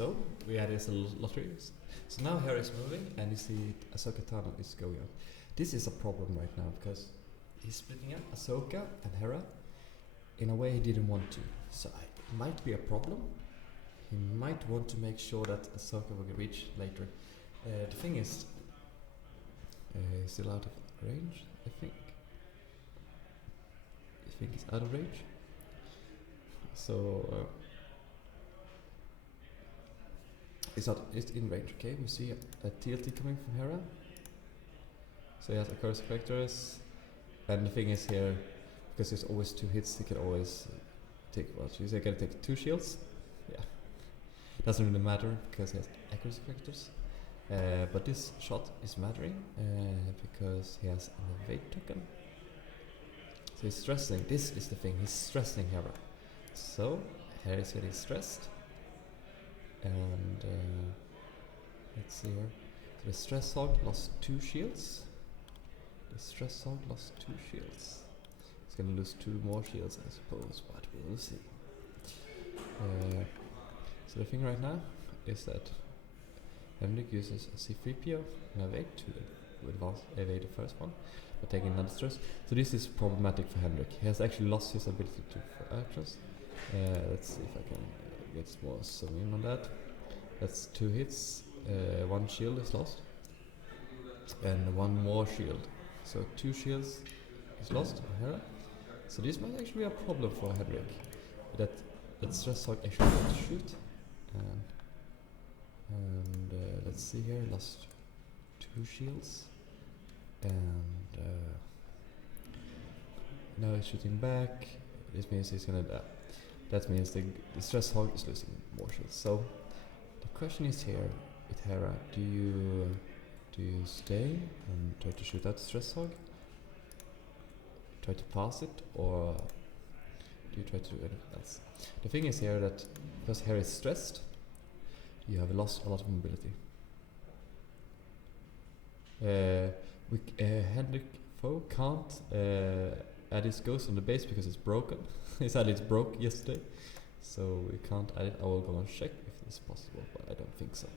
So we had this lottery. So now Harry is moving, and you see Ahsoka Tano is going up. This is a problem right now because he's splitting up Ahsoka and Hera in a way he didn't want to. So it might be a problem. He might want to make sure that Ahsoka will reach later. The thing is, he's still out of range, I think. I think he's out of range. So it's in range. Okay, we see a TLT coming from Hera. So he has a curse vectors, and the thing is here, because there's always 2 hits, he can always take one. So he's gonna take 2 shields. Yeah, doesn't really matter because he has accuracy vectors. But this shot is mattering because he has an evade token. So he's stressing. This is the thing. He's stressing Hera. So Hera is getting stressed, and let's see here. So the stress hog lost 2 shields. The stress hog lost 2 shields. He's gonna lose 2 more shields, I suppose, but we'll see. So the thing right now is that Henrik uses a C3PO and evade to evade the first one, but taking another stress. So this is problematic for Henrik. He has actually lost his ability for actions. Let's see if I can get more zoom in on that. That's 2 hits, 1 shield is lost, and 1 more shield. So 2 shields is lost on Hera. So this might actually be a problem for Henrik. That stress hog actually won't shoot. And let's see here, lost 2 shields, and now he's shooting back. This means he's gonna die. That means the stress hog is losing more shields. So the question is here with Hera: do you stay and try to shoot out the stress hog, try to pass it, or do you try to do anything else? The thing is here that because Hera is stressed, you have lost a lot of mobility. Henrik Foe can't add his ghost on the base because it's broken. He said it's broke yesterday, so we can't add it. I will go and check if it's possible, but I don't think so.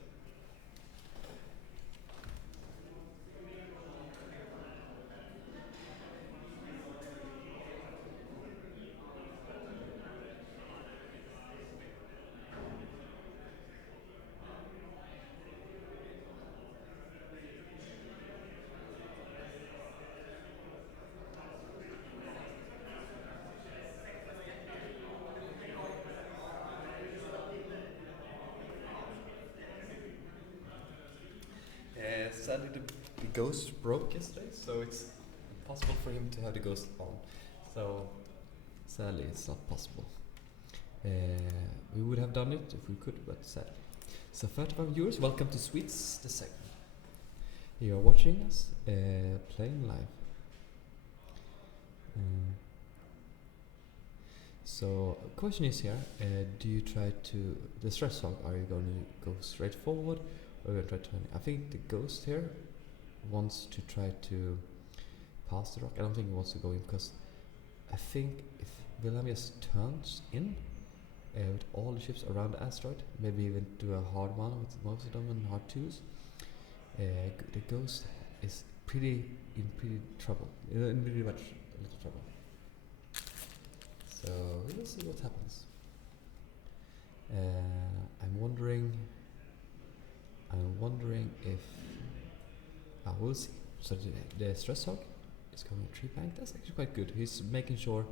Sadly, the ghost broke yesterday, so it's impossible for him to have the ghost on. So sadly, it's not possible. We would have done it if we could, but sadly. So, first of our viewers, welcome to Swedes2. You are watching us playing live. So, question is here: do you try to the stress hog? Are you going to go straight forward? Or try to I think the ghost here wants to try to pass the rock. I don't think he wants to go in because I think if Wilhelm just turns in with all the ships around the asteroid, maybe even do a hard one with most of them and hard 2s, the ghost is in pretty trouble. In pretty much a little trouble. So we will see what happens. I'm wondering if we'll see. So the stress hog is coming 3 bank. That's actually quite good. He's making sure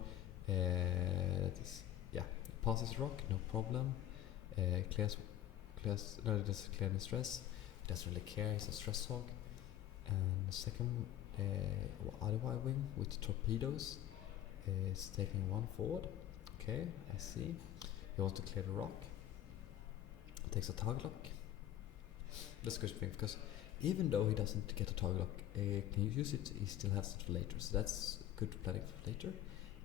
that is passes rock, no problem. Clears doesn't clear any stress. He doesn't really care. He's a stress hog. And the second other wing with torpedoes is taking 1 forward. Okay, I see. He wants to clear the rock. Takes a target lock. That's a good thing because even though he doesn't get a target lock, can you use it? He still has it for later, so that's good planning for later.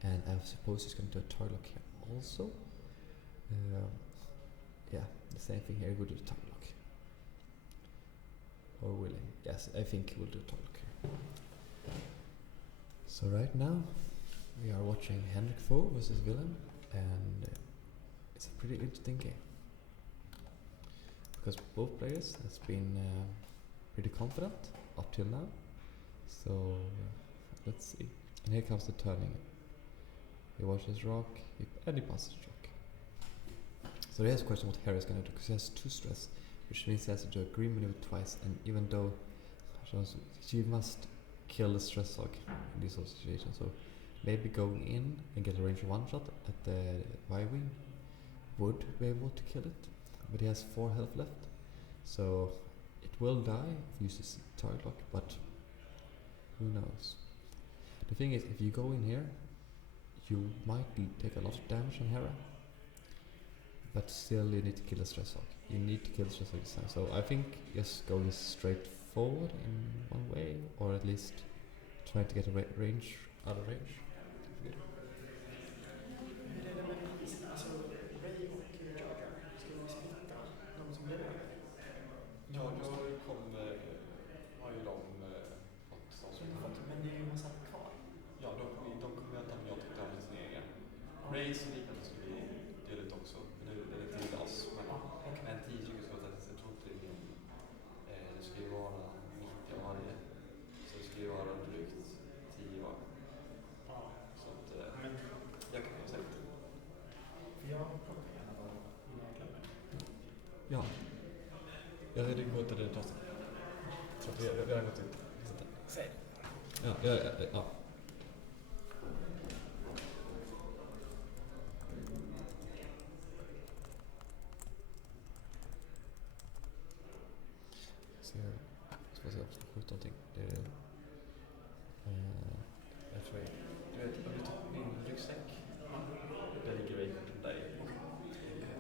And I suppose he's going to do a target lock here also. The same thing here. He will do a target lock. Or will he? Yes, I think he will do a target lock here. So right now we are watching Henrik Foe versus Wilhelm, and it's a pretty interesting game. because both players has been pretty confident up till now. So let's see. And here comes the turning. He watches rock, and he passes rock. So here's a question what Harry's gonna do, because he has 2 stress, which means he has to do a green maneuver twice, and even though she must kill the stress hog in this sort of situation, so maybe going in and get a range 1 shot at the Y-wing would be able to kill it, but he has 4 health left, so it will die if he uses target lock, but who knows. The thing is, if you go in here, you might take a lot of damage on Hera, but still you need to kill the stress hog. You need to kill the stress hog this time, so I think just going straight forward in one way, or at least trying to get a range out of range. Hur är det med alltså Ray och Jar Jar? Ska vi splitta de som lever? Ja, då har ju de fått sånt som men det är ju en massa kvar. Ja, de kommer vänta med jag tyckte om turneringen. Race och liknande skulle vi dela ut också. Men nu är det till oss. Men 10-20 ska jag tror inte det ska ju vara 90 av varje. Så det ska ju vara drygt 10 var. Så att jag kan säga lite. För jag plockar gärna bara innan jag glömmer. Ja. Jag hade gått till det tassen. Så att vi har gått ut. Säg. Ja. Så jag ska skjuta någonting. Jag tror du vet, om du tar min ryggsäck. Där ligger Raykorten där i.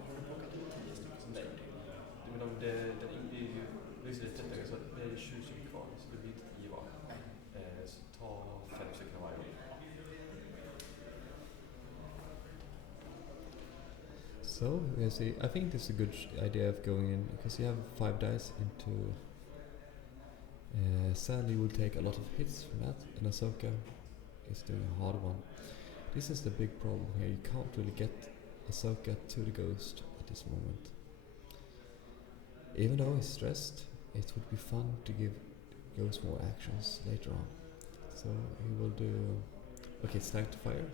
Har du plockat ut 10 stycken som Nej. Men om det är ju visst det är 30 så det är 20 stycken kvar så det blir inte 10 var. Så ta 5 stycken av varje. So, you see, I think this is a good idea of going in, because you have 5 dice into... sadly you will take a lot of hits from that, and Ahsoka is doing a hard one. This is the big problem here, you can't really get Ahsoka to the ghost at this moment. Even though he's stressed, it would be fun to give Ghost more actions later on. So he will do... Okay, it's time to fire.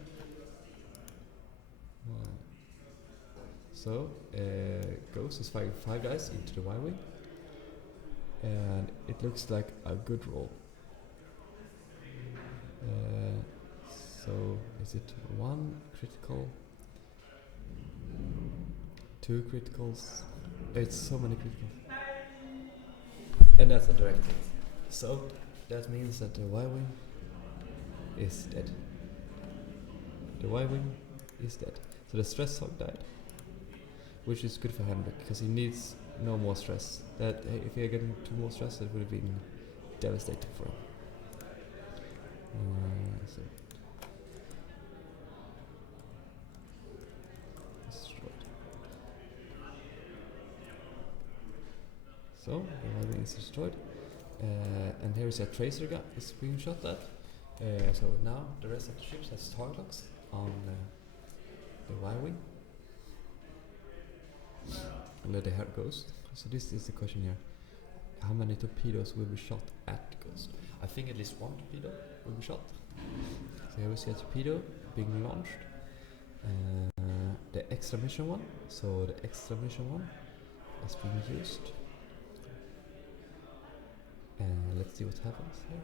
So, Ghost is firing 5 dice into the Y-wing, and it looks like a good roll. So, is it 1 critical, 2 criticals? It's so many criticals. And that's a direct hit. So, that means that the Y-wing is dead. The Y-wing is dead. So the stress hog died. Which is good for Henrik, because he needs no more stress. That if he had gotten 2 more stress, it would have been devastating for him. So. Destroyed. So the Y-wing is destroyed, and here is a tracer gun is being shot at. So now the rest of the ships has target locks on the Y-wing. And let the head Ghost. So this is the question here. How many torpedoes will be shot at the Ghost? I think at least 1 torpedo will be shot. So here we see a torpedo being launched. The extra mission one. So the extra mission one is being used. Let's see what happens here.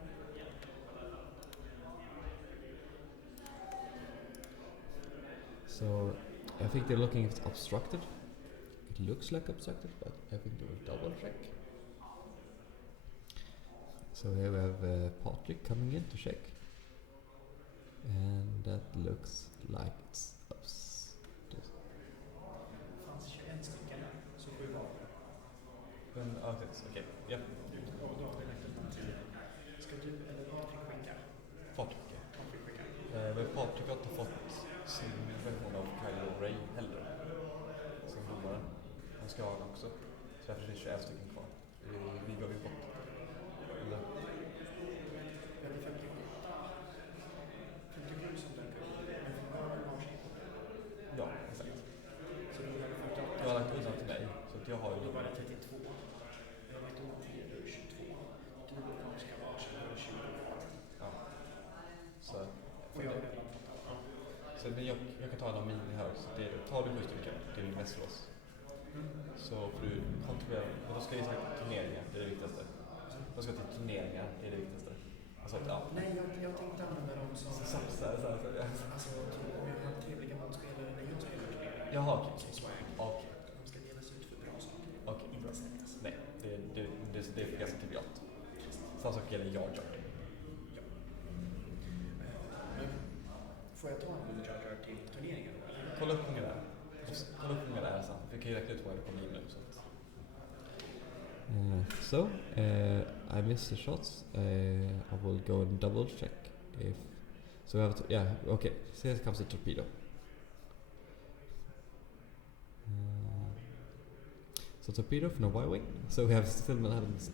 So I think they're looking if it's obstructed. It looks like obstructed, but I think they will double check. So here we have Patrick coming in to check. And that looks like it's obstructed. Fanns 21 stycken, så 7 var. Okej, ja. Ska du eller Patrik skicka? Patrik. Patrik skicka. Men Patrik har inte fått sin version av Kylo Ray heller. Som domare. Han ska ha den också. Så därför är det 21 stycken kvar. Vi gav ju bort. Eller? Ja, det är 57 som dök upp. Men för bara en varsin. Ja, exakt. Så då är det 58. Jag har lagt undan till mig. Så att jag har ju... Då var det 32. men jag kan ta en av mini här också. Tar du 7 stycken till Västerås. Så får du kontrollera. Men då ska jag säga turneringar, det är det viktigaste. De ska till turneringar, det är det viktigaste. Alltså, ja. Nej, jag tänkte använda dem som... Sapsar, så. Alltså, typ om jag har trevliga motspelare när jag spelar turneringar. Jaha, okej. Som swag. Okej. De ska delas ut för bra saker. Okej. Inte säljas. Nej, det är ganska trivialt. Samma sak gäller Jar Jar. Ja. Men får jag ta en Jar Jar till turneringen? Kolla upp hur många det är sen. Vi kan ju räkna ut vad det kommer in nu. So, I missed the shots. I will go and double check if. So we have to, yeah, okay. So here comes the torpedo. So torpedo from the Y-wing. So we have still not having it.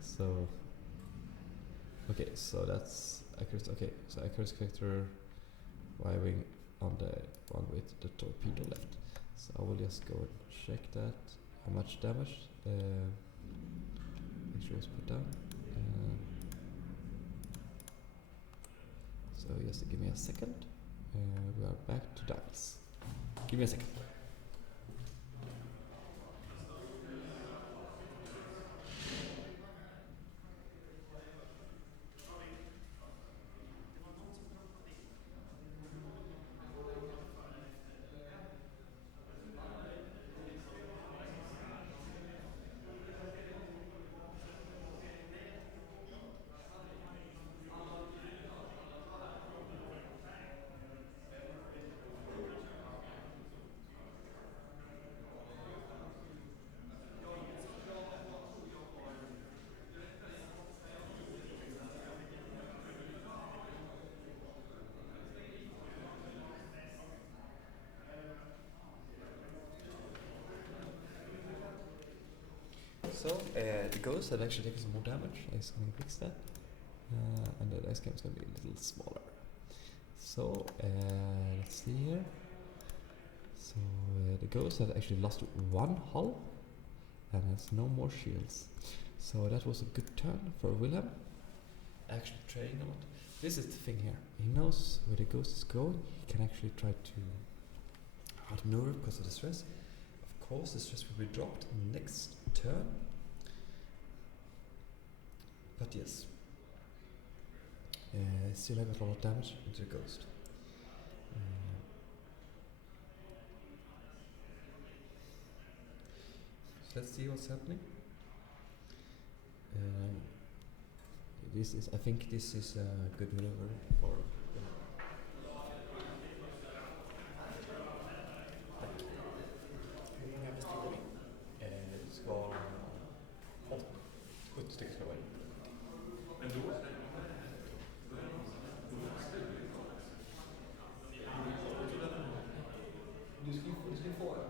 So, okay, so that's accurate. Okay, so accurate vector Y-wing on the one with the torpedo left. So I will just go and check that. How much damage? Make sure it's put down. So just give me a second. We are back to dice. Give me a second. So the ghost had actually taken some more damage. I'm just going to fix that. And the dice game is going to be a little smaller. So let's see here. So the ghost had actually lost one hull and has no more shields. So that was a good turn for Wilhelm. Actually trading a lot. This is the thing here. He knows where the ghost is going. He can actually try to outmaneuver because of the stress. Of course, the stress will be dropped next turn. But yes, still have a lot of damage into the ghost. So let's see what's happening. I think this is a good maneuver for. Det ska vara 70 stycken ska vara. Du ska få det.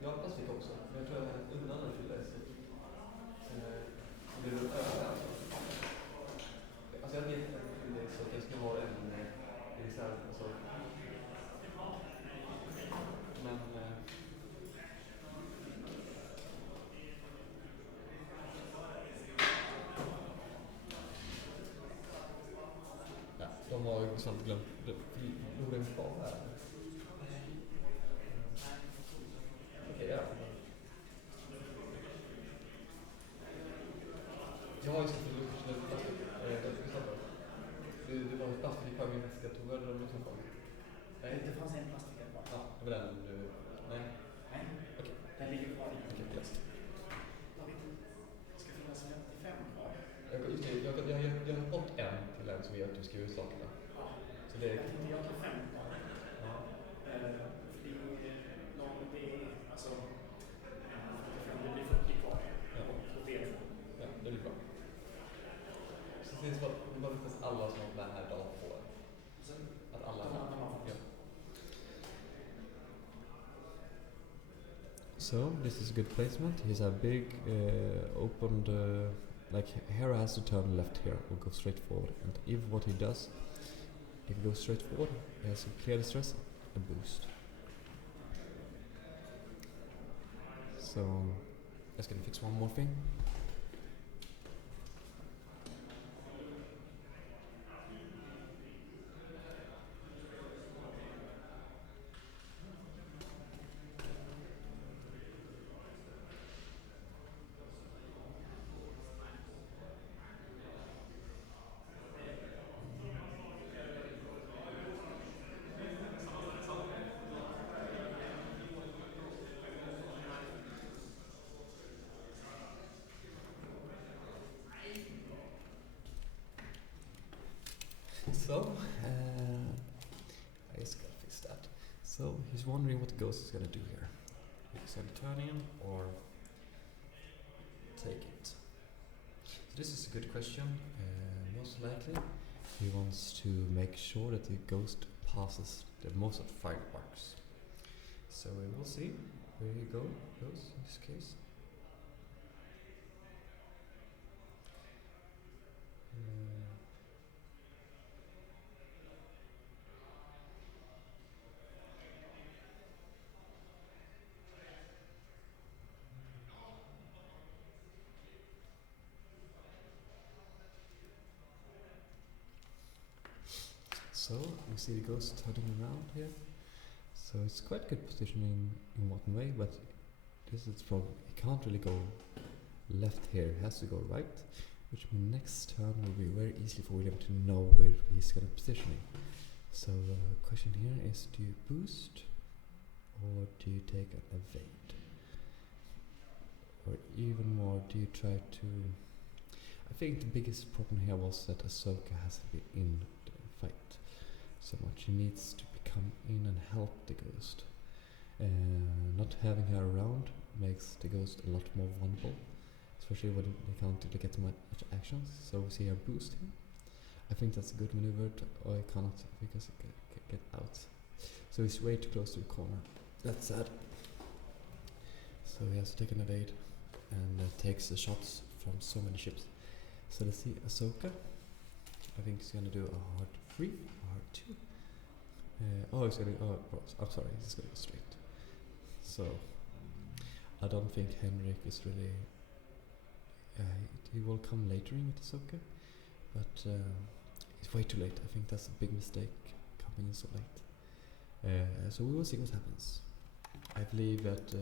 Jag har plastik också, men jag tror jag har undan den till dig. Det är över. Alltså jag vet inte så att det ska vara en reserv. Alltså. Men ja, de har ju samt glömt Norden kvar här. Okej, ja. Jag har ju sett det var plastik kvar i min väska. Tog jag den utanför? Nej, det fanns en plastik där bara. Ja, det var den du... Nej. Nej, Okej. den ligger kvar. Okej, yes. Det ska finnas 55 kvar. Jag har fått en till en som gör att du skriver ut sakerna. Ja. Så det är... Jag tänkte jag har 5 kvar. Ja. Det är alltså 45, det blir 40 kvar. Ja. Och det är 2. Ja, det blir bra. Så det är så att det var inte ens alla som har den här dagen på det. Att alla har. Ja. So this is a good placement. He's a big opened like Hera has to turn left here or go straight forward. And if what he does, if he goes straight forward, he has to clear the stress and boost. So let's gonna fix one more thing. So, I just gotta fix that. So, he's wondering what the ghost is gonna do here. He's gonna turn in or take it. So this is a good question. Most likely, he wants to make sure that the ghost passes the most of the fireworks. So we will see where he goes in this case. So we see the ghost turning around here. So it's quite good positioning in one way, but this is from he can't really go left here. He has to go right, which means next turn will be very easy for William to know where he's gonna positioning. So the question here is: do you boost or do you take an evade? Or even more, do you try to? I think the biggest problem here was that Ahsoka has to be in the fight so much. He needs to come in and help the ghost. Not having her around makes the ghost a lot more vulnerable, especially when they can't really get much actions. So we see her boost him. I think that's a good maneuver, or I cannot because he can get out. So he's way too close to the corner. That's sad. So he has to take an evade and takes the shots from so many ships. So let's see Ahsoka. I think he's gonna do a hard 3, hard 2. He's gonna. I'm sorry, he's gonna go straight. So I don't think Henrik is really. He will come later in with Ahsoka, but it's way too late. I think that's a big mistake coming in so late. So we will see what happens. I believe that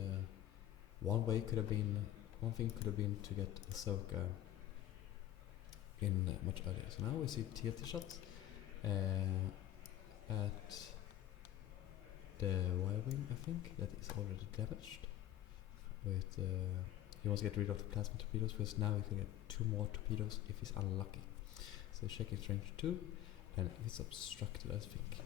one thing could have been to get Ahsoka in much earlier. So now we see TLT shots at the Y-wing, I think, that is already damaged. With he wants to get rid of the plasma torpedoes because now he can get 2 more torpedoes if he's unlucky. So checking range 2, and it's obstructed, I think.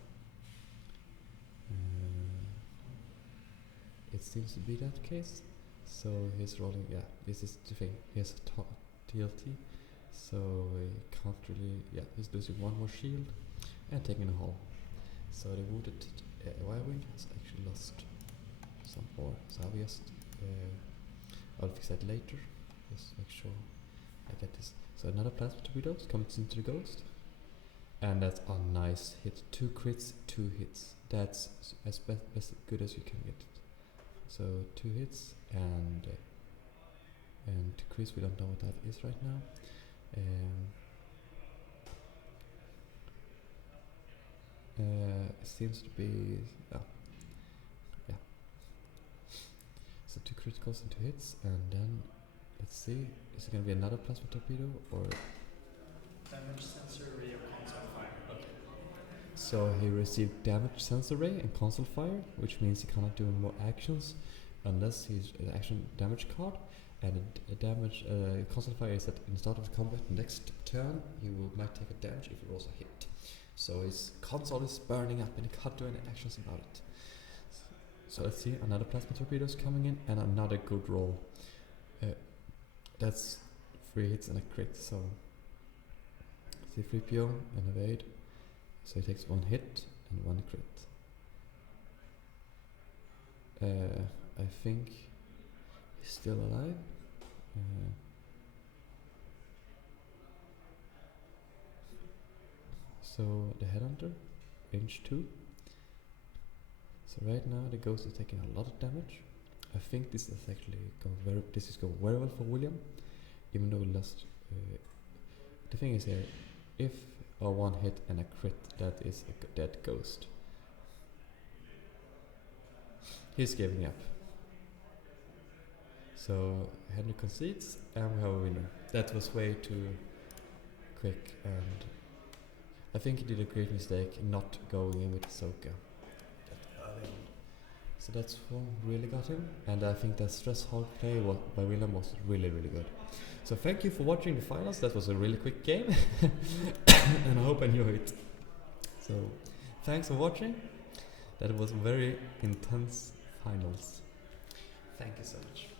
It seems to be that case. So he's rolling. Yeah, this is the thing. He has a TLT, so he can't really. Yeah, he's losing 1 more shield and taking a hull. So the wounded Y-wing has actually lost some more. So I'll just I'll fix that later. Just make sure I get this. So another plasma torpedoes comes into the ghost, and that's a nice hit. 2 crits, 2 hits. That's as good as you can get it. So 2 hits and 2 crits. We don't know what that is right now. It seems to be yeah. So 2 criticals and 2 hits, and then let's see, is it gonna be another plasma torpedo or Damage sensor ray or console fire. okay. So he received damage sensor ray and console fire, which means he cannot do more actions unless he's an action damage card. And the damage console fire is that in the start of the combat next turn he might take a damage if he rolls a hit. So his console is burning up and he can't do any actions about it. So let's see, another plasma torpedo is coming in and another good roll. That's 3 hits and a crit. So C3PO and evade. So he takes 1 hit and 1 crit. I think he's still alive. So the headhunter, range 2. So right now the ghost is taking a lot of damage. I think this is actually going very well for William, even though we lost. The thing is here, if a 1 hit and a crit, that is a dead ghost. He's giving up. So Henry concedes, and we have a winner. That was way too quick, and I think he did a great mistake not going in with Ahsoka that early on. So that's what really got him, and I think that stress hard play by William was really, really good. So thank you for watching the finals. That was a really quick game, and I hope you enjoyed it. So thanks for watching. That was very intense finals. Thank you so much.